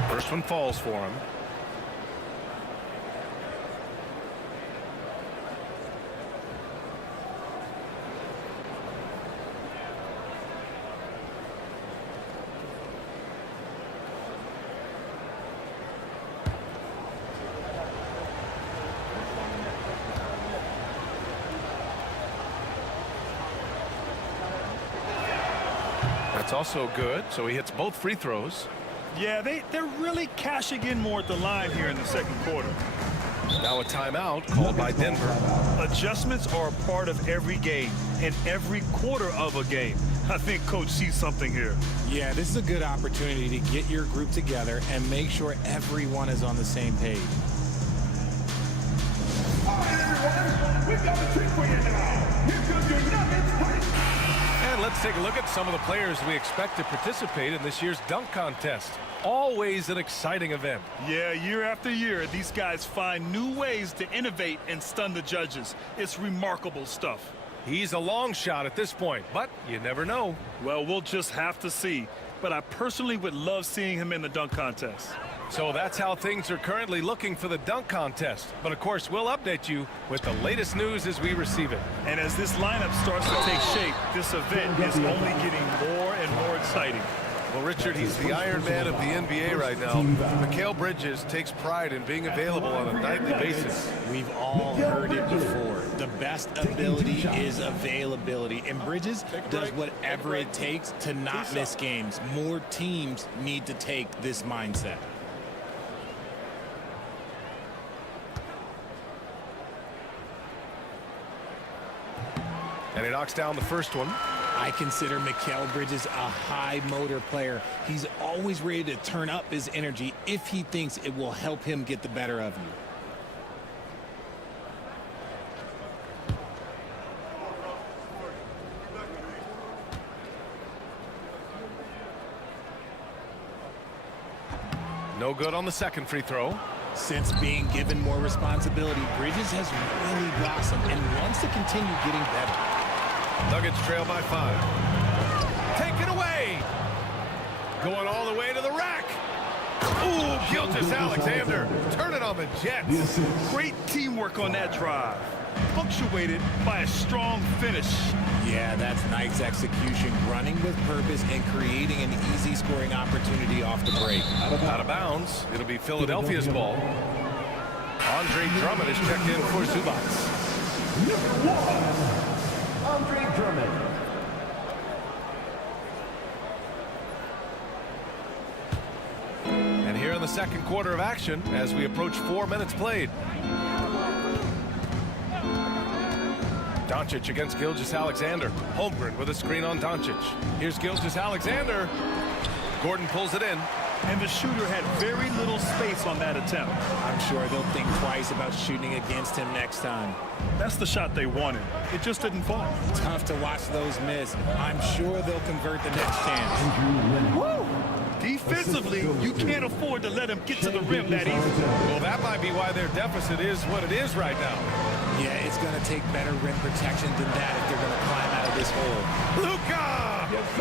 First one falls for him. That's also good, so he hits both free throws. Yeah, they're really cashing in more at the line here in the second quarter. Now a timeout called by Denver. Adjustments are a part of every game and every quarter of a game. I think Coach sees something here. Yeah, this is a good opportunity to get your group together and make sure everyone is on the same page. All right, everyone, we've got a treat for you now. Here comes your Nuggets party. And let's take a look at some of the players we expect to participate in this year's dunk contest. Always an exciting event. Yeah, year after year, these guys find new ways to innovate and stun the judges. It's remarkable stuff. He's a long shot at this point, but you never know. Well, we'll just have to see. But I personally would love seeing him in the dunk contest. So that's how things are currently looking for the dunk contest. But of course, we'll update you with the latest news as we receive it. And as this lineup starts to take shape, this event is only getting more and more exciting. Well, Richard, he's the Iron Man of the NBA right now. Mikal Bridges takes pride in being available on a nightly basis. We've all heard it before. The best ability is availability. And Bridges does whatever it takes to not miss games. More teams need to take this mindset. And he knocks down the first one. I consider Mikal Bridges a high motor player. He's always ready to turn up his energy if he thinks it will help him get the better of you. No good on the second free throw. Since being given more responsibility, Bridges has really blossomed and wants to continue getting better. Nuggets trail by 5. Take it away. Going all the way to the rack. Ooh, Gilgeous-Alexander. Turn it on the Jets. Great teamwork on that drive. Punctuated by a strong finish. Yeah, that's Knight's execution, running with purpose and creating an easy scoring opportunity off the break. Out of bounds. It'll be Philadelphia's ball. Andre Drummond is checked in for Zubats. Number 1. Andre Drummond. And here in the second quarter of action as we approach 4 minutes played. Doncic against Gilgeous-Alexander. Holmgren with a screen on Doncic. Here's Gilgeous-Alexander. Gordon pulls it in. And the shooter had very little space on that attempt. I'm sure they'll think twice about shooting against him next time. That's the shot they wanted. It just didn't fall. Tough to watch those miss. I'm sure they'll convert the next chance. Woo! Defensively, you can't afford to let him get to the rim that easy. Well, that might be why their deficit is what it is right now. Yeah, it's going to take better rim protection than that if they're going to climb out of this hole. Luka!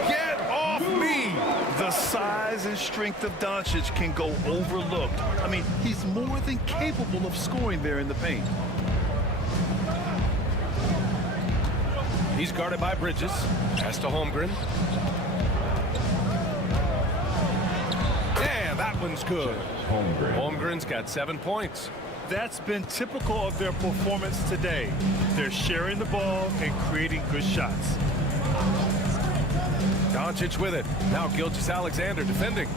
Get off me! The size and strength of Doncic can go overlooked. I mean, he's more than capable of scoring there in the paint. He's guarded by Bridges. Pass to Holmgren. Yeah, that one's good. Holmgren's got 7 points. That's been typical of their performance today. They're sharing the ball and creating good shots. Doncic with it. Now Gilgeous-Alexander defending.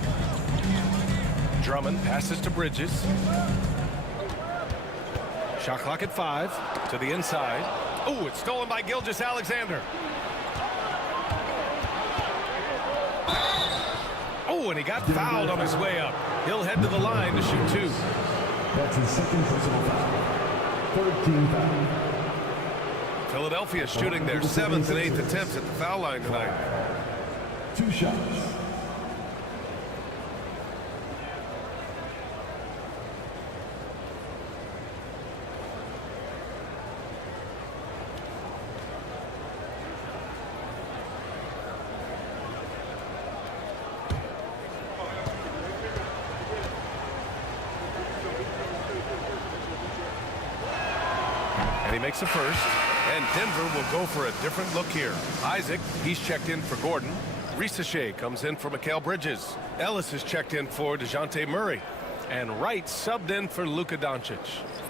Drummond passes to Bridges. Shot clock at 5. To the inside. Oh, it's stolen by Gilgeous-Alexander. Oh, and he got fouled on his way up. He'll head to the line to shoot 2. That's his second personal foul. 13 foul. Philadelphia shooting their 7th and 8th attempts at the foul line tonight. 2 shots. And he makes the first. And Denver will go for a different look here. Isaac, he's checked in for Gordon. Ricochet comes in for Mikal Bridges. Ellis is checked in for DeJounte Murray. And Wright subbed in for Luka Doncic.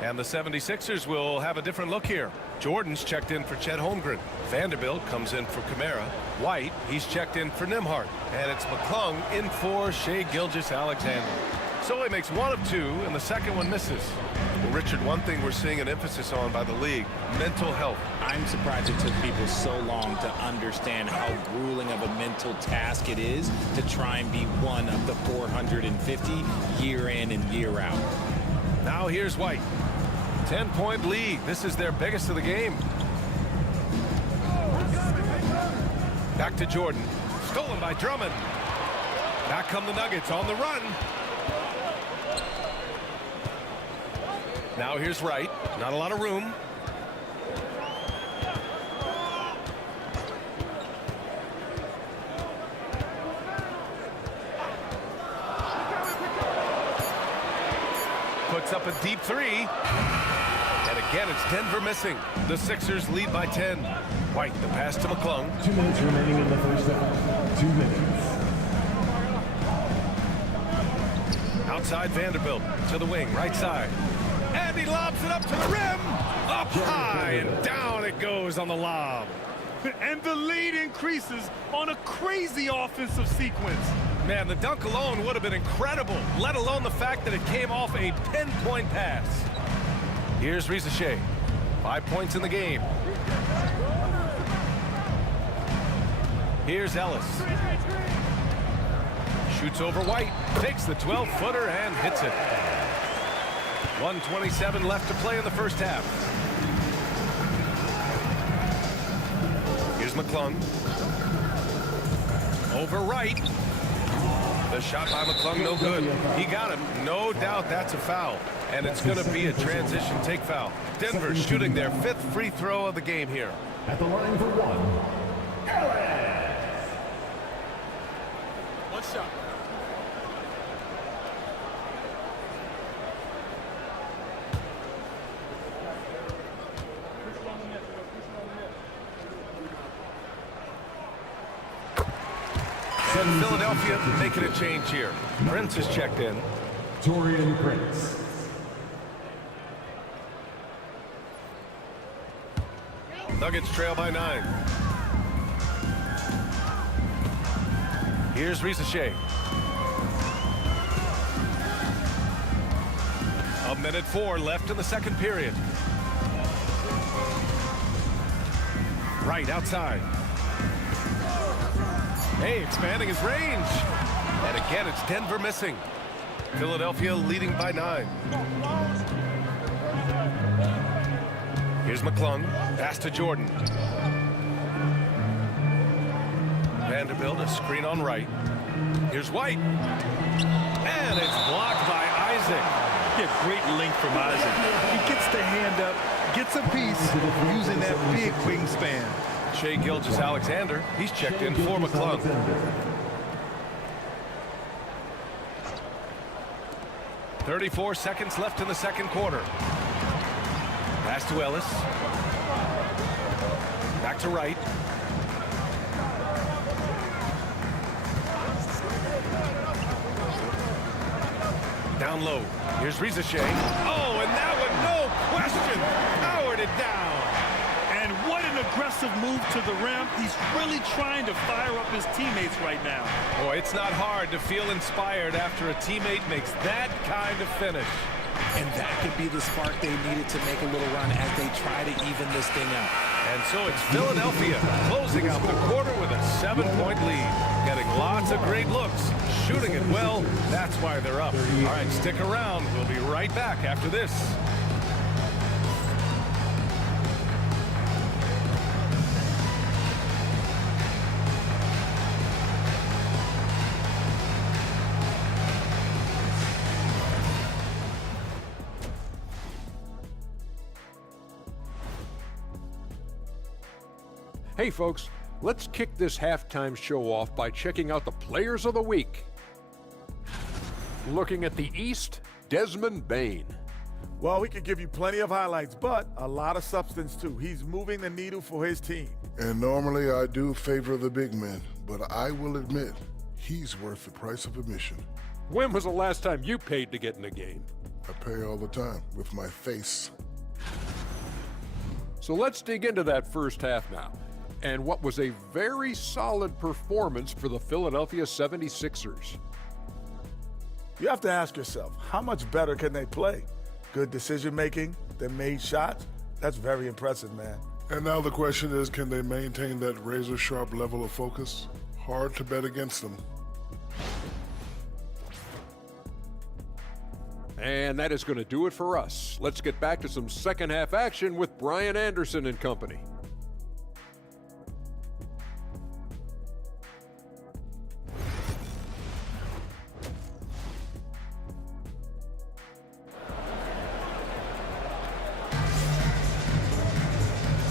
And the 76ers will have a different look here. Jordan's checked in for Chet Holmgren. Vanderbilt comes in for Kamara. White, he's checked in for Nembhard. And it's McClung in for Shai Gilgeous-Alexander. So he makes one of two, and the second one misses. Well, Richard, one thing we're seeing an emphasis on by the league, mental health. I'm surprised it took people so long to understand how grueling of a mental task it is to try and be one of the 450 year in and year out. Now here's White. 10-point lead. This is their biggest of the game. Back to Jordan. Stolen by Drummond. Back come the Nuggets on the run. Now here's Wright. Not a lot of room. Puts up a deep three. And again, it's Denver missing. The Sixers lead by 10. White, the pass to McClung. 2 minutes remaining in the first half. 2 minutes. Outside Vanderbilt to the wing, right side. And he lobs it up to the rim. Up high and down it goes on the lob. And the lead increases on a crazy offensive sequence. Man, the dunk alone would have been incredible, let alone the fact that it came off a pinpoint pass. Here's Risa Shea. 5 points in the game. Here's Ellis. Shoots over White, takes the 12-footer and hits it. 1:27 left to play in the first half. Here's McClung. Over Wright. The shot by McClung, no good. He got him. No doubt that's a foul. And it's going to be a transition take foul. Denver shooting their 5th free throw of the game here. At the line for one, Ellis. One shot. And Philadelphia making a change here. Prince is checked in. Taurean Prince. Nuggets trail by 9. Here's Risa Shea. 1:04 left in the second period. Right outside. Hey, expanding his range. And again, it's Denver missing. Philadelphia leading by 9. Here's McClung. Pass to Jordan. Vanderbilt, a screen on Wright. Here's White. And it's blocked by Isaac. Yeah, great length from Isaac. He gets the hand up, gets a piece using that big wingspan. Shai Gilgeous-Alexander, he's checked in for McClung. .34 seconds left in the second quarter. Pass to Ellis. Back to Wright. Down low. Here's Risa Shea. Oh, and that one, no question, powered it down. And what an aggressive move to the rim. He's really trying to fire up his teammates right now. Boy, it's not hard to feel inspired after a teammate makes that kind of finish. And that could be the spark they needed to make a little run as they try to even this thing up. And so it's Philadelphia closing out the quarter with a 7-point lead. Getting lots of great looks, shooting it well. That's why they're up. All right, stick around. We'll be right back after this. Hey folks, let's kick this halftime show off by checking out the Players of the Week. Looking at the East, Desmond Bane. Well, he could give you plenty of highlights, but a lot of substance too. He's moving the needle for his team. And normally I do favor the big men, but I will admit he's worth the price of admission. When was the last time you paid to get in a game? I pay all the time with my face. So let's dig into that first half now, and what was a very solid performance for the Philadelphia 76ers. You have to ask yourself, how much better can they play? Good decision making, they made shots. That's very impressive, man. And now the question is, can they maintain that razor-sharp level of focus? Hard to bet against them. And that is going to do it for us. Let's get back to some second half action with Brian Anderson and company.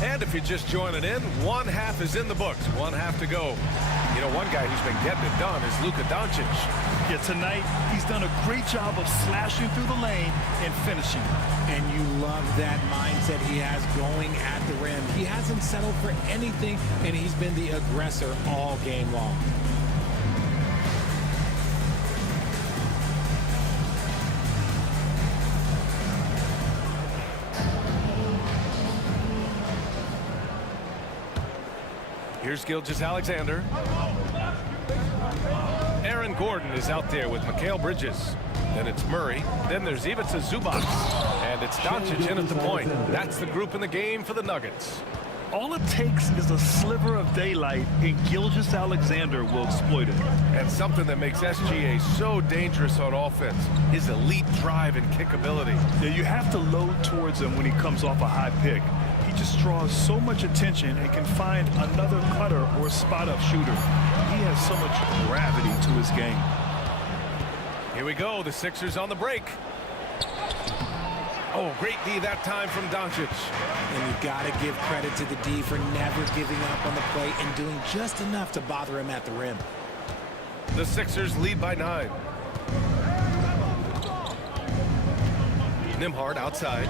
And if you're just joining in, one half is in the books, one half to go. You know, one guy who's been getting it done is Luka Doncic. Yeah, tonight he's done a great job of slashing through the lane and finishing. And you love that mindset he has going at the rim. He hasn't settled for anything, and he's been the aggressor all game long. Here's Gilgeous-Alexander. Aaron Gordon is out there with Mikal Bridges. Then it's Murray. Then there's Ivica Zubac. And it's Doncic in at the point. That's the group in the game for the Nuggets. All it takes is a sliver of daylight, and Gilgeous-Alexander will exploit it. And something that makes SGA so dangerous on offense, his elite drive and kick ability. Yeah, you have to load towards him when he comes off a high pick. He just draws so much attention and can find another cutter or spot-up shooter. He has so much gravity to his game. Here we go, the Sixers on the break. Oh, great D that time from Doncic. And you've got to give credit to the D for never giving up on the play and doing just enough to bother him at the rim. The Sixers lead by 9. Nembhard outside.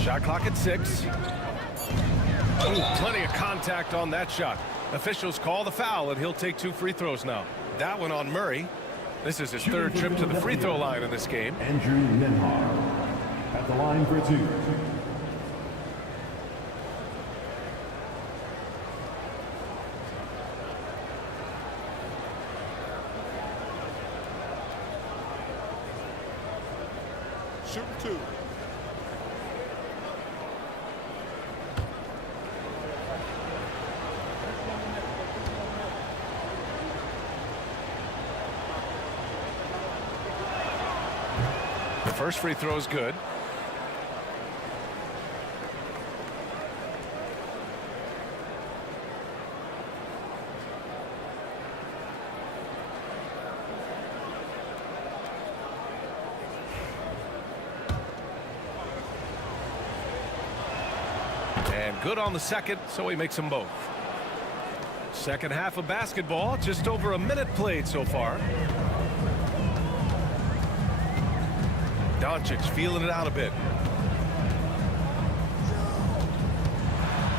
Shot clock at 6. Ooh, plenty of contact on that shot. Officials call the foul, and he'll take 2 free throws now. That one on Murray. This is his third trip to the free throw line in this game. Andrew Nembhard at the line for 2. Shoot 2. The first free throw is good. And good on the second, so he makes them both. Second half of basketball, just over a minute played so far. Doncic feeling it out a bit.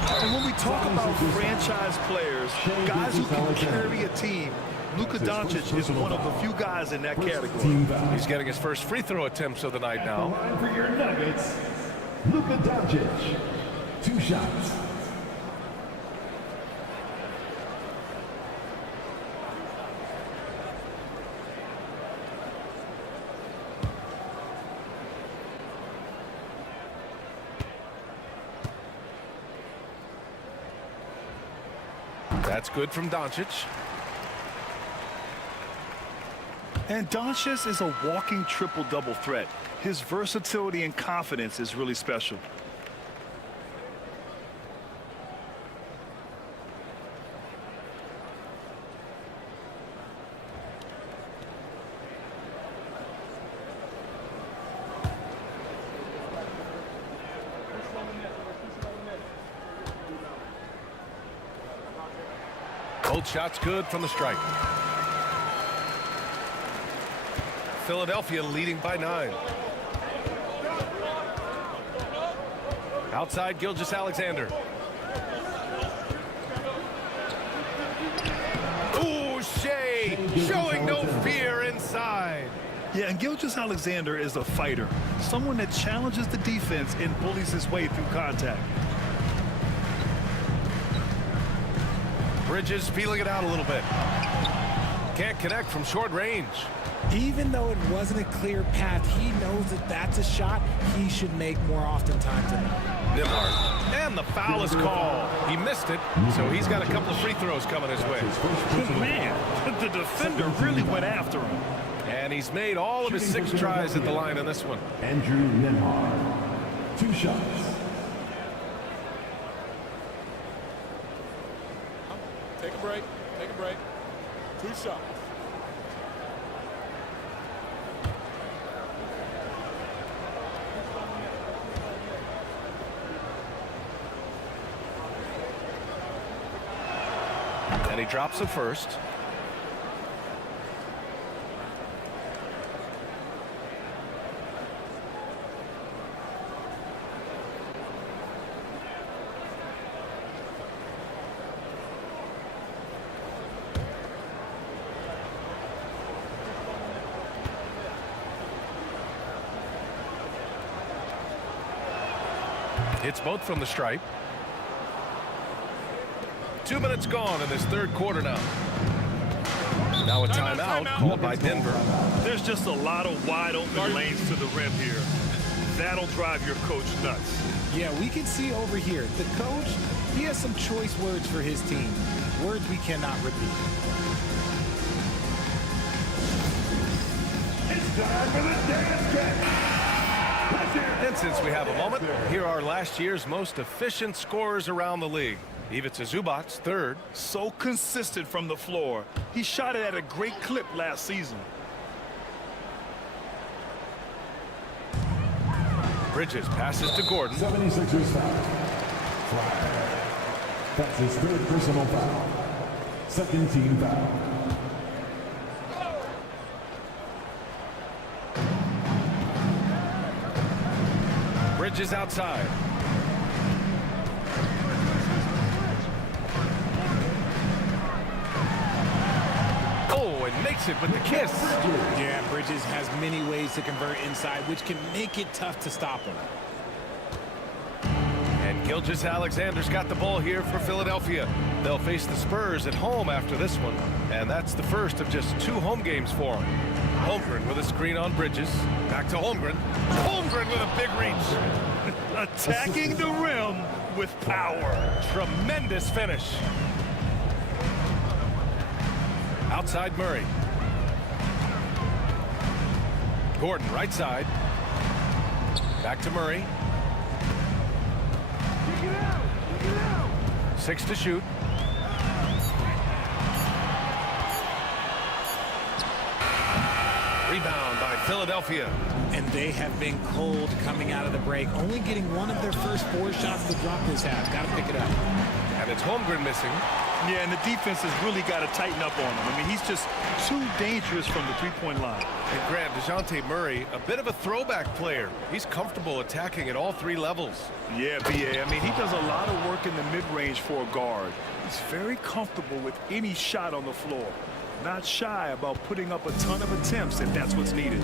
And when we talk about franchise players, guys who can carry a team, Luka Doncic is one of the few guys in that category. He's getting his first free throw attempts of the night now. For your Nuggets, Luka Doncic. 2 shots. That's good from Doncic. And Doncic is a walking triple-double threat. His versatility and confidence is really special. Both shots good from the stripe. Philadelphia leading by 9. Outside Gilgeous-Alexander. Yeah, and Gilgeous-Alexander is a fighter, someone that challenges the defense and bullies his way through contact. Bridges feeling it out a little bit. Can't connect from short range. Even though it wasn't a clear path, he knows that that's a shot he should make more oftentimes than not. Nimhart. And the foul is called. He missed it, so he's got a couple of free throws coming his way. Man, the defender really went after him. And he's made all of his 6 tries at the line in this one. Andrew Nimhart. 2 shots. Take a break. Take a break. 2 shots. And he drops it first. Hits both from the stripe. 2 minutes gone in this third quarter now. Now a timeout called by Denver. There's just a lot of wide open lanes to the rim here. That'll drive your coach nuts. Yeah, we can see over here, the coach, he has some choice words for his team. Words we cannot repeat. It's time for the dance catch. And since we have a moment, here are last year's most efficient scorers around the league. Ivica Zubac's third. So consistent from the floor. He shot it at a great clip last season. Bridges passes to Gordon. 76ers foul. Flag. That's his 3rd personal foul. 2nd team foul. Bridges outside. Oh, and makes it with the kiss. Yeah, Bridges has many ways to convert inside, which can make it tough to stop him. And Gilgeous-Alexander's got the ball here for Philadelphia. They'll face the Spurs at home after this one, and that's the first of just 2 home games for him. Holmgren with a screen on Bridges. Back to Holmgren. Holmgren with a big reach. Attacking the rim with power. Tremendous finish. Outside Murray. Gordon right side. Back to Murray. 6 to shoot. Rebound by Philadelphia. And they have been cold coming out of the break, only getting one of their first 4 shots to drop this half. Got to pick it up. And it's Holmgren missing. Yeah, and the defense has really got to tighten up on him. I mean, he's just too dangerous from the three-point line. And Grant, DeJounte Murray, a bit of a throwback player. He's comfortable attacking at all 3 levels. Yeah, B.A. I mean, he does a lot of work in the mid-range for a guard. He's very comfortable with any shot on the floor. Not shy about putting up a ton of attempts if that's what's needed.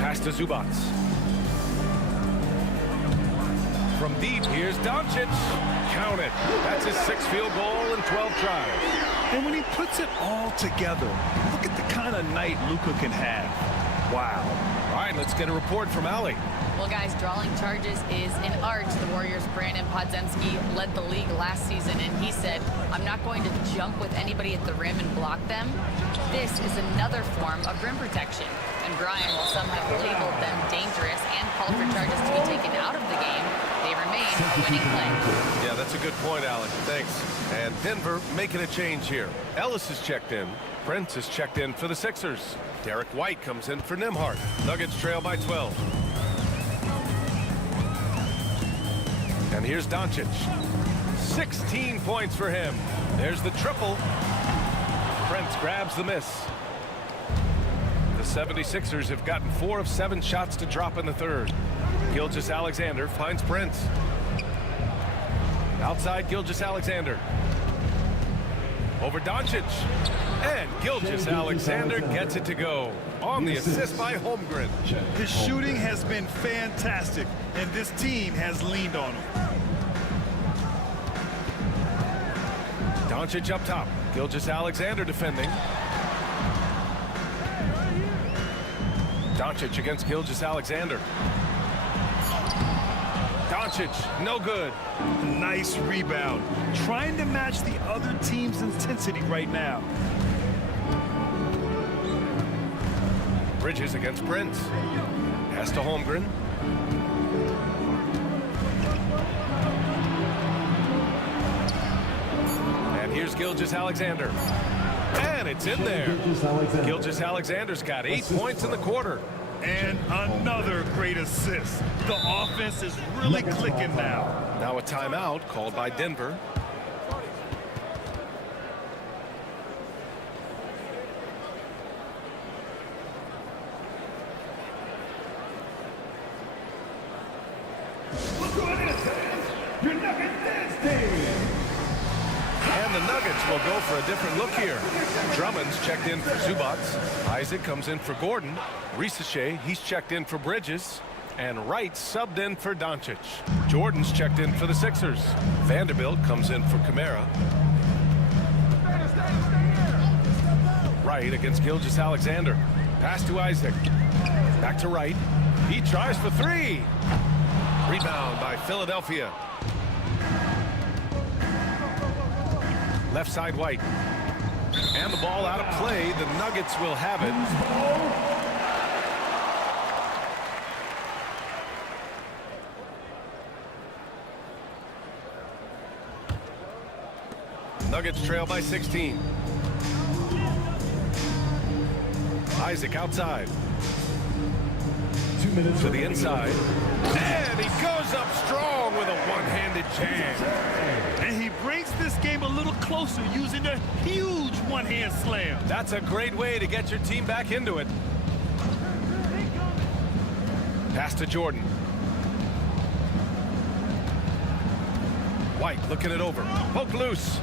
Pass to Zubac. From deep, here's Doncic. Count it. That's his 6th field goal in 12 tries. And when he puts it all together, look at the kind of night Luka can have. Wow. All right, let's get a report from Allie. Well, guys, drawing charges is an art. The Warriors' Brandon Podziemski led the league last season, and he said, I'm not going to jump with anybody at the rim and block them. This is another form of rim protection. And Brian, while some have labeled them dangerous and called for charges to be taken out of the game, they remain a winning play. Yeah, that's a good point, Allie. Thanks. And Denver making a change here. Ellis is checked in. Prince is checked in for the Sixers. Derek White comes in for Nimhart. Nuggets trail by 12. And here's Doncic. 16 points for him. There's the triple. Prince grabs the miss. The 76ers have gotten 4 of 7 shots to drop in the third. Gilgeous-Alexander finds Prince. Outside Gilgeous-Alexander. Over Doncic. And Gilgeous-Alexander gets it to go on the assist by Holmgren. His shooting has been fantastic, and this team has leaned on him. Doncic up top. Gilgeous-Alexander defending. Doncic against Gilgeous-Alexander. Doncic, no good. Nice rebound. Trying to match the other team's intensity right now. Bridges against Prince. Pass to Holmgren. And here's Gilgeous-Alexander. And it's in there. Gilgeous-Alexander's got 8 points in the quarter. And another great assist. The offense is really clicking now. Now a timeout called by Denver. And the Nuggets will go for a different look here. Drummond's checked in for Zubats. Isaac comes in for Gordon. Risache, he's checked in for Bridges. And Wright subbed in for Doncic. Jordan's checked in for the Sixers. Vanderbilt comes in for Kamara. Wright against Gilgeous-Alexander. Pass to Isaac. Back to Wright. He tries for three. Rebound by Philadelphia. Left side White. And the ball out of play. The Nuggets will have it. Nuggets trail by 16. Isaac outside. 2 minutes to the inside. And he goes up strong with a one-handed jam. And he brings this game a little closer using a huge one-hand slam. That's a great way to get your team back into it. Pass to Jordan. White looking it over. Poke loose.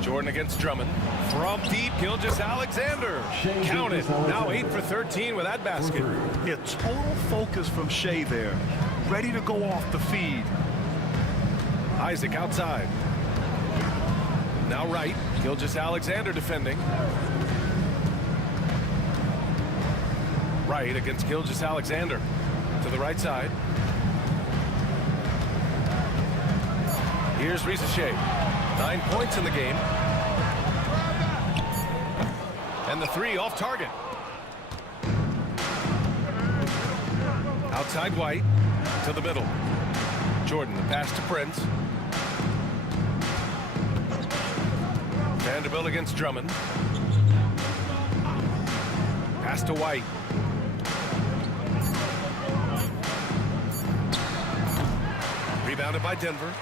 Jordan against Drummond. From deep, Gilgeous-Alexander. Counted. Now 8 for 13 with that basket. Yeah, total focus from Shea there. Ready to go off the feed. Isaac outside. Now right. Gilgeous-Alexander defending. Right against Gilgeous-Alexander. To the right side. Here's Risache. 9 points in the game. And the three off target. Outside White to the middle. Jordan, the pass to Prince. Vanderbilt against Drummond. Pass to White. Rebounded by Denver.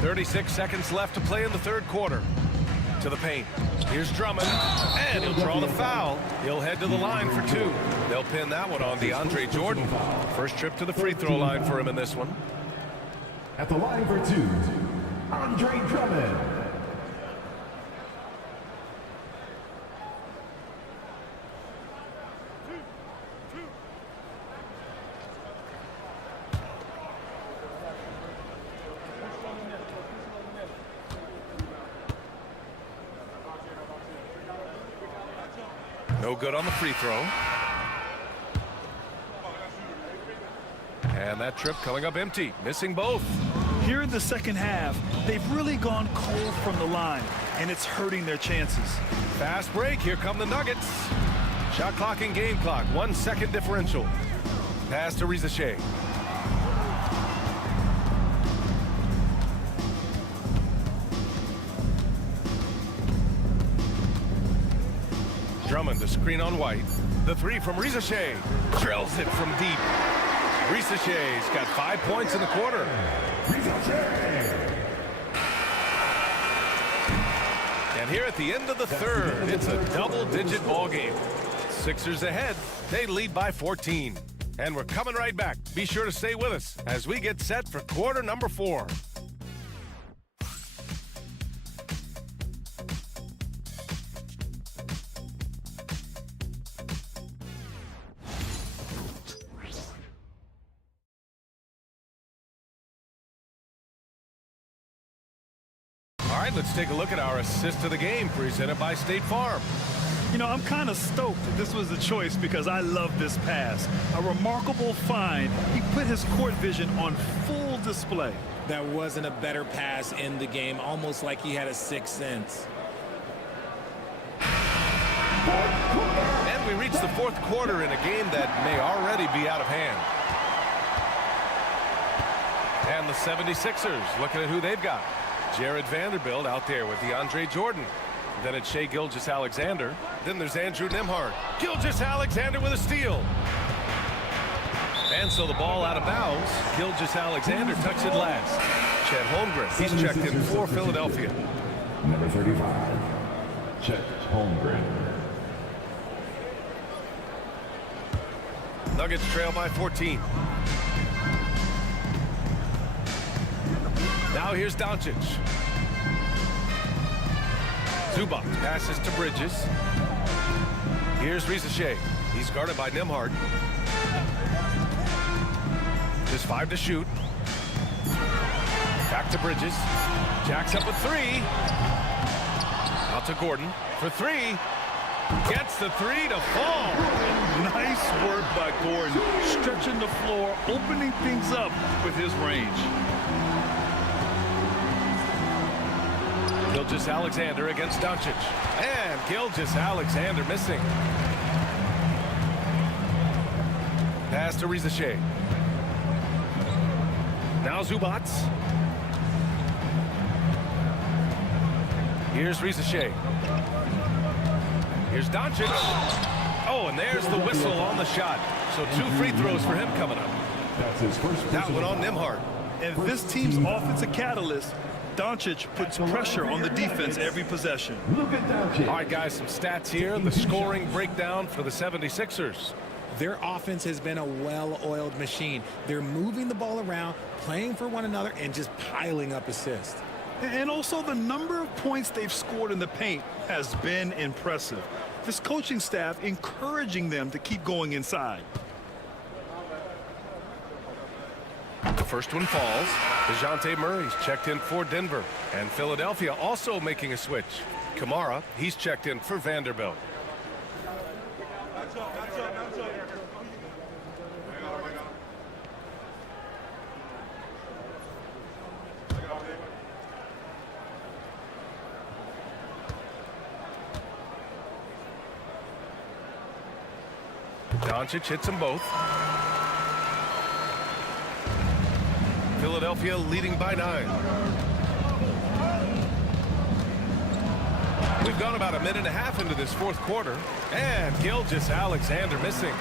36 seconds left to play in the third quarter. To the paint. Here's Drummond, and he'll draw the foul. He'll head to the line for two. They'll pin that one on DeAndre Jordan. First trip to the free throw line for him in this one. At the line for two, Andre Drummond. No good on the free throw. And that trip coming up empty, missing both. Here in the second half, they've really gone cold from the line, and it's hurting their chances. Fast break, here come the Nuggets. Shot clock and game clock, 1 second differential. Pass to Risache. Drummond to screen on White. The three from Risache. Drills it from deep. Risache's got 5 points in the quarter. And here at the end of the third, it's a double-digit ball game. Sixers ahead. They lead by 14. And we're coming right back. Be sure to stay with us as we get set for quarter number 4. right, let's take a look at our assist of the game presented by State Farm. You know, I'm kind of stoked that this was the choice because I love this pass. A remarkable find. He put his court vision on full display. That wasn't a better pass in the game, almost like he had a sixth sense. And we reach the fourth quarter in a game that may already be out of hand. And the 76ers looking at who they've got. Jared Vanderbilt out there with DeAndre Jordan. Then it's Shai Gilgeous-Alexander. Then there's Andrew Nembhard. Gilgeous-Alexander with a steal. And so the ball out of bounds. Gilgeous-Alexander tucks it last. Chet Holmgren, he's checked in for Philadelphia. Number 35, Chet Holmgren. Nuggets trail by 14. Now here's Doncic. Zubac passes to Bridges. Here's Reza Shea. He's guarded by Nembhard. Just 5 to shoot. Back to Bridges. Jacks up a 3. Out to Gordon for 3. Gets the 3 to fall. Nice work by Gordon, stretching the floor, opening things up with his range. Gilgeous-Alexander against Doncic. And Gilgeous-Alexander missing. Pass to Reza Shea. Now Zubac. Here's Reza Shea. Here's Doncic. Oh, and there's the whistle on the shot. So 2 free throws for him coming up. That's his first. That one on Nembhard. And this team's offensive catalyst, Doncic puts pressure on the defense every possession. Look at Doncic. All right, guys, some stats here. The scoring breakdown for the 76ers. Their offense has been a well-oiled machine. They're moving the ball around, playing for one another, and just piling up assists. And also the number of points they've scored in the paint has been impressive. This coaching staff encouraging them to keep going inside. The first one falls. DeJounte Murray's checked in for Denver. And Philadelphia also making a switch. Kamara, he's checked in for Vanderbilt. Doncic hits them both. Philadelphia leading by 9. We've gone about a minute and a half into this fourth quarter. And Gilgeous-Alexander missing.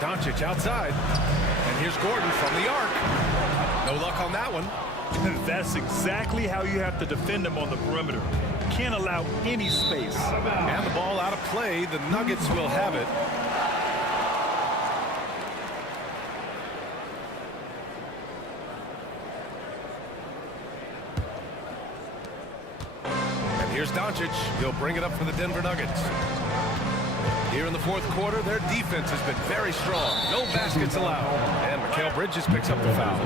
Doncic outside. And here's Gordon from the arc. No luck on that one. That's exactly how you have to defend them on the perimeter. Can't allow any space. And the ball out of play. The Nuggets will have it. And here's Doncic. He'll bring it up for the Denver Nuggets. Here in the fourth quarter, their defense has been very strong. No baskets allowed. And Mikal Bridges picks up the foul.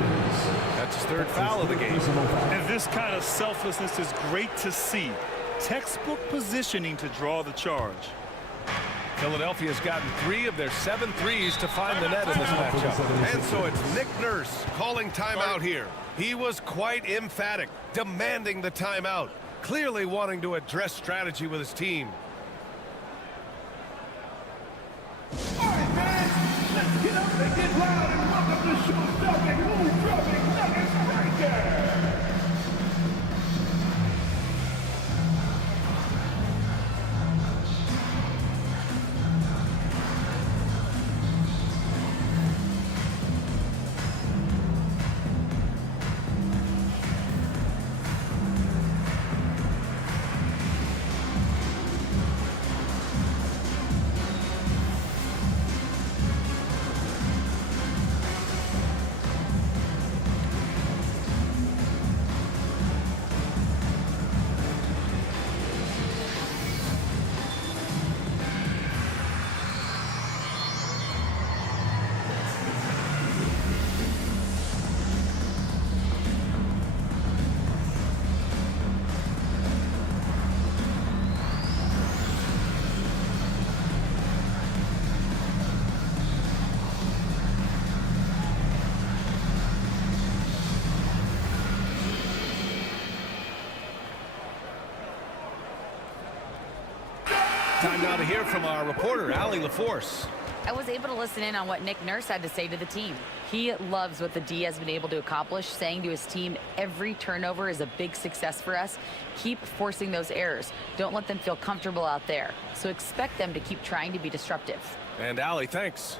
That's his 3rd foul of the game. And this kind of selflessness is great to see. Textbook positioning to draw the charge. Philadelphia's gotten 3 of their 7 threes to find the net in this matchup. And so it's Nick Nurse calling timeout here. He was quite emphatic, demanding the timeout, clearly wanting to address strategy with his team. All right, fans, let's get up and get loud and welcome the show-stopping, who-dropping Nuggets Breaker. Time now to hear from our reporter, Allie LaForce. I was able to listen in on what Nick Nurse had to say to the team. He loves what the D has been able to accomplish, saying to his team, every turnover is a big success for us. Keep forcing those errors. Don't let them feel comfortable out there. So expect them to keep trying to be disruptive. And Allie, thanks.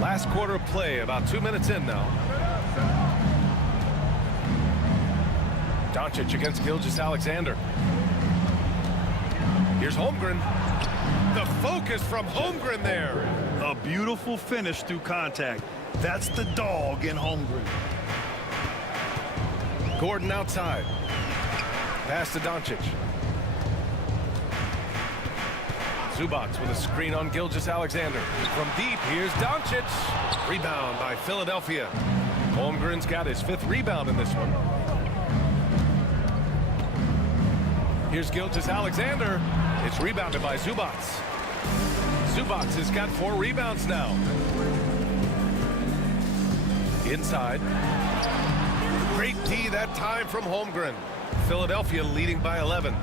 Last quarter of play, about 2 minutes in now. Doncic against Gilgeous-Alexander. Here's Holmgren. The focus from Holmgren there. A beautiful finish through contact. That's the dog in Holmgren. Gordon outside. Pass to Doncic. Zubac with a screen on Gilgeous-Alexander. From deep, here's Doncic. Rebound by Philadelphia. Holmgren's got his 5th rebound in this one. Here's Gilgeous-Alexander. It's rebounded by Zubac. Zubac has got 4 rebounds now. Inside. Great D that time from Holmgren. Philadelphia leading by 11.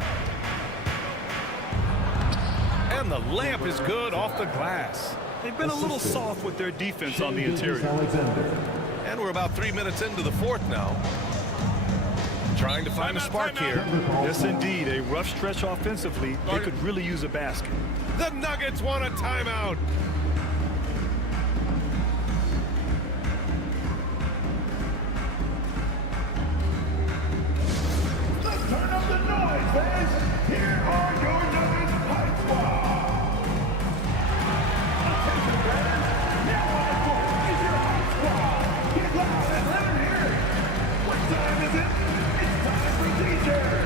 And the layup is good off the glass. They've been a little soft with their defense on the interior. And we're about 3 minutes into the 4th now. Trying to find a spark here. Yes, indeed. A rough stretch offensively. They could really use a basket. The Nuggets want a timeout. Let's turn up the noise, fans. Here are your Nuggets High Squad. Attention, fans. Now on the court is your High Squad. Get loud and let them hear it. What time is it? It's time for DJs.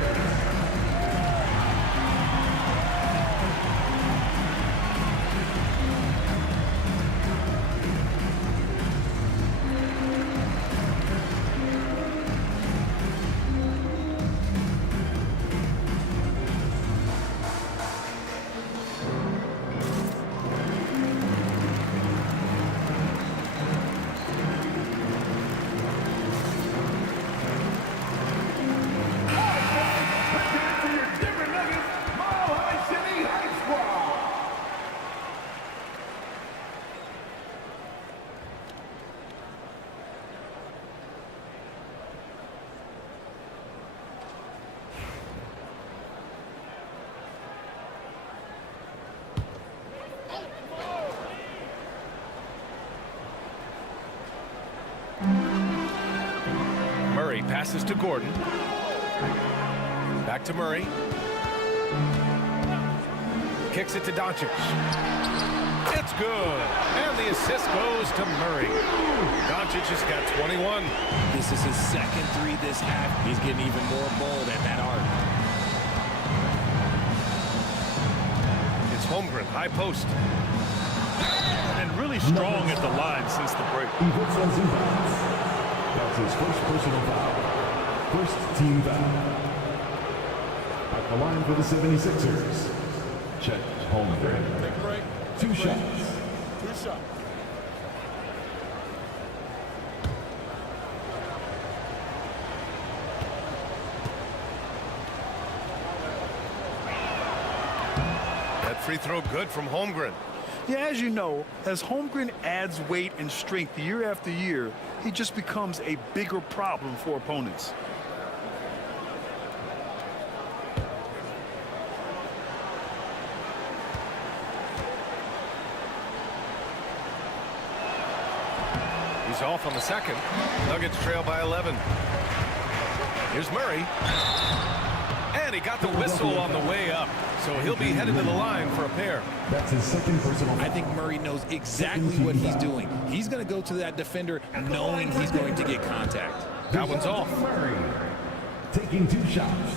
Murray passes to Gordon. Back to Murray. Kicks it to Doncic. It's good. And the assist goes to Murray. Doncic has got 21. This is his 2nd 3 this half. He's getting even more bold at that arc. It's Holmgren, high post. And really strong at the line since the break. That's his first personal foul. First team foul. At the line for the 76ers, Chet Holmgren. Take a break. 2 shots. 2 shots. That free throw good from Holmgren. Yeah, as you know, as Holmgren adds weight and strength year after year, he just becomes a bigger problem for opponents. He's off on the 2nd. Nuggets trail by 11. Here's Murray. And he got the whistle on the way up. So he'll be headed to the line for a pair. That's his 2nd personal foul. I think Murray knows exactly what he's doing. He's going to go to that defender knowing he's going to get contact. That one's off. Murray taking 2 shots.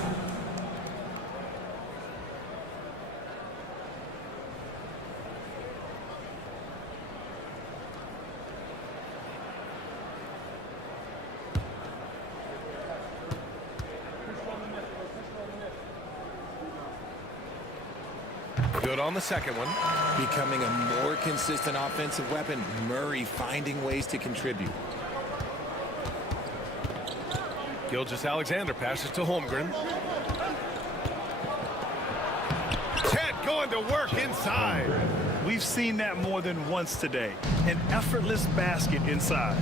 Good on the 2nd one. Becoming a more consistent offensive weapon. Murray finding ways to contribute. Gilgeous-Alexander passes to Holmgren. Chet going to work inside. We've seen that more than once today. An effortless basket inside.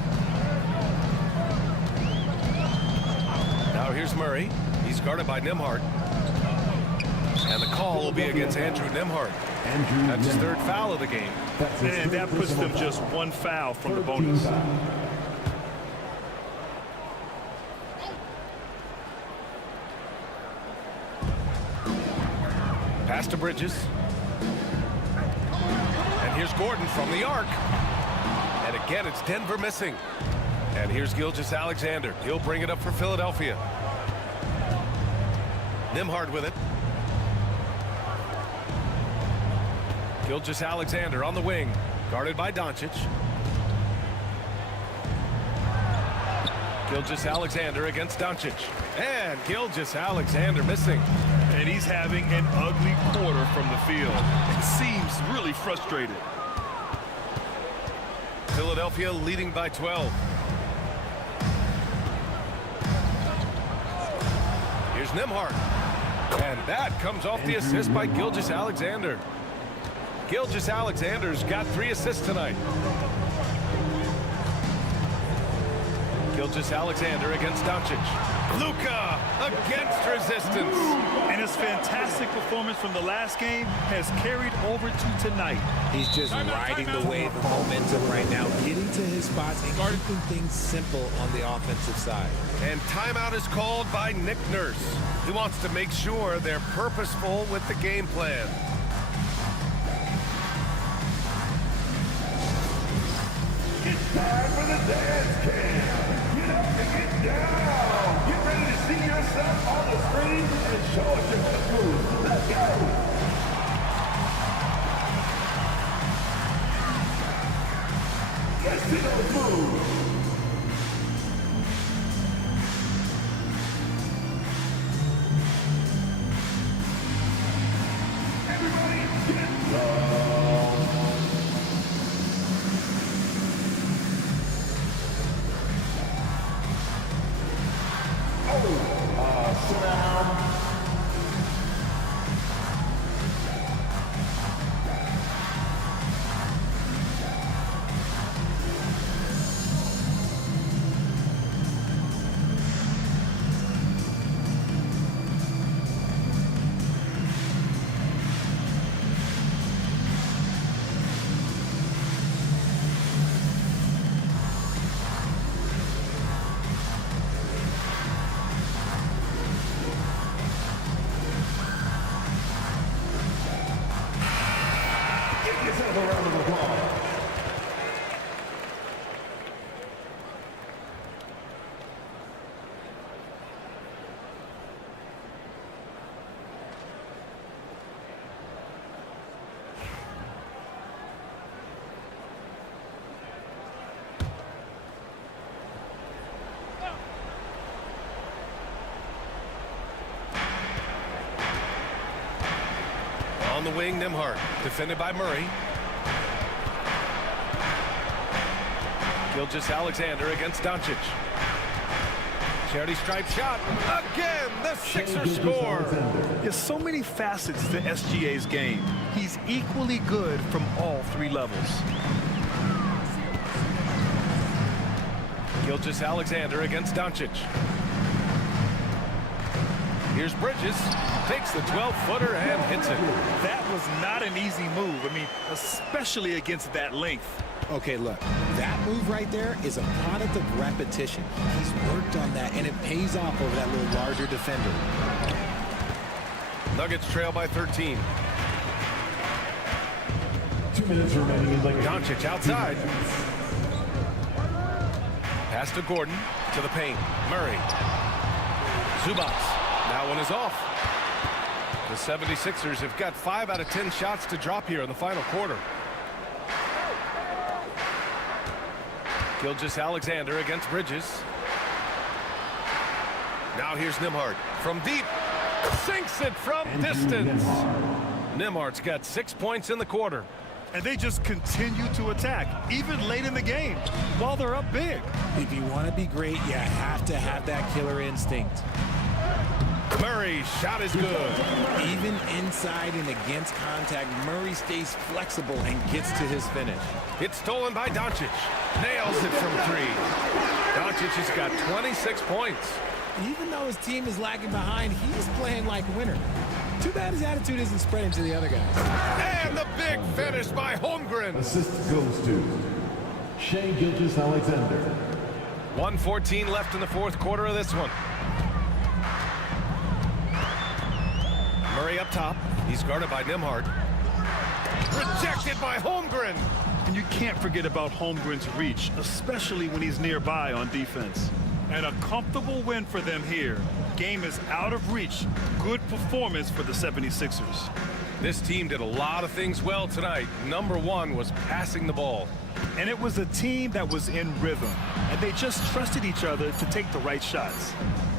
Now here's Murray. He's guarded by Nembhard. And the call will be against Andrew Nembhard. That's his third foul of the game. And that puts them just one foul from the bonus. Pass to Bridges. And here's Gordon from the arc. And again, it's Denver missing. And here's Gilgeous-Alexander. He'll bring it up for Philadelphia. Nembhard with it. Gilgeous-Alexander on the wing, guarded by Doncic. Gilgeous-Alexander against Doncic. And Gilgeous-Alexander missing. And he's having an ugly quarter from the field. It seems really frustrated. Philadelphia leading by 12. Here's Nembhard. And that comes off the assist by Gilgeous-Alexander. Gilgeous-Alexander's got 3 assists tonight. Gilgeous-Alexander against Doncic. Luka against resistance. And his fantastic performance from the last game has carried over to tonight. He's just riding the wave of momentum right now, getting to his spots and keeping things simple on the offensive side. And timeout is called by Nick Nurse. He wants to make sure they're purposeful with the game plan. It's time for the dance camp. Get up and get down. Get ready to see yourself on the screen and show us your best moves. Let's go. Get to those moves. Everybody get low. Sit down. A round of applause. On the wing, Nembhard, defended by Murray. Gilgeous-Alexander against Doncic. Charity stripe shot. Again, the Sixers score. There's so many facets to SGA's game. He's equally good from all 3 levels. Gilgeous-Alexander against Doncic. Here's Bridges. Takes the 12-footer and hits it. That was not an easy move. I mean, especially against that length. Okay, look, that move right there is a product of repetition. He's worked on that, and it pays off over that little larger defender. Nuggets trail by 13. 2 minutes remaining in the game. Doncic outside. Pass to Gordon, to the paint. Murray. Zubats. That one is off. The 76ers have got 5 out of 10 shots to drop here in the final quarter. Gilgeous-Alexander against Bridges. Now here's Nembhard from deep. Sinks it from distance. Nembhard's got 6 points in the quarter. And they just continue to attack, even late in the game, while they're up big. If you want to be great, you have to have that killer instinct. Murray's shot is good. Even inside and against contact, Murray stays flexible and gets to his finish. It's stolen by Doncic. Nails it from three. Doncic has got 26 points. Even though his team is lagging behind, he's playing like a winner. Too bad his attitude isn't spreading to the other guys. And the big finish by Holmgren. Assist goes to Shea Gilgeous-Alexander. 1:14 left in the fourth quarter of this one. Murray up top. He's guarded by Nembhard. Rejected by Holmgren. And you can't forget about Holmgren's reach, especially when he's nearby on defense. And a comfortable win for them here. Game is out of reach. Good performance for the 76ers. This team did a lot of things well tonight. Number one was passing the ball. And it was a team that was in rhythm. And they just trusted each other to take the right shots.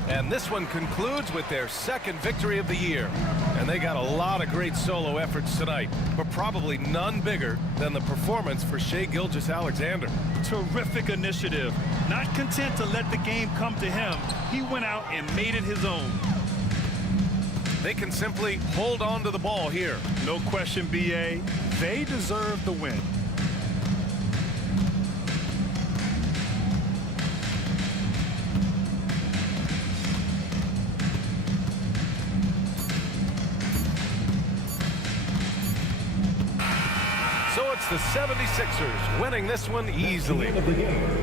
And this one concludes with their second victory of the year. And they got a lot of great solo efforts tonight, but probably none bigger than the performance for Shea Gilgeous-Alexander. Terrific initiative. Not content to let the game come to him, he went out and made it his own. They can simply hold on to the ball here. No question, BA. They deserve the win. So it's the 76ers winning this one easily.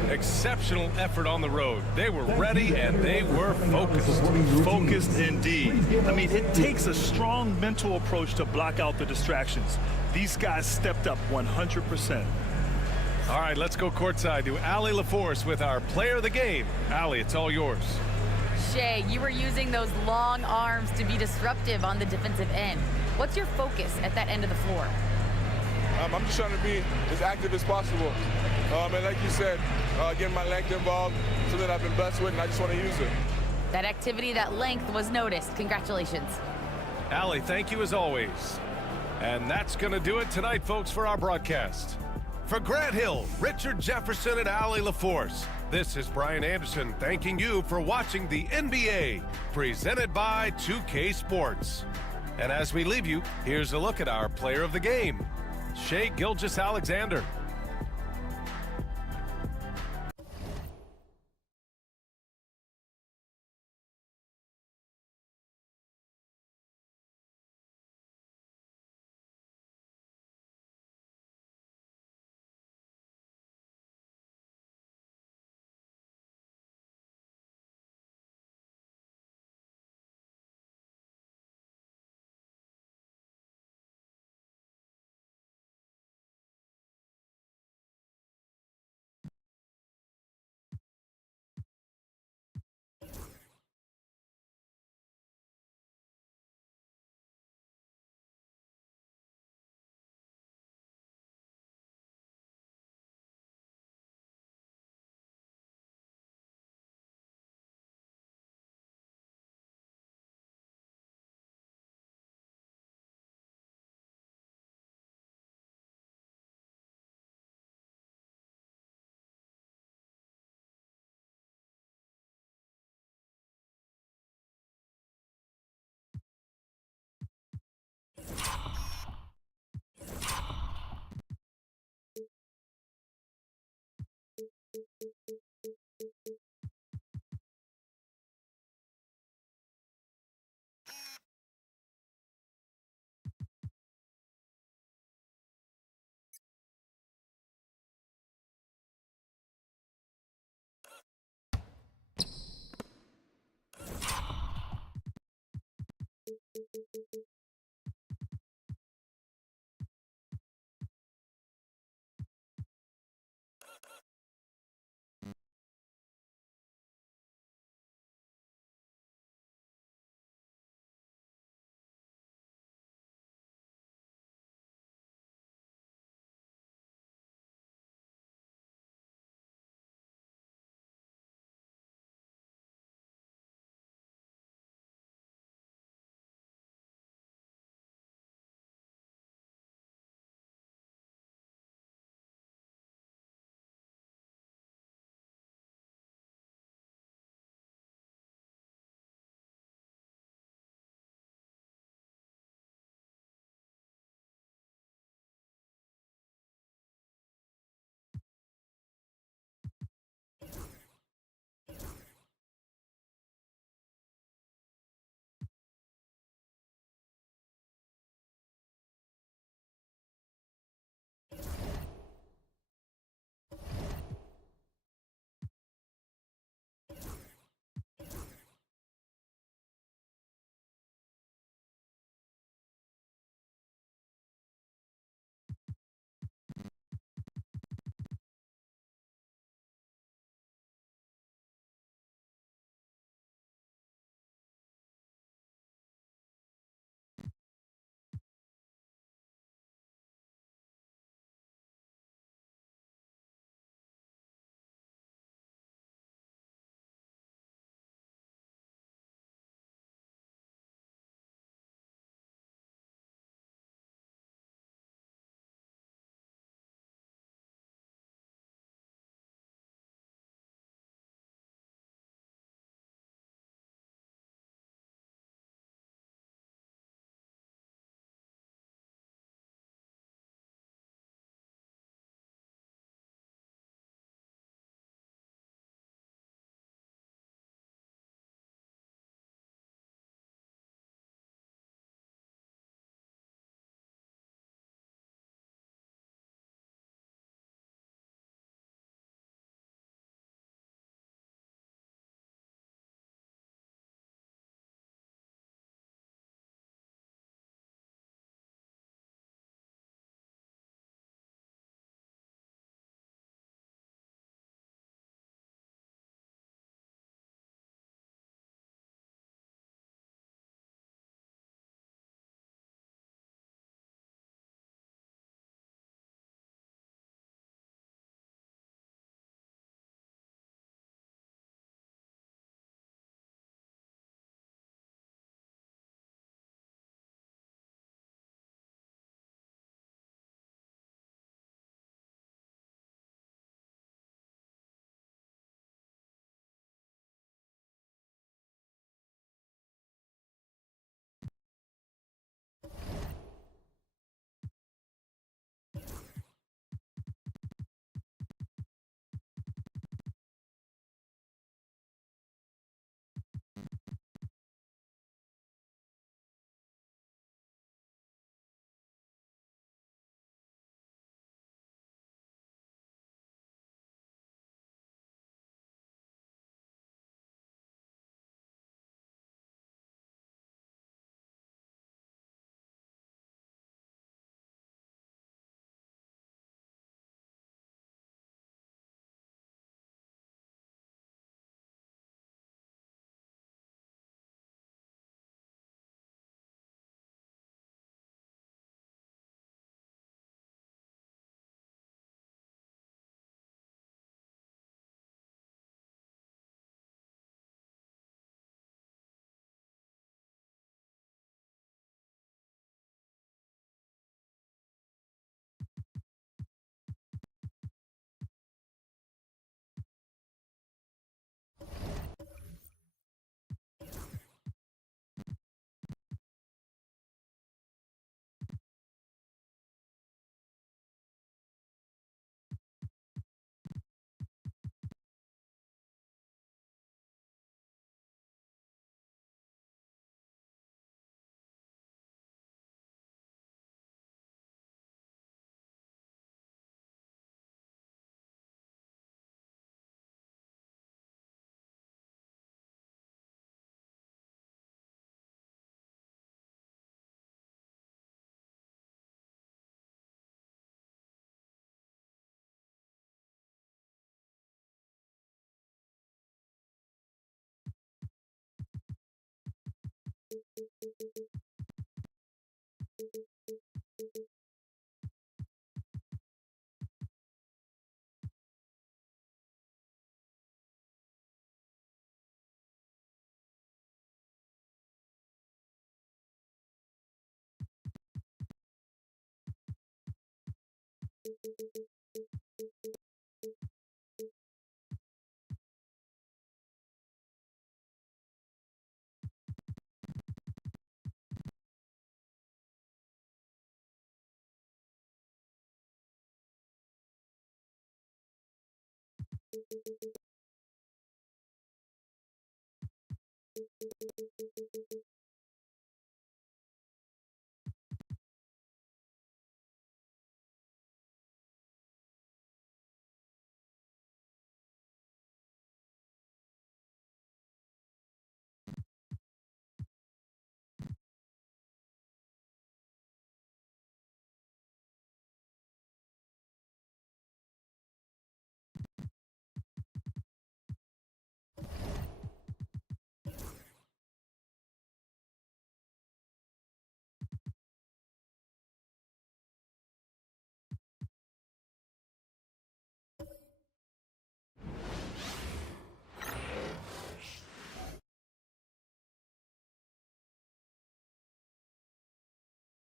Exceptional effort on the road. They were ready and they were focused. Focused indeed. I mean, it takes a strong mental approach to block out the distractions. These guys stepped up 100%. All right, let's go courtside to Allie LaForce with our player of the game. Allie, it's all yours. Shea, you were using those long arms to be disruptive on the defensive end. What's your focus at that end of the floor? I'm just trying to be as active as possible. And like you said, getting my length involved, something I've been blessed with, and I just want to use it. That activity, that length was noticed. Congratulations. Allie, thank you as always. And that's going to do it tonight, folks, for our broadcast. For Grant Hill, Richard Jefferson, and Allie LaForce, this is Brian Anderson thanking you for watching the NBA, presented by 2K Sports. And as we leave you, here's a look at our player of the game, Shea Gilgeous-Alexander.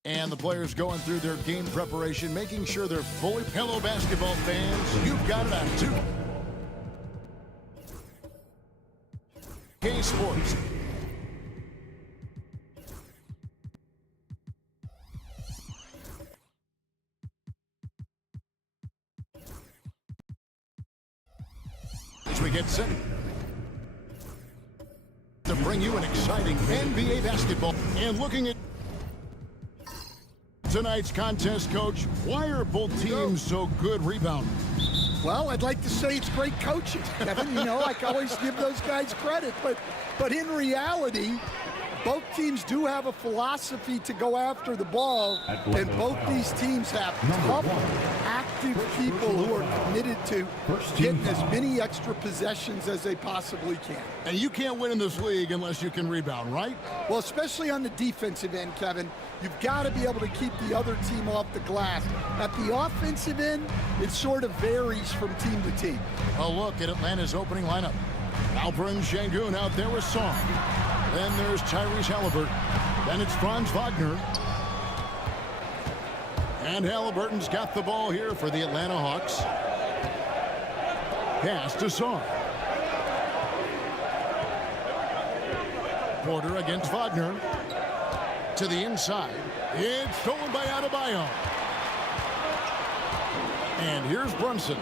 And the players going through their game preparation, making sure they're fully. Hello, basketball fans. You've got it on 2K Sports. As we get set to bring you an exciting NBA basketball. And looking at tonight's contest, Coach, why are both teams so good rebounding? Well, I'd like to say it's great coaching, Kevin. You know, I always give those guys credit, but in reality, both teams do have a philosophy to go after the ball, and both these teams have tough, active people who are committed to getting as many extra possessions as they possibly can. And you can't win in this league unless you can rebound, right? Well, especially on the defensive end, Kevin. You've got to be able to keep the other team off the glass. At the offensive end, it sort of varies from team to team. A look at Atlanta's opening lineup. Alperen Şengün out there with Song. Then there's Tyrese Halliburton. Then it's Franz Wagner. And Halliburton's got the ball here for the Atlanta Hawks. Pass to Song. Porter against Wagner. To the inside. It's stolen by Adebayo. And here's Brunson.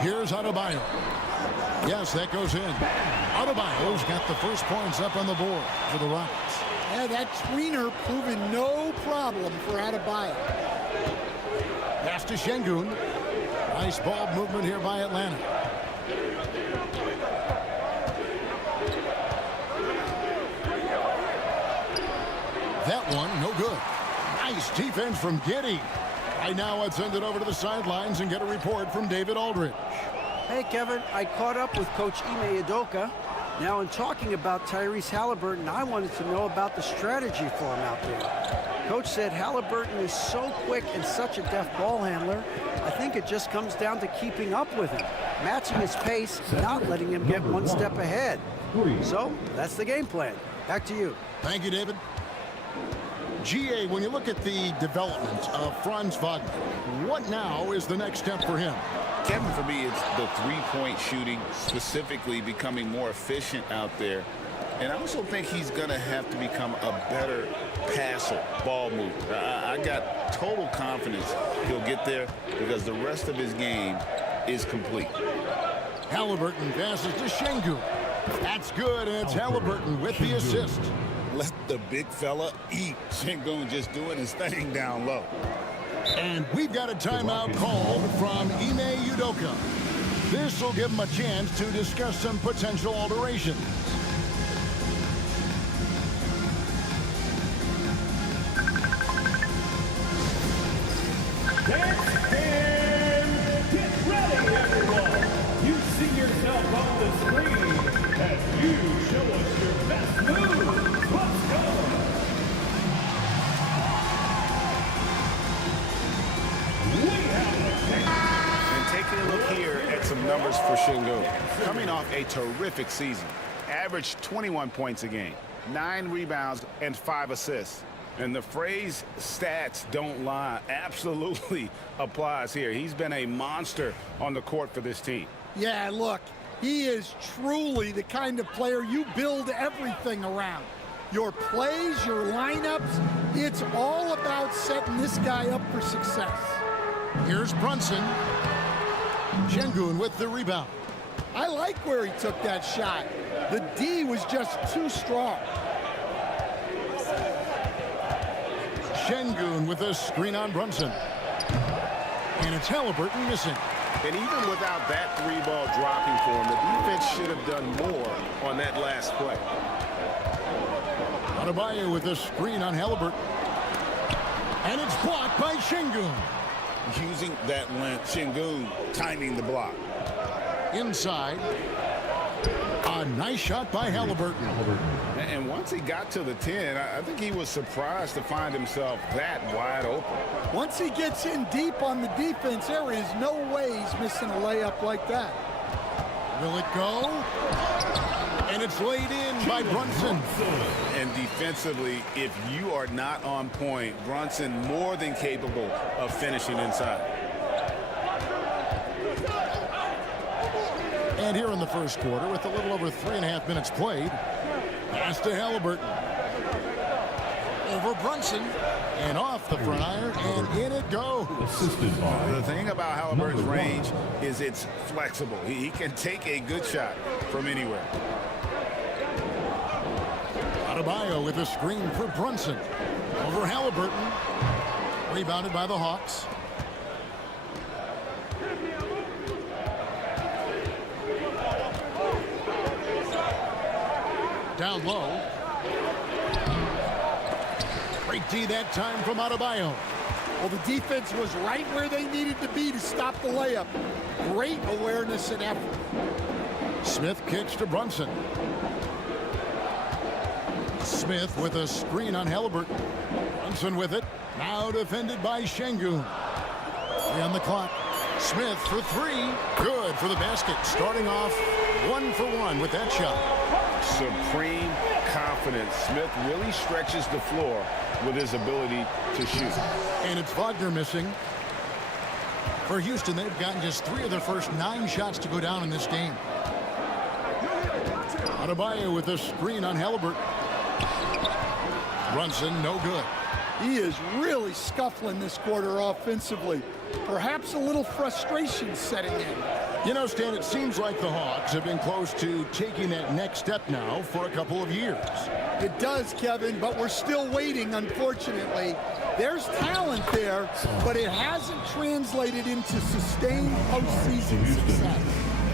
Here's Adebayo. Yes, that goes in. Adebayo's got the first points up on the board for the Rockets. Yeah, that screener proving no problem for Adebayo. Pass to Şengün. Nice ball movement here by Atlanta. That one, no good. Nice defense from Giddey. Right now, let's send it over to the sidelines and get a report from David Aldridge. Hey, Kevin, I caught up with Coach Ime Udoka. Now, in talking about Tyrese Halliburton, I wanted to know about the strategy for him out there. Coach said Halliburton is so quick and such a deft ball handler, I think it just comes down to keeping up with him, matching his pace, not letting him get one step ahead. So, that's the game plan. Back to you. Thank you, David. GA, when you look at the development of Franz Wagner, what now is the next step for him? Kevin, for me, it's the three-point shooting, specifically becoming more efficient out there. And I also think he's going to have to become a better passer, ball mover. I got total confidence he'll get there because the rest of his game is complete. Halliburton passes to Şengün. That's good, and it's Halliburton with the assist. Let the big fella eat. Şengün just doing his thing down low. And we've got a timeout called from Ime Udoka. This will give him a chance to discuss some potential alterations. And get ready, everyone. You see yourself on the screen. for Şengün. Coming off a terrific season. Averaged 21 points a game, 9 rebounds, and 5 assists. And the phrase stats don't lie absolutely applies here. He's been a monster on the court for this team. Yeah, look, he is truly the kind of player you build everything around. Your plays, your lineups, it's all about setting this guy up for success. Here's Brunson. Şengün with the rebound. I like where he took that shot. The D was just too strong. Şengün with a screen on Brunson. And it's Halliburton missing. And even without that 3-ball dropping for him, the defense should have done more on that last play. Adebayo with a screen on Halliburton. And it's blocked by Şengün. Using that length, Şengün timing the block. Inside. A nice shot by Halliburton. And once he got to the 10, I think he was surprised to find himself that wide open. Once he gets in deep on the defense, there is no way he's missing a layup like that. Will it go? And it's laid in by Brunson. And defensively, if you are not on point, Brunson more than capable of finishing inside. And here in the first quarter, with a little over 3.5 minutes played, pass to Halliburton. Over Brunson. And off the front iron, and in it goes. The thing about Halliburton's range is it's flexible. He can take a good shot from anywhere. Adebayo with a screen for Brunson. Over Halliburton. Rebounded by the Hawks. Down low. Great D that time from Adebayo. Well, the defense was right where they needed to be to stop the layup. Great awareness and effort. Smith kicks to Brunson. Smith with a screen on Halliburton. Brunson with it. Now defended by Şengün. 3 on the clock. Smith for 3. Good for the basket. Starting off 1 for 1 with that shot. Supreme confidence. Smith really stretches the floor with his ability to shoot. And it's Wagner missing. For Houston, they've gotten just 3 of their first 9 shots to go down in this game. Adebayo with a screen on Halliburton. Brunson, no good. He is really scuffling this quarter offensively. Perhaps a little frustration setting in. You know, Stan, it seems like the Hawks have been close to taking that next step now for a couple of years. It does, Kevin, but we're still waiting, unfortunately. There's talent there, but it hasn't translated into sustained postseason success.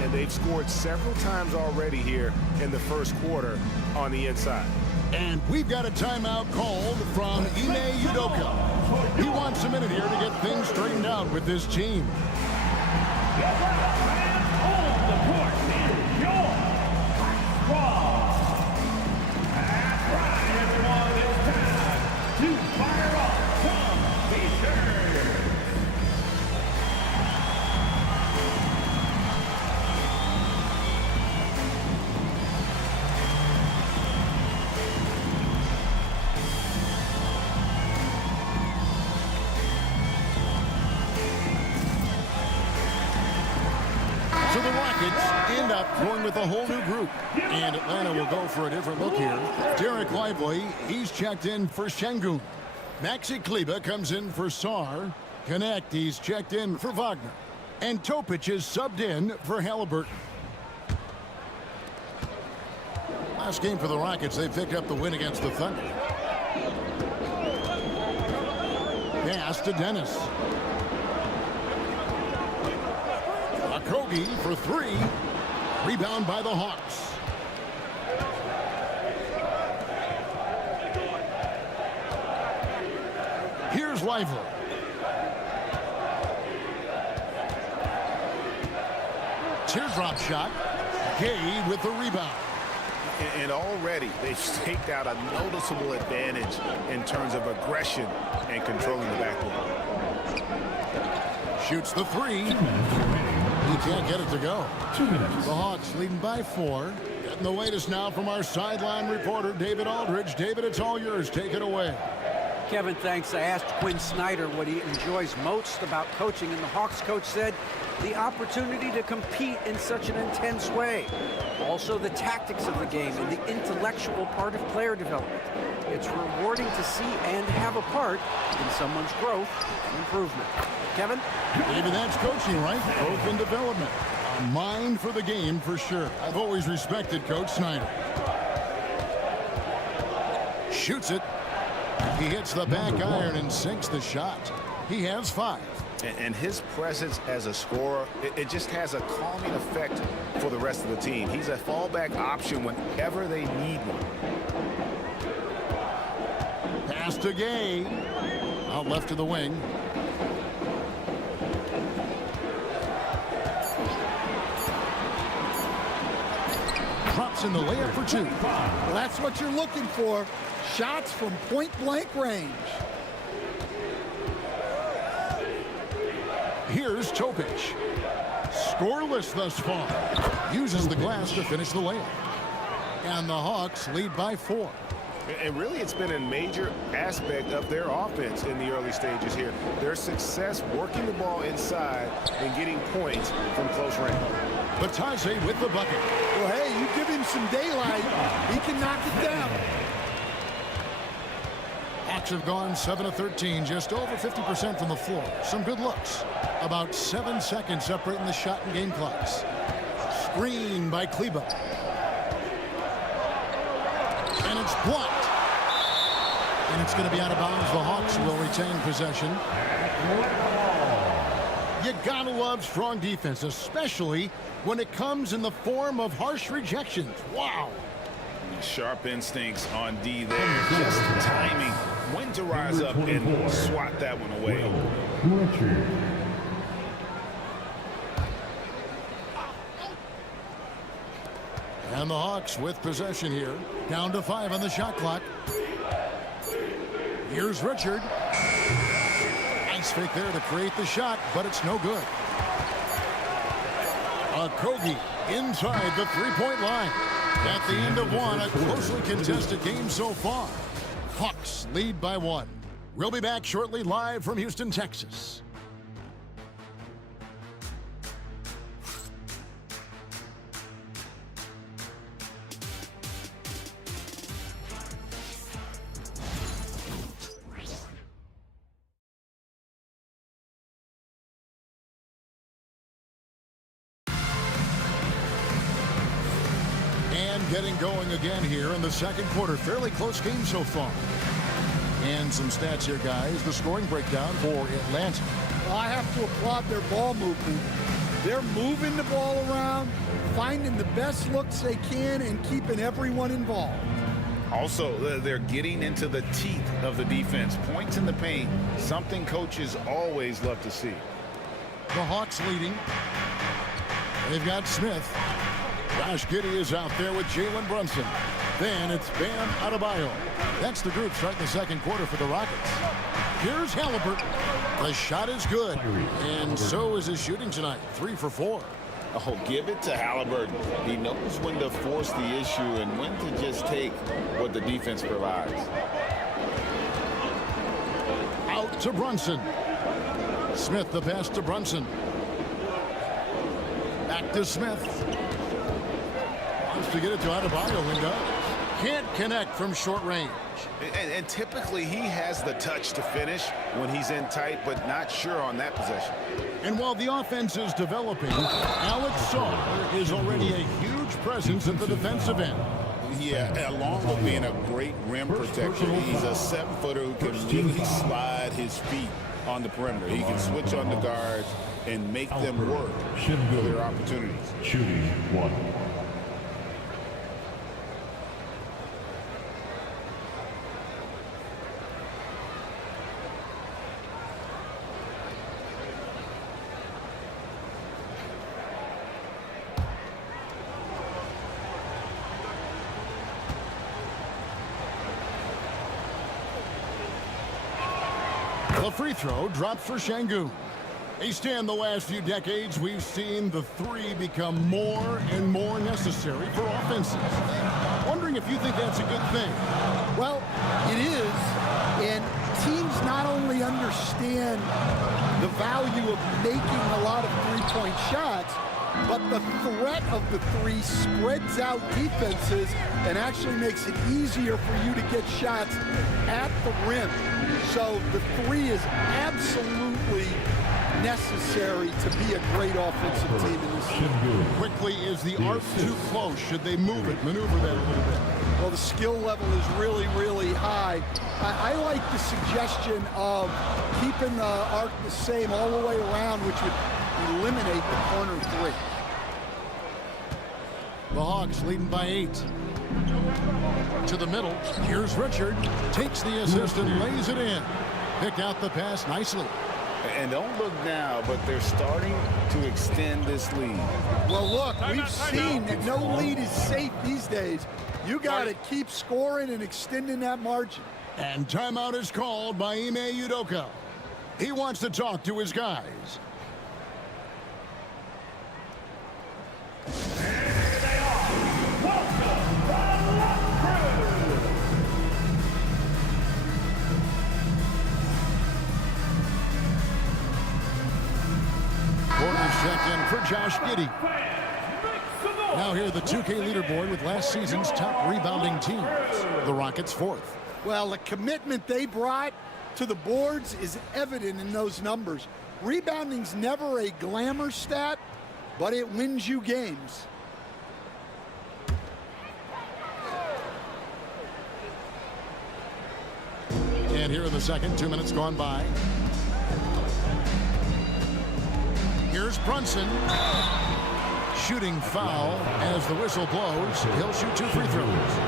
And they've scored several times already here in the first quarter on the inside. And we've got a timeout called from Ime Udoka. He wants a minute here to get things straightened out with this team. So the Rockets end up going with a whole new group. And Atlanta will go for a different look here. Derek Lively, he's checked in for Şengün. Maxi Kleber comes in for Sarr. Connect, he's checked in for Wagner. And Topic is subbed in for Halliburton. Last game for the Rockets, they picked up the win against the Thunder. Pass to Dennis. Kogi for 3. Rebound by the Hawks. Here's Lively. Teardrop shot. Gay with the rebound. And already they've staked out a noticeable advantage in terms of aggression and controlling the backcourt. Shoots the 3. He can't get it to go. 2 minutes. The Hawks leading by 4. Getting the latest now from our sideline reporter, David Aldridge. David, it's all yours. Take it away. Kevin, thanks. I asked Quinn Snyder what he enjoys most about coaching, and the Hawks coach said the opportunity to compete in such an intense way. Also, the tactics of the game and the intellectual part of player development. It's rewarding to see and have a part in someone's growth and improvement. Kevin? Maybe that's coaching, right? Growth and development. A mind for the game for sure. I've always respected Coach Snyder. Shoots it. He hits the back iron and sinks the shot. He has 5. And his presence as a scorer, it just has a calming effect for the rest of the team. He's a fallback option whenever they need one. Pass to Gay. Out left to the wing. Drops in the layup for 2. Well, that's what you're looking for. Shots from point-blank range. Here's Topic. Scoreless thus far. Uses the glass to finish the layup. And the Hawks lead by 4. And really, it's been a major aspect of their offense in the early stages here. Their success working the ball inside and getting points from close range. Batase with the bucket. Well, hey, you give him some daylight, he can knock it down. Hawks have gone 7 of 13, just over 50% from the floor. Some good looks. About 7 seconds separating the shot and game clocks. Screen by Kleba. And it's blocked. And it's going to be out of bounds. The Hawks will retain possession. You gotta love strong defense, especially when it comes in the form of harsh rejections. Wow. Sharp instincts on D there. Just timing when to rise up and swat that one away. And the Hawks with possession here. Down to 5 on the shot clock. Here's Richard. Nice fake there to create the shot, but it's no good. Kogi inside the three-point line. At the end of one, a closely contested game so far. Hawks lead by 1. We'll be back shortly live from Houston, Texas. Getting going again here in the second quarter. Fairly close game so far. And some stats here, guys. The scoring breakdown for Atlanta. Well, I have to applaud their ball movement. They're moving the ball around, finding the best looks they can, and keeping everyone involved. Also, they're getting into the teeth of the defense. Points in the paint, something coaches always love to see. The Hawks leading. They've got Smith. Josh Giddey is out there with Jalen Brunson. Then it's Bam Adebayo. That's the group starting the second quarter for the Rockets. Here's Halliburton. The shot is good. And so is his shooting tonight. 3 for 4. Oh, give it to Halliburton. He knows when to force the issue and when to just take what the defense provides. Out to Brunson. Smith the pass to Brunson. Back to Smith. Wants to get it to Adebayo and does. Can't connect from short range. And typically he has the touch to finish when he's in tight, but not sure on that possession. And while the offense is developing, Alex Saw is already a huge presence at the defensive end. Yeah, along with being a great rim protector, he's a 7-footer who can really slide his feet on the perimeter. He can switch on the guards and make them work for their opportunities. Shooting 1. The free throw drops for Şengün. Hey, Stan, the last few decades, we've seen the three become more and more necessary for offenses. Wondering if you think that's a good thing. Well, it is, and teams not only understand the value of making a lot of three-point shots, but the threat of the three spreads out defenses and actually makes it easier for you to get shots at the rim. So the three is absolutely necessary to be a great offensive team in this league. Quickly, is the arc too close? Should they move it, maneuver that a little bit? Well, the skill level is really, really high. I like the suggestion of keeping the arc the same all the way around, which would eliminate the corner three. The Hawks leading by 8. To the middle. Here's Richard. Takes the assist and lays it in. Picked out the pass nicely. And don't look now, but they're starting to extend this lead. Well, look, we've seen that no lead is safe these days. You got to keep scoring and extending that margin. And timeout is called by Ime Udoka. He wants to talk to his guys. Corner checked in for Josh Giddey. Now here the 2K leaderboard with last season's top rebounding teams. The Rockets 4th. Well, the commitment they brought to the boards is evident in those numbers. Rebounding's never a glamour stat, but it wins you games. And here in the second, 2 minutes gone by. Here's Brunson. Shooting foul as the whistle blows. He'll shoot 2 free throws.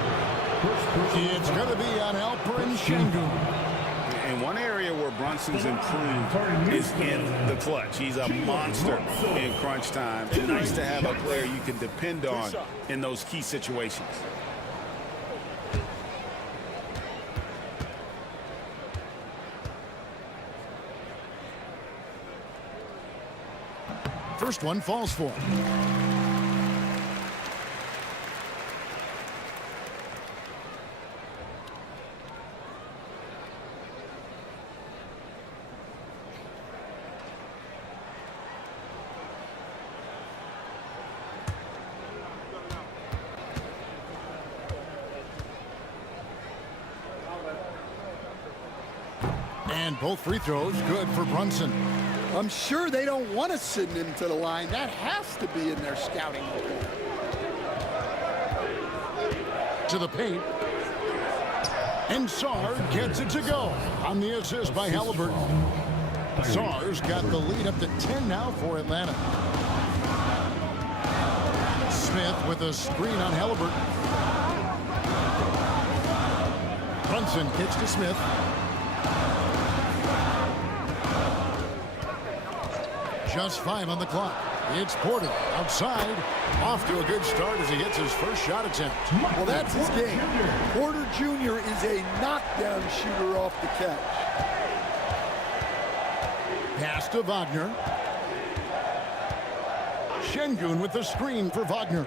It's going to be on Alperen Şengün. And one area where Brunson's improved is in the clutch. He's a monster in crunch time. And nice to have a player you can depend on in those key situations. First one falls for him. And both free throws good for Brunson. I'm sure they don't want to send him to the line. That has to be in their scouting report. To the paint. And Sarr gets it to go on the assist by Halliburton. Sarr's got the lead up to 10 now for Atlanta. Smith with a screen on Halliburton. Brunson kicks to Smith. Just 5 on the clock. It's Porter outside. Off to a good start as he hits his first shot attempt. Well, that's his game. Porter Jr. is a knockdown shooter off the catch. Pass to Wagner. Şengün with the screen for Wagner.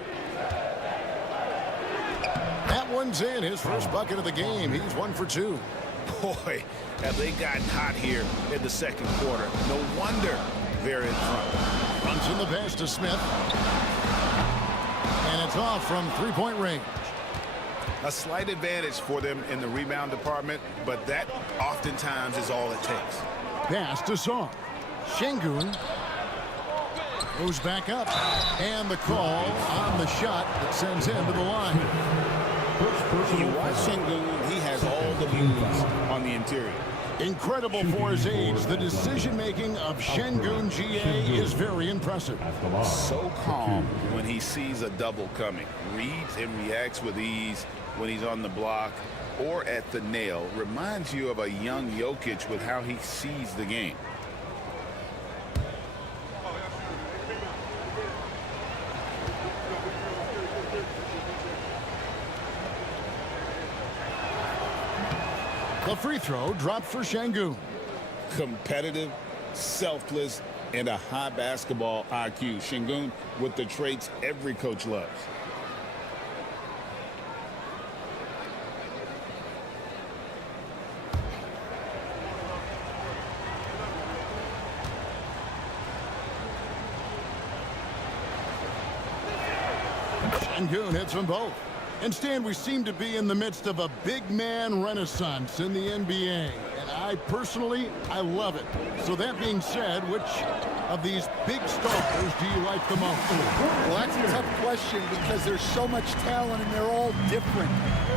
That one's in. His first bucket of the game. He's 1 for 2. Boy, have they gotten hot here in the second quarter. No wonder they're in front. Brunson the pass to Smith. And it's off from three-point range. A slight advantage for them in the rebound department, but that oftentimes is all it takes. Pass to Sarr. Şengün moves back up. And the call on the shot that sends him to the line. You watch Şengün, he has all the moves on the interior. Incredible for his age. The decision-making of Şengün GA is very impressive. So calm when he sees a double coming. Reads and reacts with ease when he's on the block or at the nail. Reminds you of a young Jokic with how he sees the game. The free throw dropped for Şengün. Competitive, selfless, and a high basketball IQ. Şengün with the traits every coach loves. Şengün hits them both. And Stan, we seem to be in the midst of a big man renaissance in the NBA. And I personally, I love it. So that being said, which of these big stars do you like the most? Well, that's a tough question because there's so much talent and they're all different.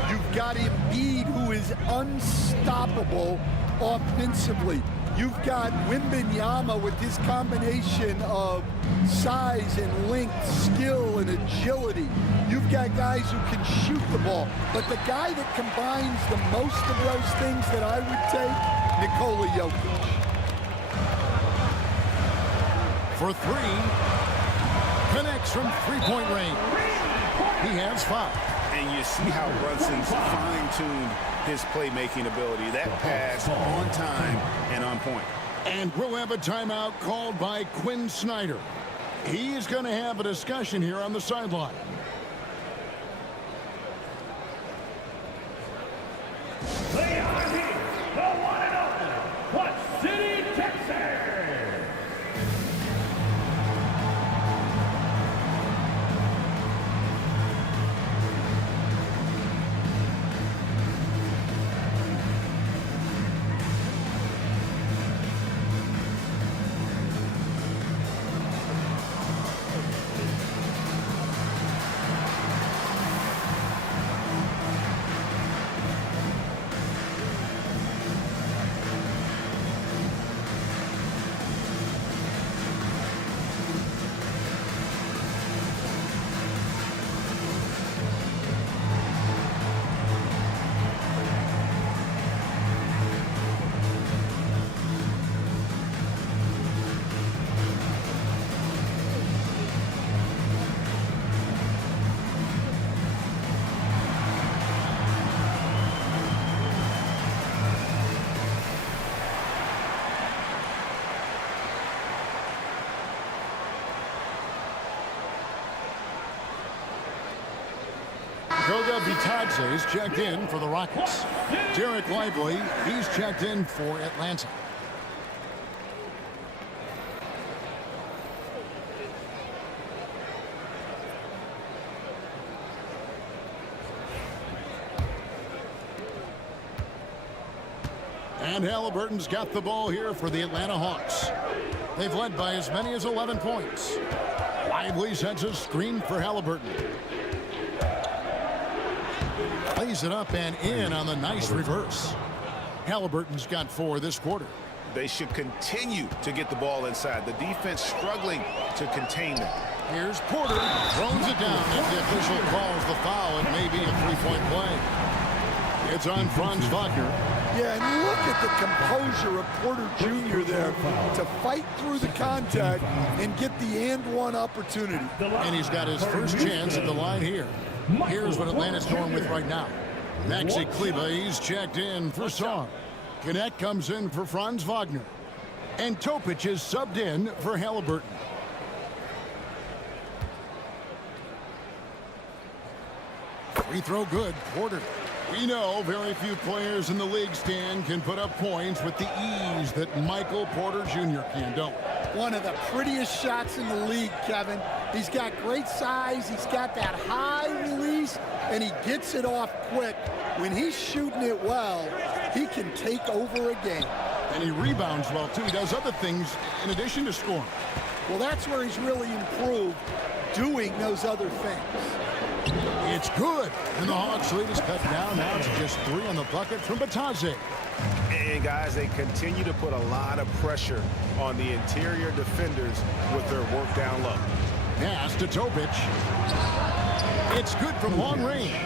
You've got Embiid, who is unstoppable offensively. You've got Wembanyama with his combination of size and length, skill and agility. You've got guys who can shoot the ball. But the guy that combines the most of those things that I would take, Nikola Jokic. For three, connects from three-point range. He has 5. And you see how Brunson's fine-tuned his playmaking ability. That pass on time and on point. And we'll have a timeout called by Quinn Snyder. He's going to have a discussion here on the sideline. They are here, the one and only, Clutch City, Texas. Goga Bitadze is checked in for the Rockets. Derek Lively, he's checked in for Atlanta. And Halliburton's got the ball here for the Atlanta Hawks. They've led by as many as 11 points. Lively sends a screen for Halliburton. Plays it up and in on the nice reverse. Halliburton's got 4 this quarter. They should continue to get the ball inside. The defense struggling to contain them. Here's Porter. Throws it down. If the official calls the foul, it may be a 3-point play. It's on Franz Wagner. Yeah, and look at the composure of Porter Jr. there to fight through the contact and get the and-one opportunity. And he's got his first chance at the line here. Here's what Atlanta's going with right now. Maxi Kleber, he's checked in for Song. Connect comes in for Franz Wagner. And Topic is subbed in for Halliburton. Free throw good. Porter. We know very few players in the league, Stan, can put up points with the ease that Michael Porter Jr. can, don't we? One of the prettiest shots in the league, Kevin. He's got great size. He's got that high release, and he gets it off quick. When he's shooting it well, he can take over a game. And he rebounds well, too. He does other things in addition to scoring. Well, that's where he's really improved, doing those other things. It's good. And the Hawks lead is cut down now to just 3 on the bucket from Bitadze. And, guys, they continue to put a lot of pressure on the interior defenders with their work down low. Pass to Topic. It's good from long range.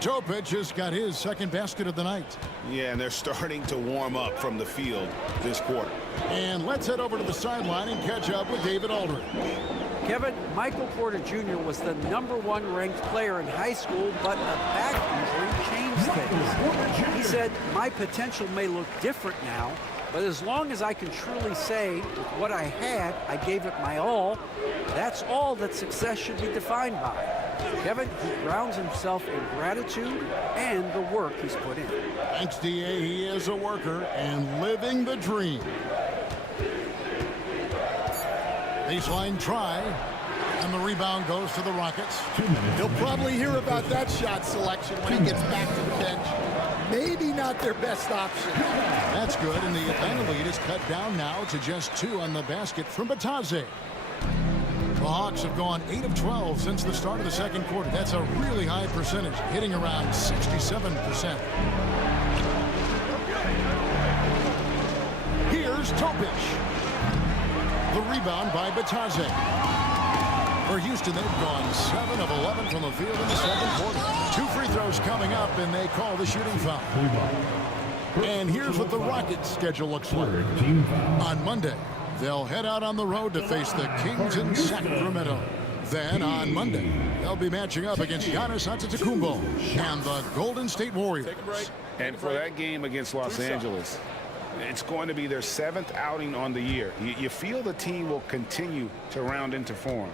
Topic has got his second basket of the night. Yeah, and they're starting to warm up from the field this quarter. And let's head over to the sideline and catch up with David Aldridge. Kevin, Michael Porter Jr. was the #1 ranked player in high school, but a back injury changed things. He said, my potential may look different now, But as long as I can truly say with what I had, I gave it my all, that's all that success should be defined by. Kevin, he grounds himself in gratitude and the work he's put in. Thanks, D.A. He is a worker and living the dream. Baseline try, and the rebound goes to the Rockets. He'll probably hear about that shot selection when he gets back to the bench. Maybe not their best option. That's good, and the Atlanta lead is cut down now to just 2 on the basket from Bataze. The Hawks have gone 8 of 12 since the start of the second quarter. That's a really high percentage, hitting around 67%. Here's Topic. The rebound by Bataze. For Houston, they've gone 7 of 11 from the field in the second quarter. 2 free throws coming up, and they call the shooting foul. And here's what the Rockets' schedule looks like. On Monday, they'll head out on the road to face the Kings in Sacramento. Then on Monday, they'll be matching up against Giannis Antetokounmpo and the Golden State Warriors. And for that game against Los Angeles, it's going to be their 7th outing on the year. You feel the team will continue to round into form.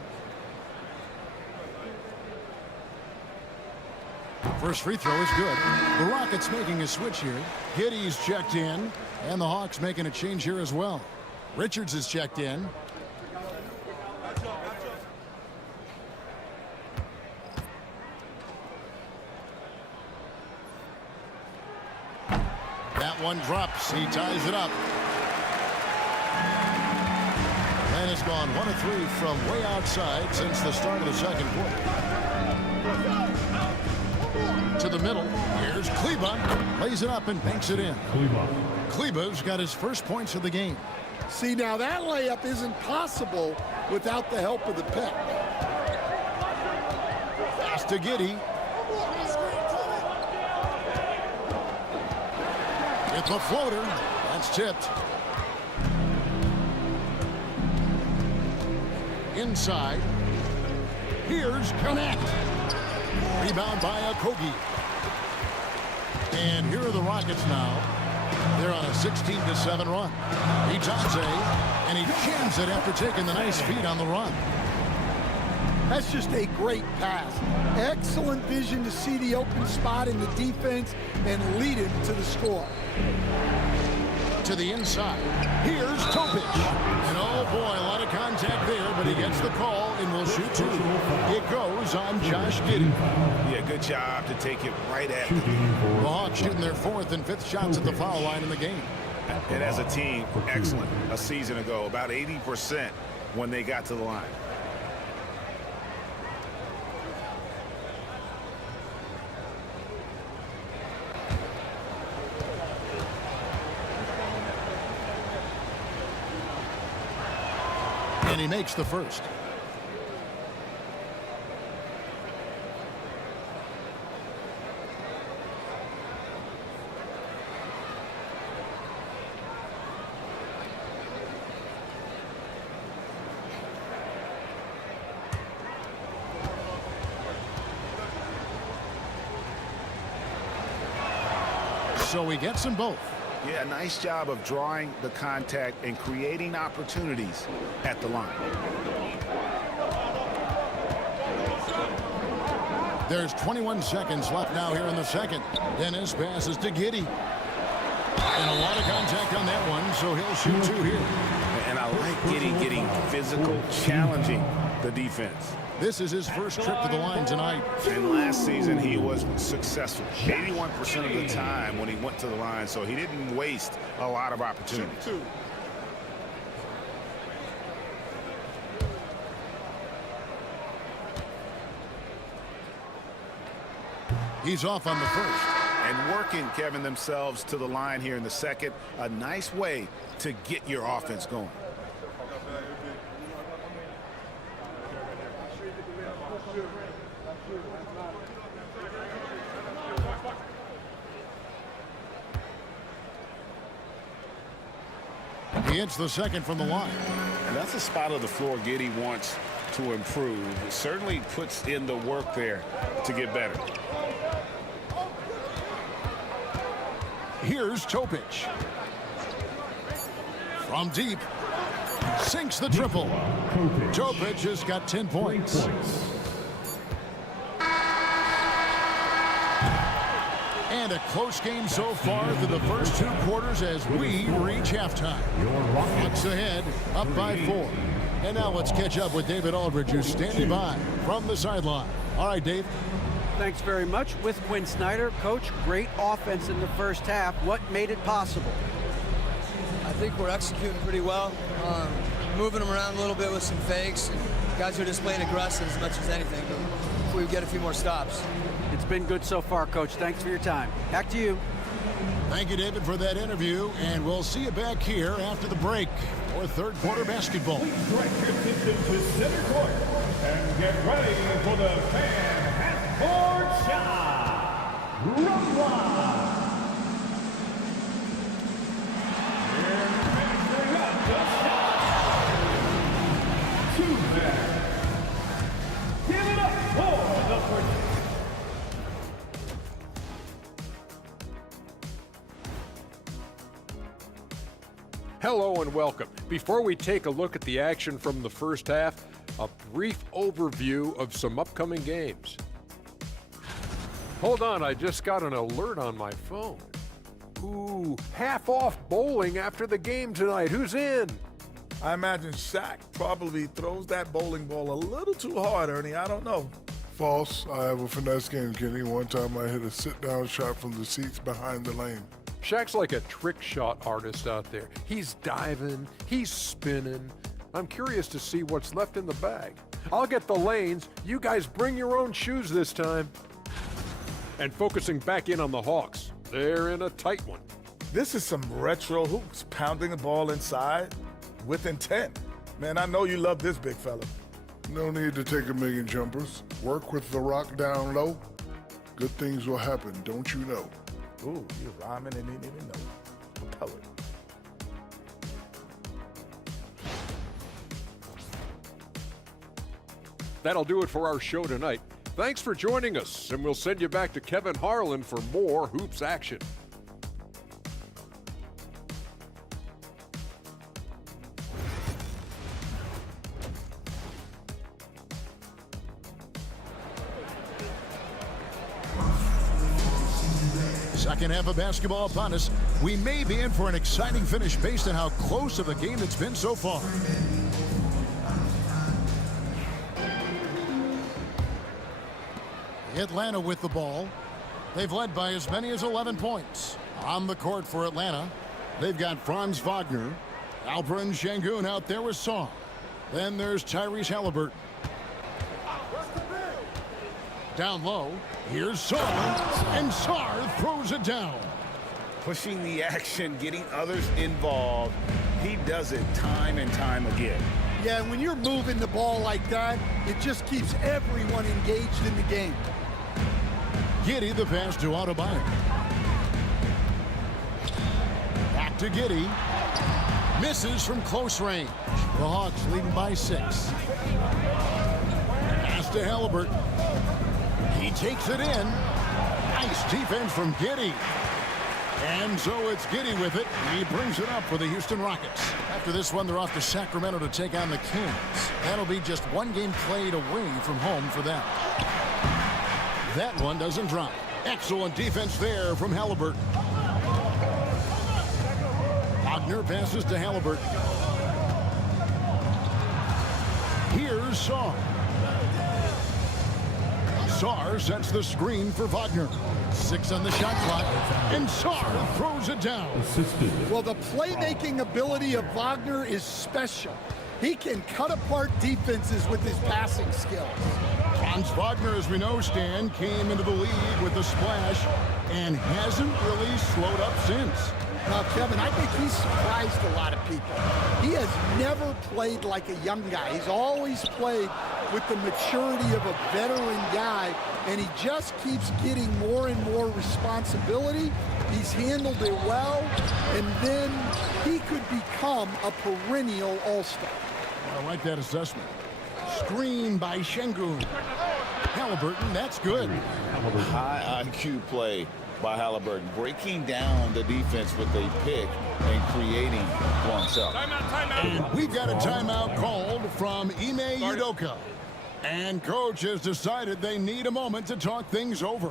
First free throw is good. The Rockets making a switch here. Giddey's checked in, and the Hawks making a change here as well. Richards is checked in. That one drops. He ties it up. And it's gone 1 of 3 from way outside since the start of the second quarter. To the middle. Here's Kleba. Lays it up and banks it in. Kleba's got his first points of the game. See, now that layup isn't possible without the help of the pick. Pass to Giddey. It's a floater. That's tipped. Inside. Here's Connect. Rebound by Okogie. And here are the Rockets now. They're on a 16-7 run. Bataze, and he jams it after taking the nice feed on the run. That's just a great pass. Excellent vision to see the open spot in the defense and lead him to the score. To the inside. Here's Topic. And oh boy, a lot of contact there, but he gets the call and will shoot 2. It goes on Josh Giddey. Yeah, good job to take it right at the The Hawks shooting their 4th and 5th shots at the foul line in the game. And as a team, excellent. A season ago, about 80% when they got to the line. And he makes the first. So he gets them both. Yeah, nice job of drawing the contact and creating opportunities at the line. There's 21 seconds left now here in the second. Dennis passes to Giddey. And a lot of contact on that one, so he'll shoot 2 here. And I like Giddey getting physical, challenging the defense. This is his first trip to the line tonight. And last season, he was successful 81% of the time when he went to the line, so he didn't waste a lot of opportunities. He's off on the first. And working, Kevin, themselves to the line here in the second. A nice way to get your offense going. He hits the second from the line. And that's a spot of the floor Giddey wants to improve. It certainly puts in the work there to get better. Here's Topic. From deep. Sinks the triple. Topic has got 10 points. And a close game so far through the first 2 quarters as we reach halftime. Bucks ahead, up by 4. And now let's catch up with David Aldridge, who's standing by from the sideline. All right, Dave. Thanks very much. With Quinn Snyder, Coach, great offense in the first half. What made it possible? I think we're executing pretty well. Moving them around a little bit with some fakes. And guys are just playing aggressive as much as anything. But if we get a few more stops. It's been good so far, Coach. Thanks for your time. Back to you. Thank you, David, for that interview. And we'll see you back here after the break for third quarter basketball. Please direct your attention to center court and get ready for the fan half-court shot. Run line. Here finishing up the shot. 2 back. Give it up for the first. Hello and welcome. Before we take a look at the action from the first half, a brief overview of some upcoming games. Hold on, I just got an alert on my phone. Ooh, half off bowling after the game tonight. Who's in? I imagine Shaq probably throws that bowling ball a little too hard, Ernie. I don't know. False. I have a finesse game, Kenny. One time I hit a sit-down shot from the seats behind the lane. Shaq's like a trick shot artist out there. He's diving, he's spinning. I'm curious to see what's left in the bag. I'll get the lanes. You guys bring your own shoes this time. And focusing back in on the Hawks. They're in a tight one. This is some retro hoops, pounding the ball inside with intent. Man, I know you love this big fella. No need to take a million jumpers. Work with the rock down low. Good things will happen, don't you know? Ooh, you're rhyming and didn't even know. A poet. That'll do it for our show tonight. Thanks for joining us, and we'll send you back to Kevin Harlan for more hoops action. Second half of basketball upon us. We may be in for an exciting finish based on how close of a game it's been so far. Atlanta with the ball. They've led by as many as 11 points. On the court for Atlanta, they've got Franz Wagner. Alperen Şengün out there with Saw. Then there's Tyrese Halliburton. Down low, here's Sarr, and Sarr throws it down. Pushing the action, getting others involved. He does it time and time again. Yeah, when you're moving the ball like that, it just keeps everyone engaged in the game. Giddey the pass to Adebayo. Back to Giddey. Misses from close range. The Hawks leading by 6. Pass to Halliburton. He takes it in. Nice defense from Giddey. And so it's Giddey with it. He brings it up for the Houston Rockets. After this one, they're off to Sacramento to take on the Kings. That'll be just one game played away from home for them. That one doesn't drop. Excellent defense there from Halliburton. Wagner passes to Halliburton. Here's Sarr. Sarr sets the screen for Wagner. 6 on the shot clock, and Sarr throws it down. Well, the playmaking ability of Wagner is special. He can cut apart defenses with his passing skills. Franz Wagner, as we know, Stan, came into the league with a splash and hasn't really slowed up since. Now, Kevin, I think he's surprised a lot of people. He has never played like a young guy. He's always played with the maturity of a veteran guy, and he just keeps getting more and more responsibility. He's handled it well, and then he could become a perennial all-star. I like that assessment. Screen by Şengün. Halliburton, that's good. High IQ play. by Halliburton, breaking down the defense with a pick and creating for himself. And we've got a timeout called from Ime Udoka. And coach has decided they need a moment to talk things over.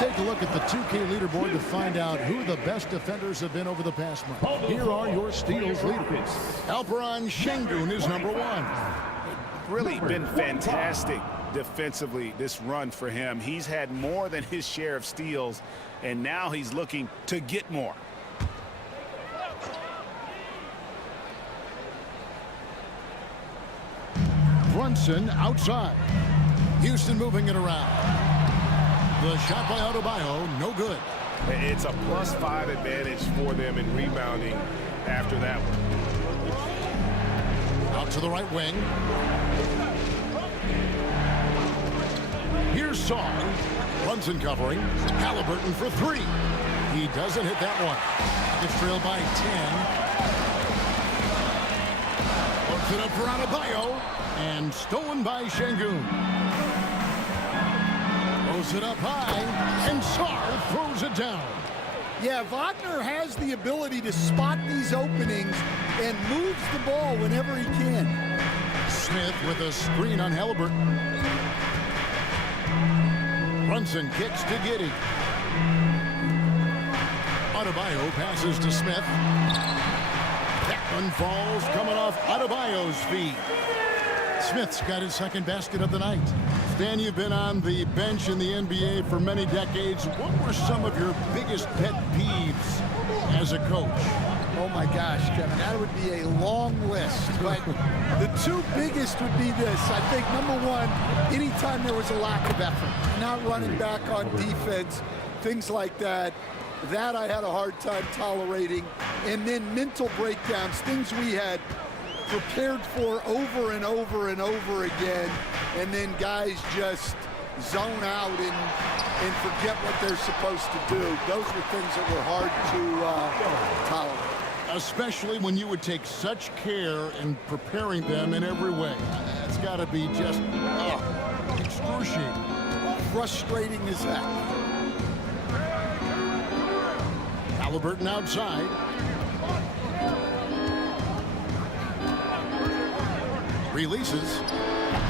Take a look at the 2K leaderboard to find out who the best defenders have been over the past month. Here are your steals leaders. Alperon Şengün is number 1. Really been fantastic defensively this run for him. He's had more than his share of steals, and now he's looking to get more. Brunson outside. Houston moving it around. The shot by Adebayo, no good. It's a +5 advantage for them in rebounding after that one. Out to the right wing. Here's Saul. Brunson covering. Halliburton for 3. He doesn't hit that one. Gets trailed by 10. Puts it up for Adebayo. And stolen by Şengün. Throws it up high, and Sarr throws it down. Yeah, Wagner has the ability to spot these openings and moves the ball whenever he can. Smith with a screen on Halliburton. Brunson kicks to Giddey. Adebayo passes to Smith. That one falls coming off Adebayo's feet. Smith's got his second basket of the night. Stan, you've been on the bench in the NBA for many decades. What were some of your biggest pet peeves as a coach? Oh my gosh, Kevin, that would be a long list. But the two biggest would be this. I think number one, anytime there was a lack of effort, not running back on defense, things like that. That I had a hard time tolerating. And then mental breakdowns, things we had prepared for over and over and over again, and then guys just zone out and forget what they're supposed to do. Those were things that were hard to tolerate. Especially when you would take such care in preparing them in every way. That's got to be just excruciating. Frustrating as heck. Halliburton outside. Releases,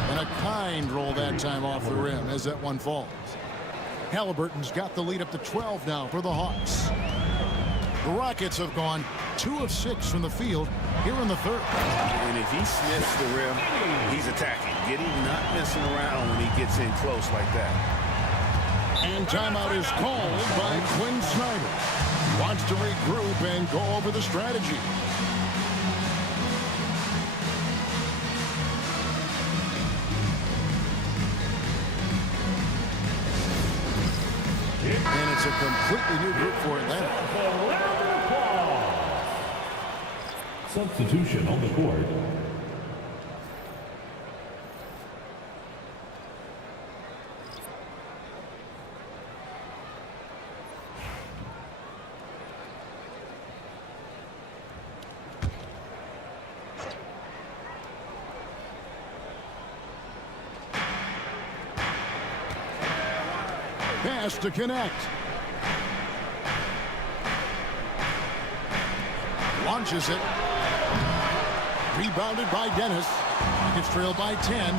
and a kind roll that time off the rim as that one falls. Halliburton's got the lead up to 12 now for the Hawks. The Rockets have gone 2 of 6 from the field here in the third. And if he sniffs the rim, he's attacking. Giddey not messing around when he gets in close like that. And timeout is called by Quinn Snyder. Wants to regroup and go over the strategy. And it's a completely new group for Atlanta. Substitution on the court. Pass to connect. Launches it. Rebounded by Dennis. It's trailed by 10.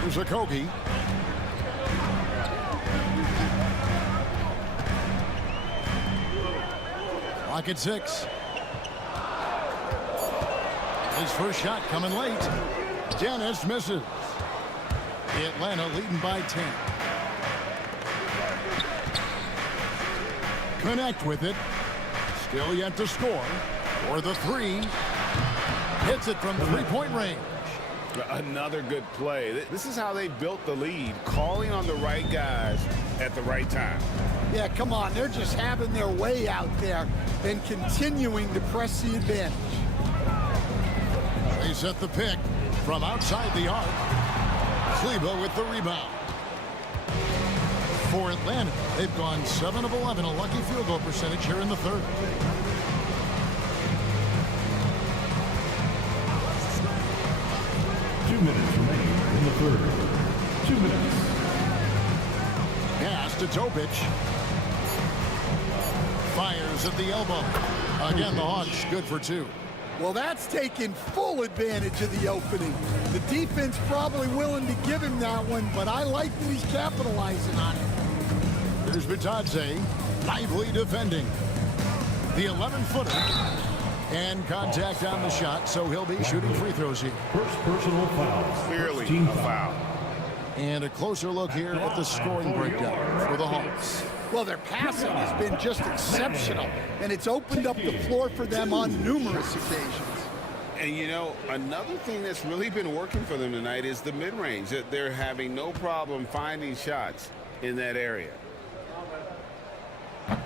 Here's a Kogi. Clock at 6. His first shot coming late. Dennis misses. Atlanta leading by 10. Connect with it. Still yet to score. For the 3. Hits it from three-point range. Another good play. This is how they built the lead, calling on the right guys at the right time. Yeah, come on. They're just having their way out there and continuing to press the advantage. They set the pick from outside the arc. Kleba with the rebound. For Atlanta, they've gone 7 of 11, a lucky field goal percentage here in the third. Minutes remaining in the third. 2 minutes. Pass to Topic. Fires at the elbow. Again, the Hawks good for 2. Well, that's taking full advantage of the opening. The defense probably willing to give him that one, but I like that he's capitalizing on it. Here's Bitadze, lively defending. The 11-footer. And contact on the shot, so he'll be shooting free throws here. First personal foul. Clearly a foul. And a closer look here at the scoring breakdown for the Hawks. Well, their passing has been just exceptional, and it's opened up the floor for them on numerous occasions. And, you know, another thing that's really been working for them tonight is the mid-range. That they're having no problem finding shots in that area.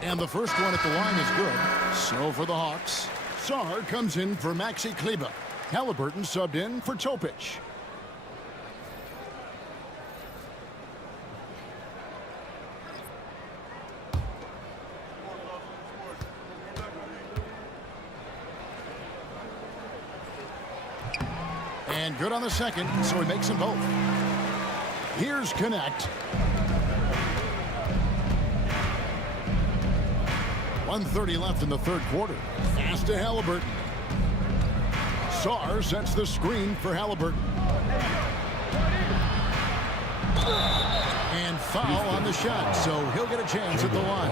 And the first one at the line is good. So for the Hawks, Sarr comes in for Maxi Kleba. Halliburton subbed in for Topic. And good on the second, so he makes them both. Here's Connect. 1:30 left in the third quarter. Pass to Halliburton. Sarr sets the screen for Halliburton. And foul on the shot, so he'll get a chance at the line.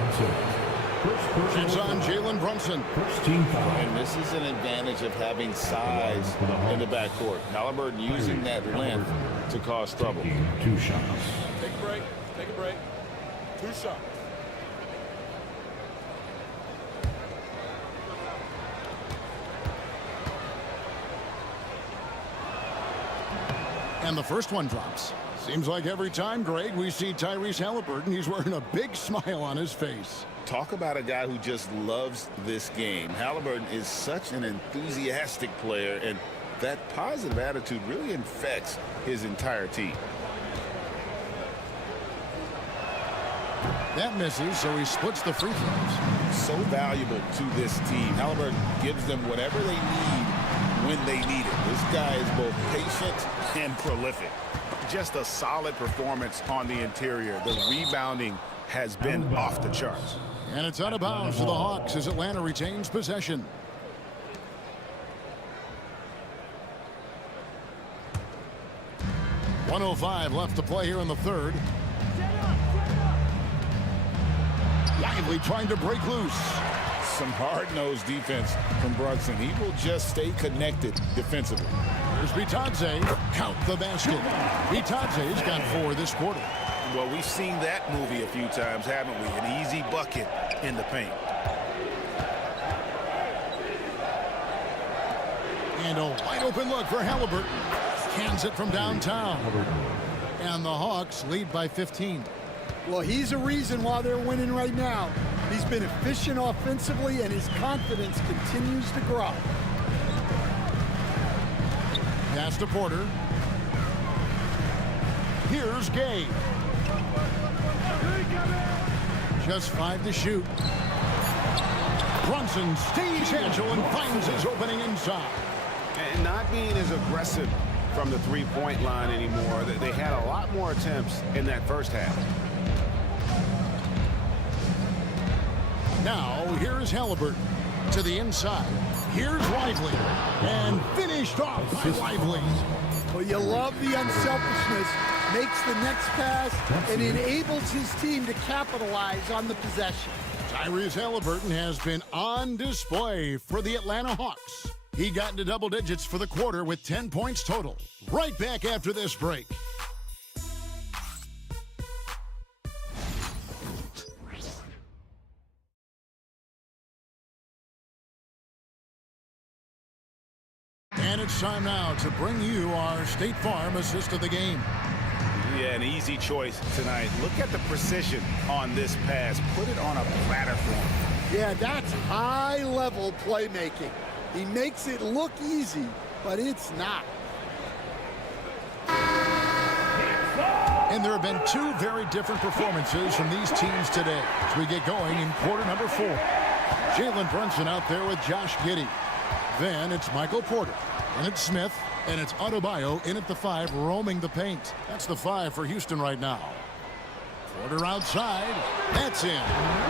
It's on Jalen Brunson. First team foul. And this is an advantage of having size in the backcourt. Halliburton using that length to cause trouble. 2 shots. Take a break. Take a break. 2 shots. And the first one drops. Seems like every time, Greg, we see Tyrese Halliburton, he's wearing a big smile on his face. Talk about a guy who just loves this game. Halliburton is such an enthusiastic player, and that positive attitude really infects his entire team. That misses, so he splits the free throws. So valuable to this team. Halliburton gives them whatever they need when they need it. This guy is both patient and prolific. Just a solid performance on the interior. The rebounding has been off the charts. And it's out of bounds for the Hawks as Atlanta retains possession. .105 left to play here in the third. Lively trying to break loose. Some hard-nosed defense from Brunson. He will just stay connected defensively. Here's Bitadze. Count the basket. Bitadze's got 4 this quarter. Well, we've seen that movie a few times, haven't we? An easy bucket in the paint. And a wide open look for Halliburton. Cans it from downtown. And the Hawks lead by 15. Well, he's a reason why they're winning right now. He's been efficient offensively, and his confidence continues to grow. Pass to Porter. Here's Gay. Just 5 to shoot. Brunson stays agile and finds his opening inside. And not being as aggressive from the three-point line anymore. They had a lot more attempts in that first half. Now, here's Halliburton to the inside. Here's Lively, and finished off by Lively. Well, you love the unselfishness. Makes the next pass and enables his team to capitalize on the possession. Tyrese Halliburton has been on display for the Atlanta Hawks. He got into double digits for the quarter with 10 points total. Right back after this break. And it's time now to bring you our State Farm assist of the game. Yeah, an easy choice tonight. Look at the precision on this pass. Put it on a platter for him. Yeah, that's high-level playmaking. He makes it look easy, but it's not. And there have been two very different performances from these teams today as we get going in quarter number 4. Jalen Brunson out there with Josh Giddey. Then it's Michael Porter. And it's Smith. And it's Adebayo in at the 5, roaming the paint. That's the 5 for Houston right now. Porter outside. That's in.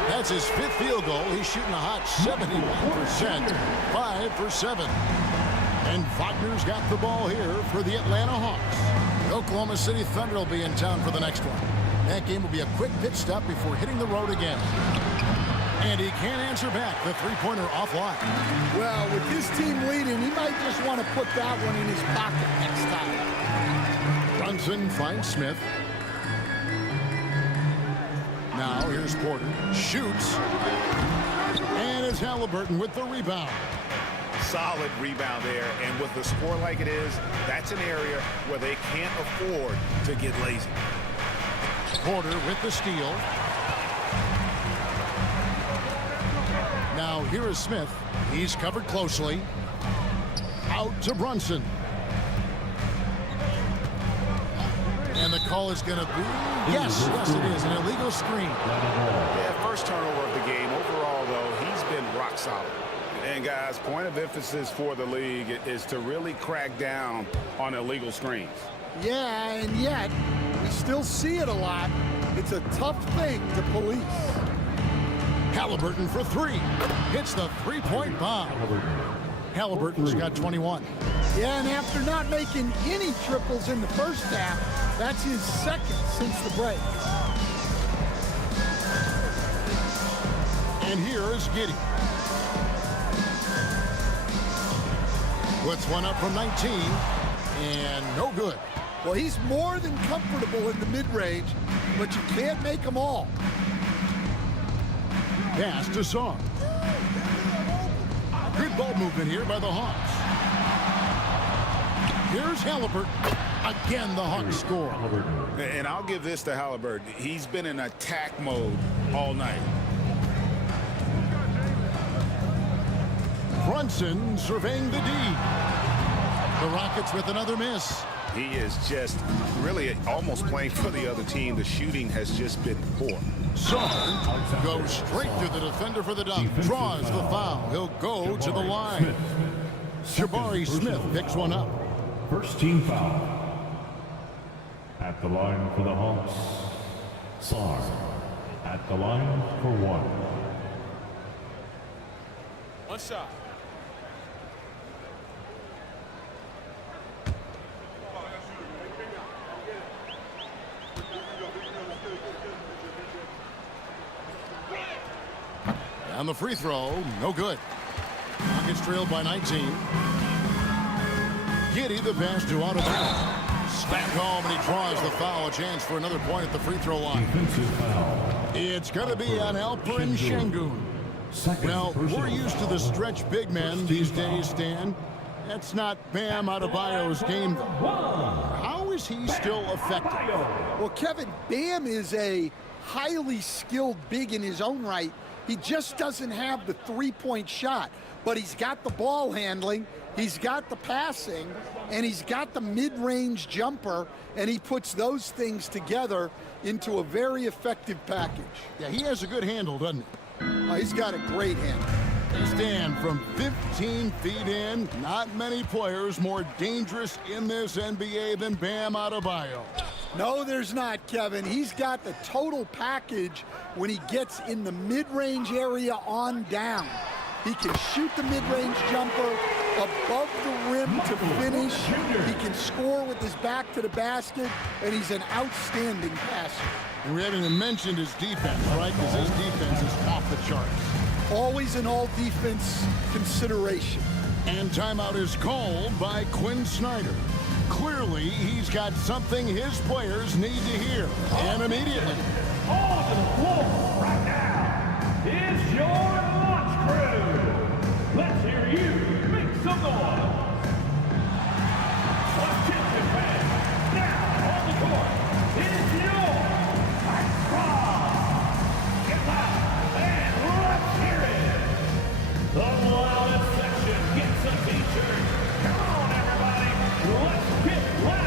That's his 5th field goal. He's shooting a hot 71%. 5 for 7. And Wagner's got the ball here for the Atlanta Hawks. The Oklahoma City Thunder will be in town for the next one. That game will be a quick pit stop before hitting the road again. And he can't answer back. The three-pointer offline. Well, with this team leading, he might just want to put that one in his pocket next time. Brunson finds Smith. Now here's Porter. Shoots. And it's Halliburton with the rebound. Solid rebound there. And with the score like it is, that's an area where they can't afford to get lazy. Porter with the steal. Now here is Smith. He's covered closely. Out to Brunson. And the call is going to be, yes, it is, an illegal screen. Yeah, first turnover of the game. Overall, though, he's been rock solid. And, guys, point of emphasis for the league is to really crack down on illegal screens. Yeah, and yet, we still see it a lot. It's a tough thing to police. Halliburton for 3. Hits the three-point bomb. Halliburton's got 21. Yeah, and after not making any triples in the first half, that's his 2nd since the break. And here is Giddey. Puts one up from 19, and no good. Well, he's more than comfortable in the mid-range, but you can't make them all. Pass to Song. Good ball movement here by the Hawks. Here's Halliburton. Again, the Hawks score. And I'll give this to Halliburton. He's been in attack mode all night. Brunson surveying the D. The Rockets with another miss. He is just really almost playing for the other team. The shooting has just been poor. Song goes straight to the defender for the dunk. Draws the foul. He'll go to the line. Jabari Smith picks one up. First team foul. At the line for the Hawks, Sar. At the line for 1. One shot. On the free throw, no good. Rockets trailed by 19. Giddey the pass to Adebayo. Back home, and he draws the foul. A chance for another point at the free throw line. It's going to be on Alperen Şengün. Well, we're used to the stretch big men these days, Stan. That's not Bam Adebayo's game, though. How is he still effective? Well, Kevin, Bam is a highly skilled big in his own right. He just doesn't have the three-point shot, but he's got the ball handling, he's got the passing, and he's got the mid-range jumper, and he puts those things together into a very effective package. Yeah, he has a good handle, doesn't he? He's got a great handle. Stand from 15 feet in. Not many players more dangerous in this NBA than Bam Adebayo. No, there's not, Kevin. He's got the total package when he gets in the mid-range area on down. He can shoot the mid-range jumper above the rim to finish. He can score with his back to the basket, and he's an outstanding passer. And we haven't even mentioned his defense, right? Because his defense is off the charts. Always an all-defense consideration. And timeout is called by Quinn Snyder. Clearly, he's got something his players need to hear, and immediately. On to the floor right now is your launch crew. Let's hear you make some noise. Attention fans, now on the court is your microphone. Get loud and let's hear it. The loudest section gets a t-shirt. Come on, everybody, let's get loud.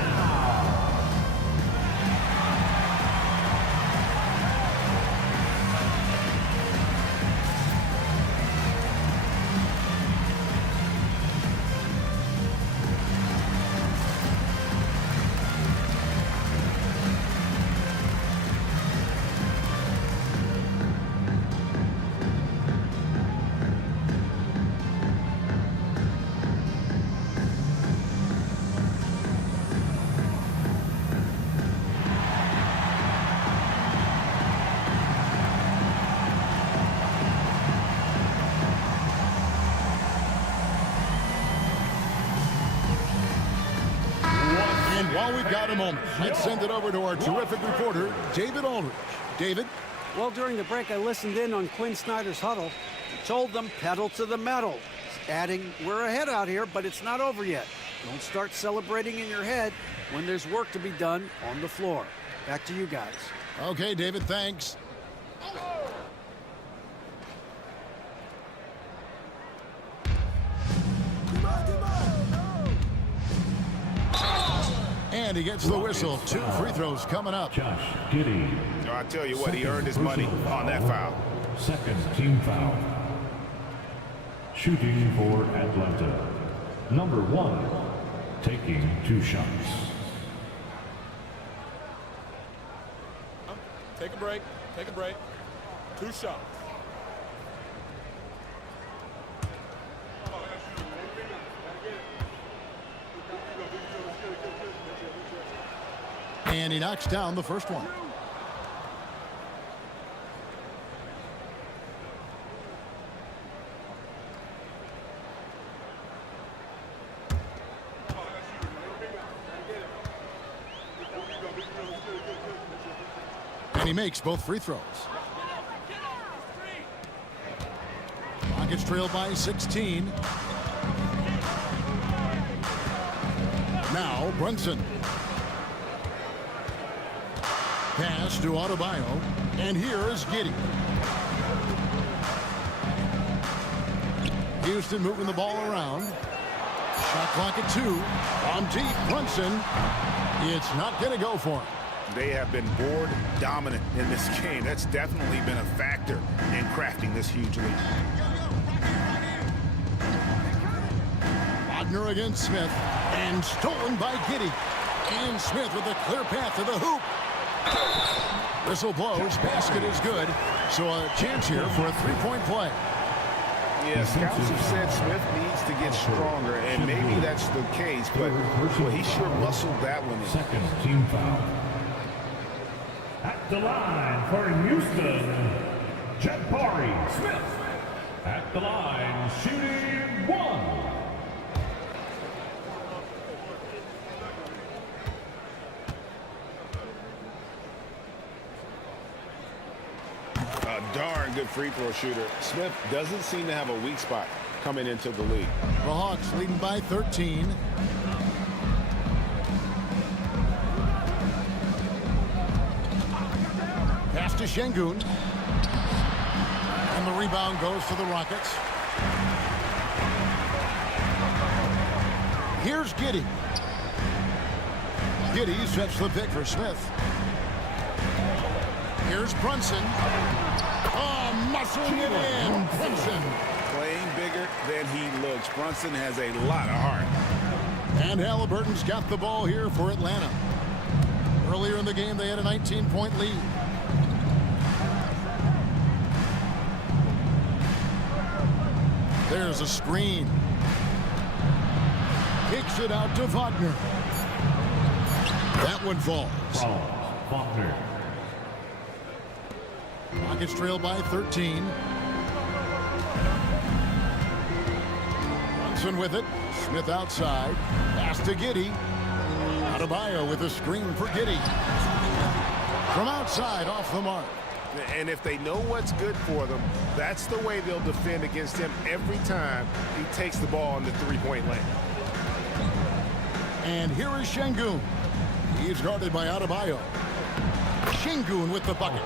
While we've got a moment, let's send it over to our terrific reporter, David Aldridge. David? Well, during the break, I listened in on Quinn Snyder's huddle. He told them pedal to the metal, adding, we're ahead out here, but it's not over yet. Don't start celebrating in your head when there's work to be done on the floor. Back to you guys. Okay, David, thanks. And he gets the whistle. 2 free throws coming up. Josh Giddey. I tell you what, he earned his money on that foul. Second team foul. Shooting for Atlanta. Number 1, taking 2 shots. Take a break. Take a break. 2 shots. And he knocks down the first one. And he makes both free throws. Rockets trail by 16. Now Brunson. Pass to Adebayo, and here is Giddey. Houston moving the ball around. Shot clock at 2. From deep, Brunson. It's not going to go for him. They have been board dominant in this game. That's definitely been a factor in crafting this huge lead. Wagner against Smith, and stolen by Giddey. And Smith with a clear path to the hoop. Whistle blows, basket is good. So a chance here for a 3-point play. Yeah, scouts have said Smith needs to get stronger, and maybe that's the case, but well, he sure muscled that one in. Second team foul. At the line for Houston, Jabari Smith. At the line, shooting 1. A darn good free throw shooter. Smith doesn't seem to have a weak spot coming into the league. The Hawks leading by 13. Pass to Şengün. And the rebound goes to the Rockets. Here's Giddey. Giddey sets the pick for Smith. Here's Brunson. Oh, muscling it in. Brunson. Playing bigger than he looks. Brunson has a lot of heart. And Halliburton's got the ball here for Atlanta. Earlier in the game, they had a 19-point lead. There's a screen. Kicks it out to Wagner. That one falls. Wagner. Rockets trail by 13. Brunson with it. Smith outside. Pass to Giddey. Adebayo with a screen for Giddey. From outside, off the mark. And if they know what's good for them, that's the way they'll defend against him every time he takes the ball in the three-point lane. And here is Şengün. He's guarded by Adebayo. Şengün with the bucket.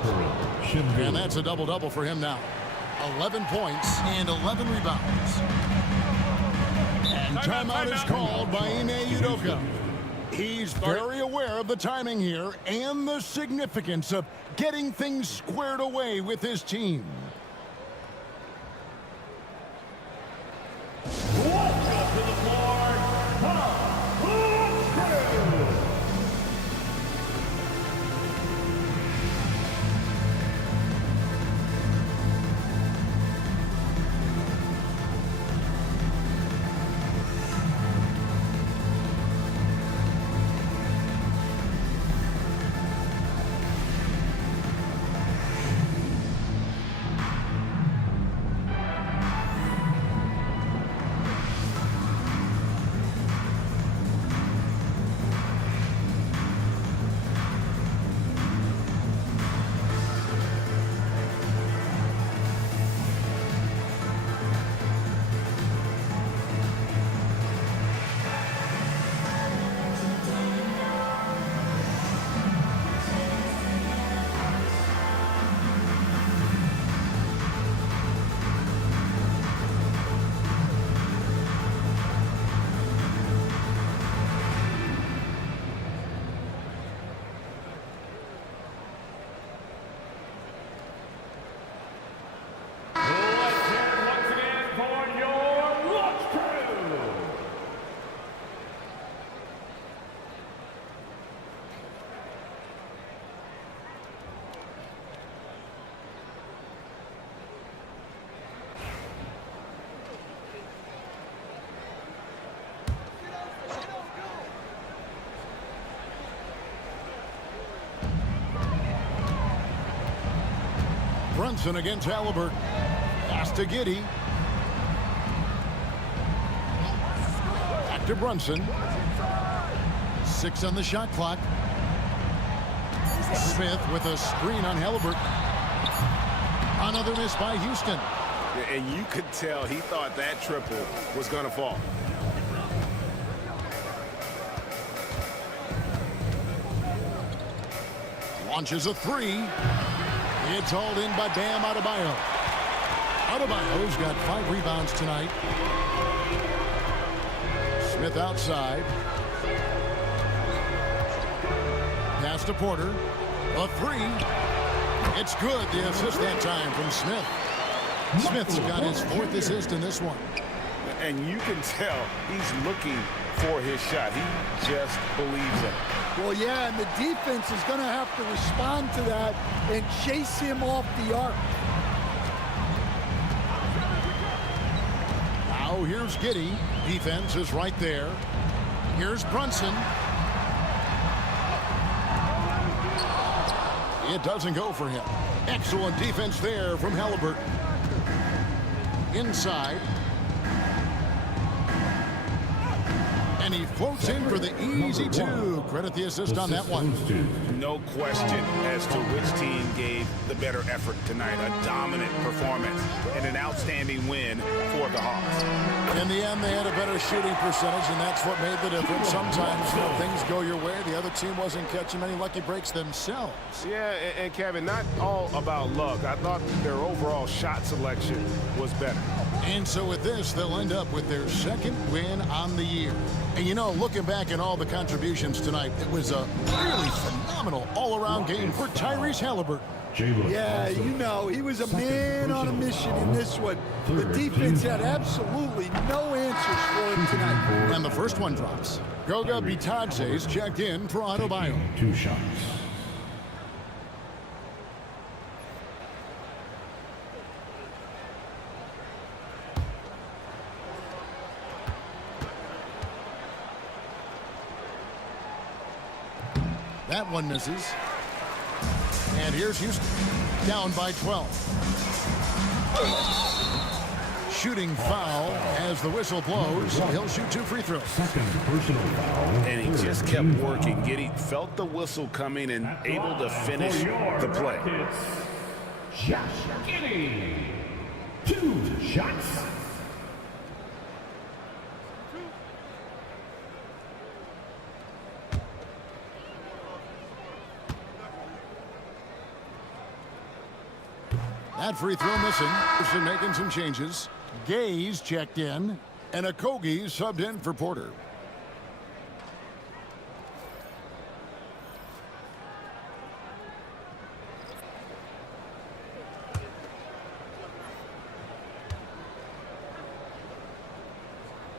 And that's a double-double for him now. 11 points and 11 rebounds. And timeout is called by Ime Udoka. He's very aware of the timing here and the significance of getting things squared away with his team. Welcome to the floor, Tom Woodruff. Brunson against Halliburton. Pass to Giddey. Back to Brunson. 6 on the shot clock. Smith with a screen on Halliburton. Another miss by Houston. And you could tell he thought that triple was going to fall. Launches a three. It's hauled in by Bam Adebayo. Adebayo's got 5 rebounds tonight. Smith outside. Pass to Porter. A three. It's good. The assist that time from Smith. Smith's got his 4th assist in this one. And you can tell he's looking for his shot. He just believes it. Well, yeah, and the defense is going to have to respond to that and chase him off the arc. Now here's Giddey. Defense is right there. Here's Brunson. It doesn't go for him. Excellent defense there from Halliburton. Inside. And he floats in for the easy 2. Credit the assist on that one. No question as to which team gave the better effort tonight. A dominant performance and an outstanding win for the Hawks. In the end, they had a better shooting percentage, and that's what made the difference. Sometimes things go your way. The other team wasn't catching many lucky breaks themselves. Yeah, and Kevin, not all about luck. I thought their overall shot selection was better. And so with this, they'll end up with their 2nd win on the year. And you know, looking back at all the contributions tonight, it was a really phenomenal all-around game for Tyrese Halliburton. Yeah, you know, he was a man on a mission in this one. The defense had absolutely no answers for him tonight. And the first one drops. Goga Bitadze's checked in for Adebayo. 2 shots. That one misses. And here's Houston, down by 12. Shooting foul as the whistle blows. He'll shoot 2 free throws. Second personal foul. And he just kept working, felt the whistle coming and able to finish the play. Josh Giddey. 2 shots. That free throw missing. Houston making some changes. Gay's checked in, and Okogie subbed in for Porter.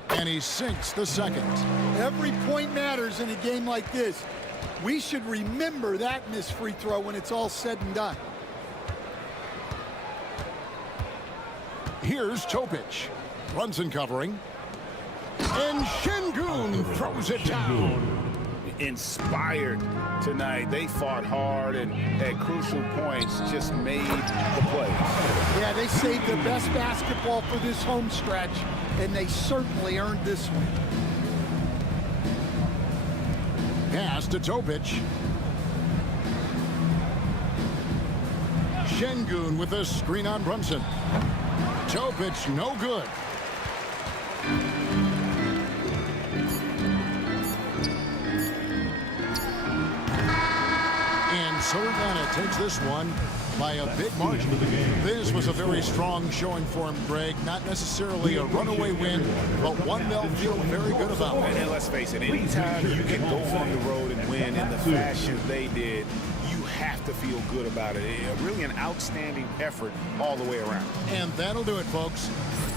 And he sinks the second. Every point matters in a game like this. We should remember that missed free throw when it's all said and done. Here's Topic. Brunson covering. And Şengün throws it down. Inspired tonight. They fought hard and at crucial points just made the plays. Yeah, they saved the best basketball for this home stretch, and they certainly earned this one. Pass to Topic. Şengün with a screen on Brunson. Topic no good. And so Atlanta takes this one by a big margin. This was a very strong showing for him, Greg. Not necessarily a runaway win, but one they'll feel very good about. And let's face it, anytime you can go on the road and win in the fashion they did, you have to feel good about it. Really an outstanding effort all the way around. And that'll do it, folks.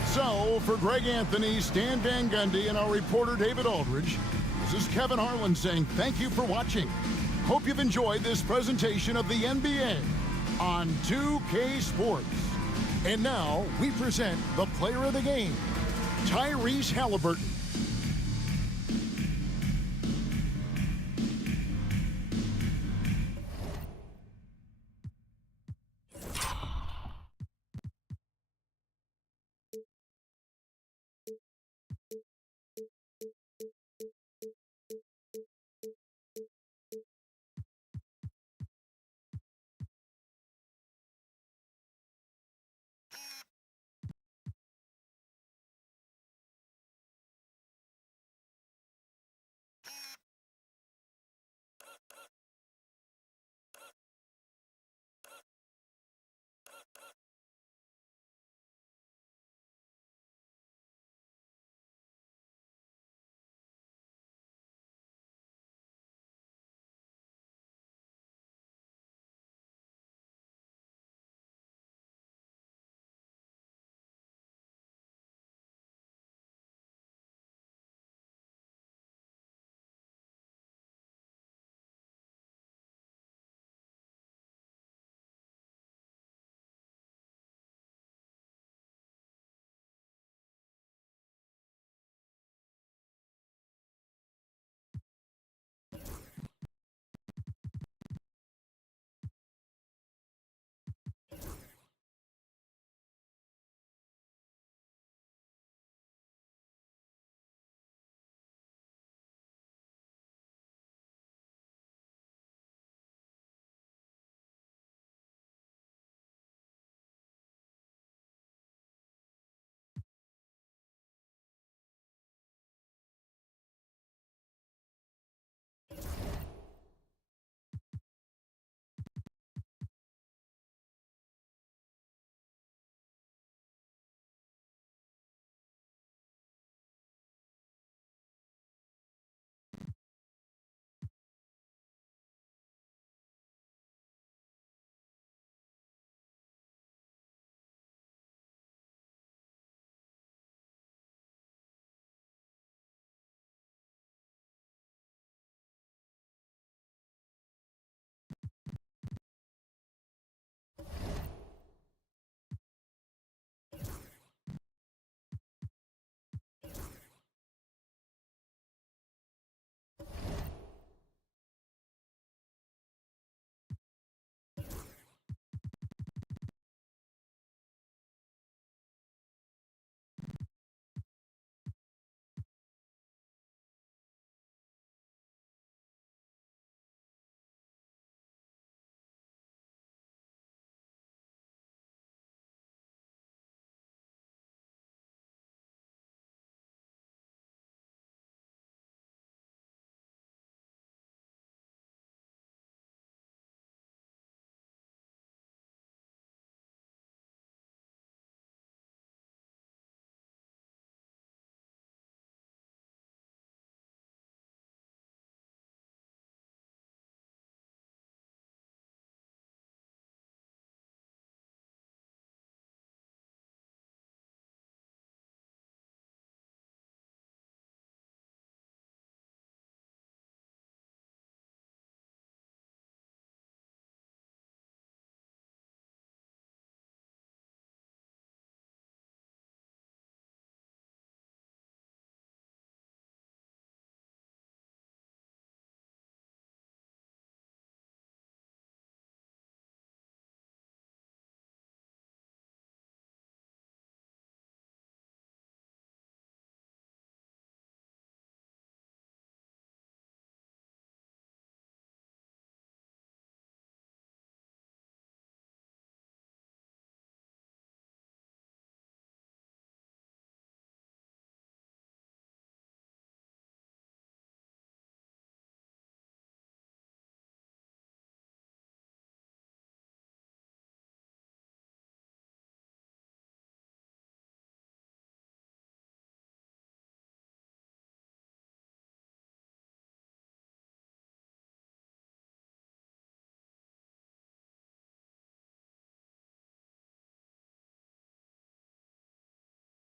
So, for Greg Anthony, Stan Van Gundy, and our reporter David Aldridge, this is Kevin Harlan saying thank you for watching. Hope you've enjoyed this presentation of the NBA on 2K Sports. And now, we present the player of the game, Tyrese Halliburton.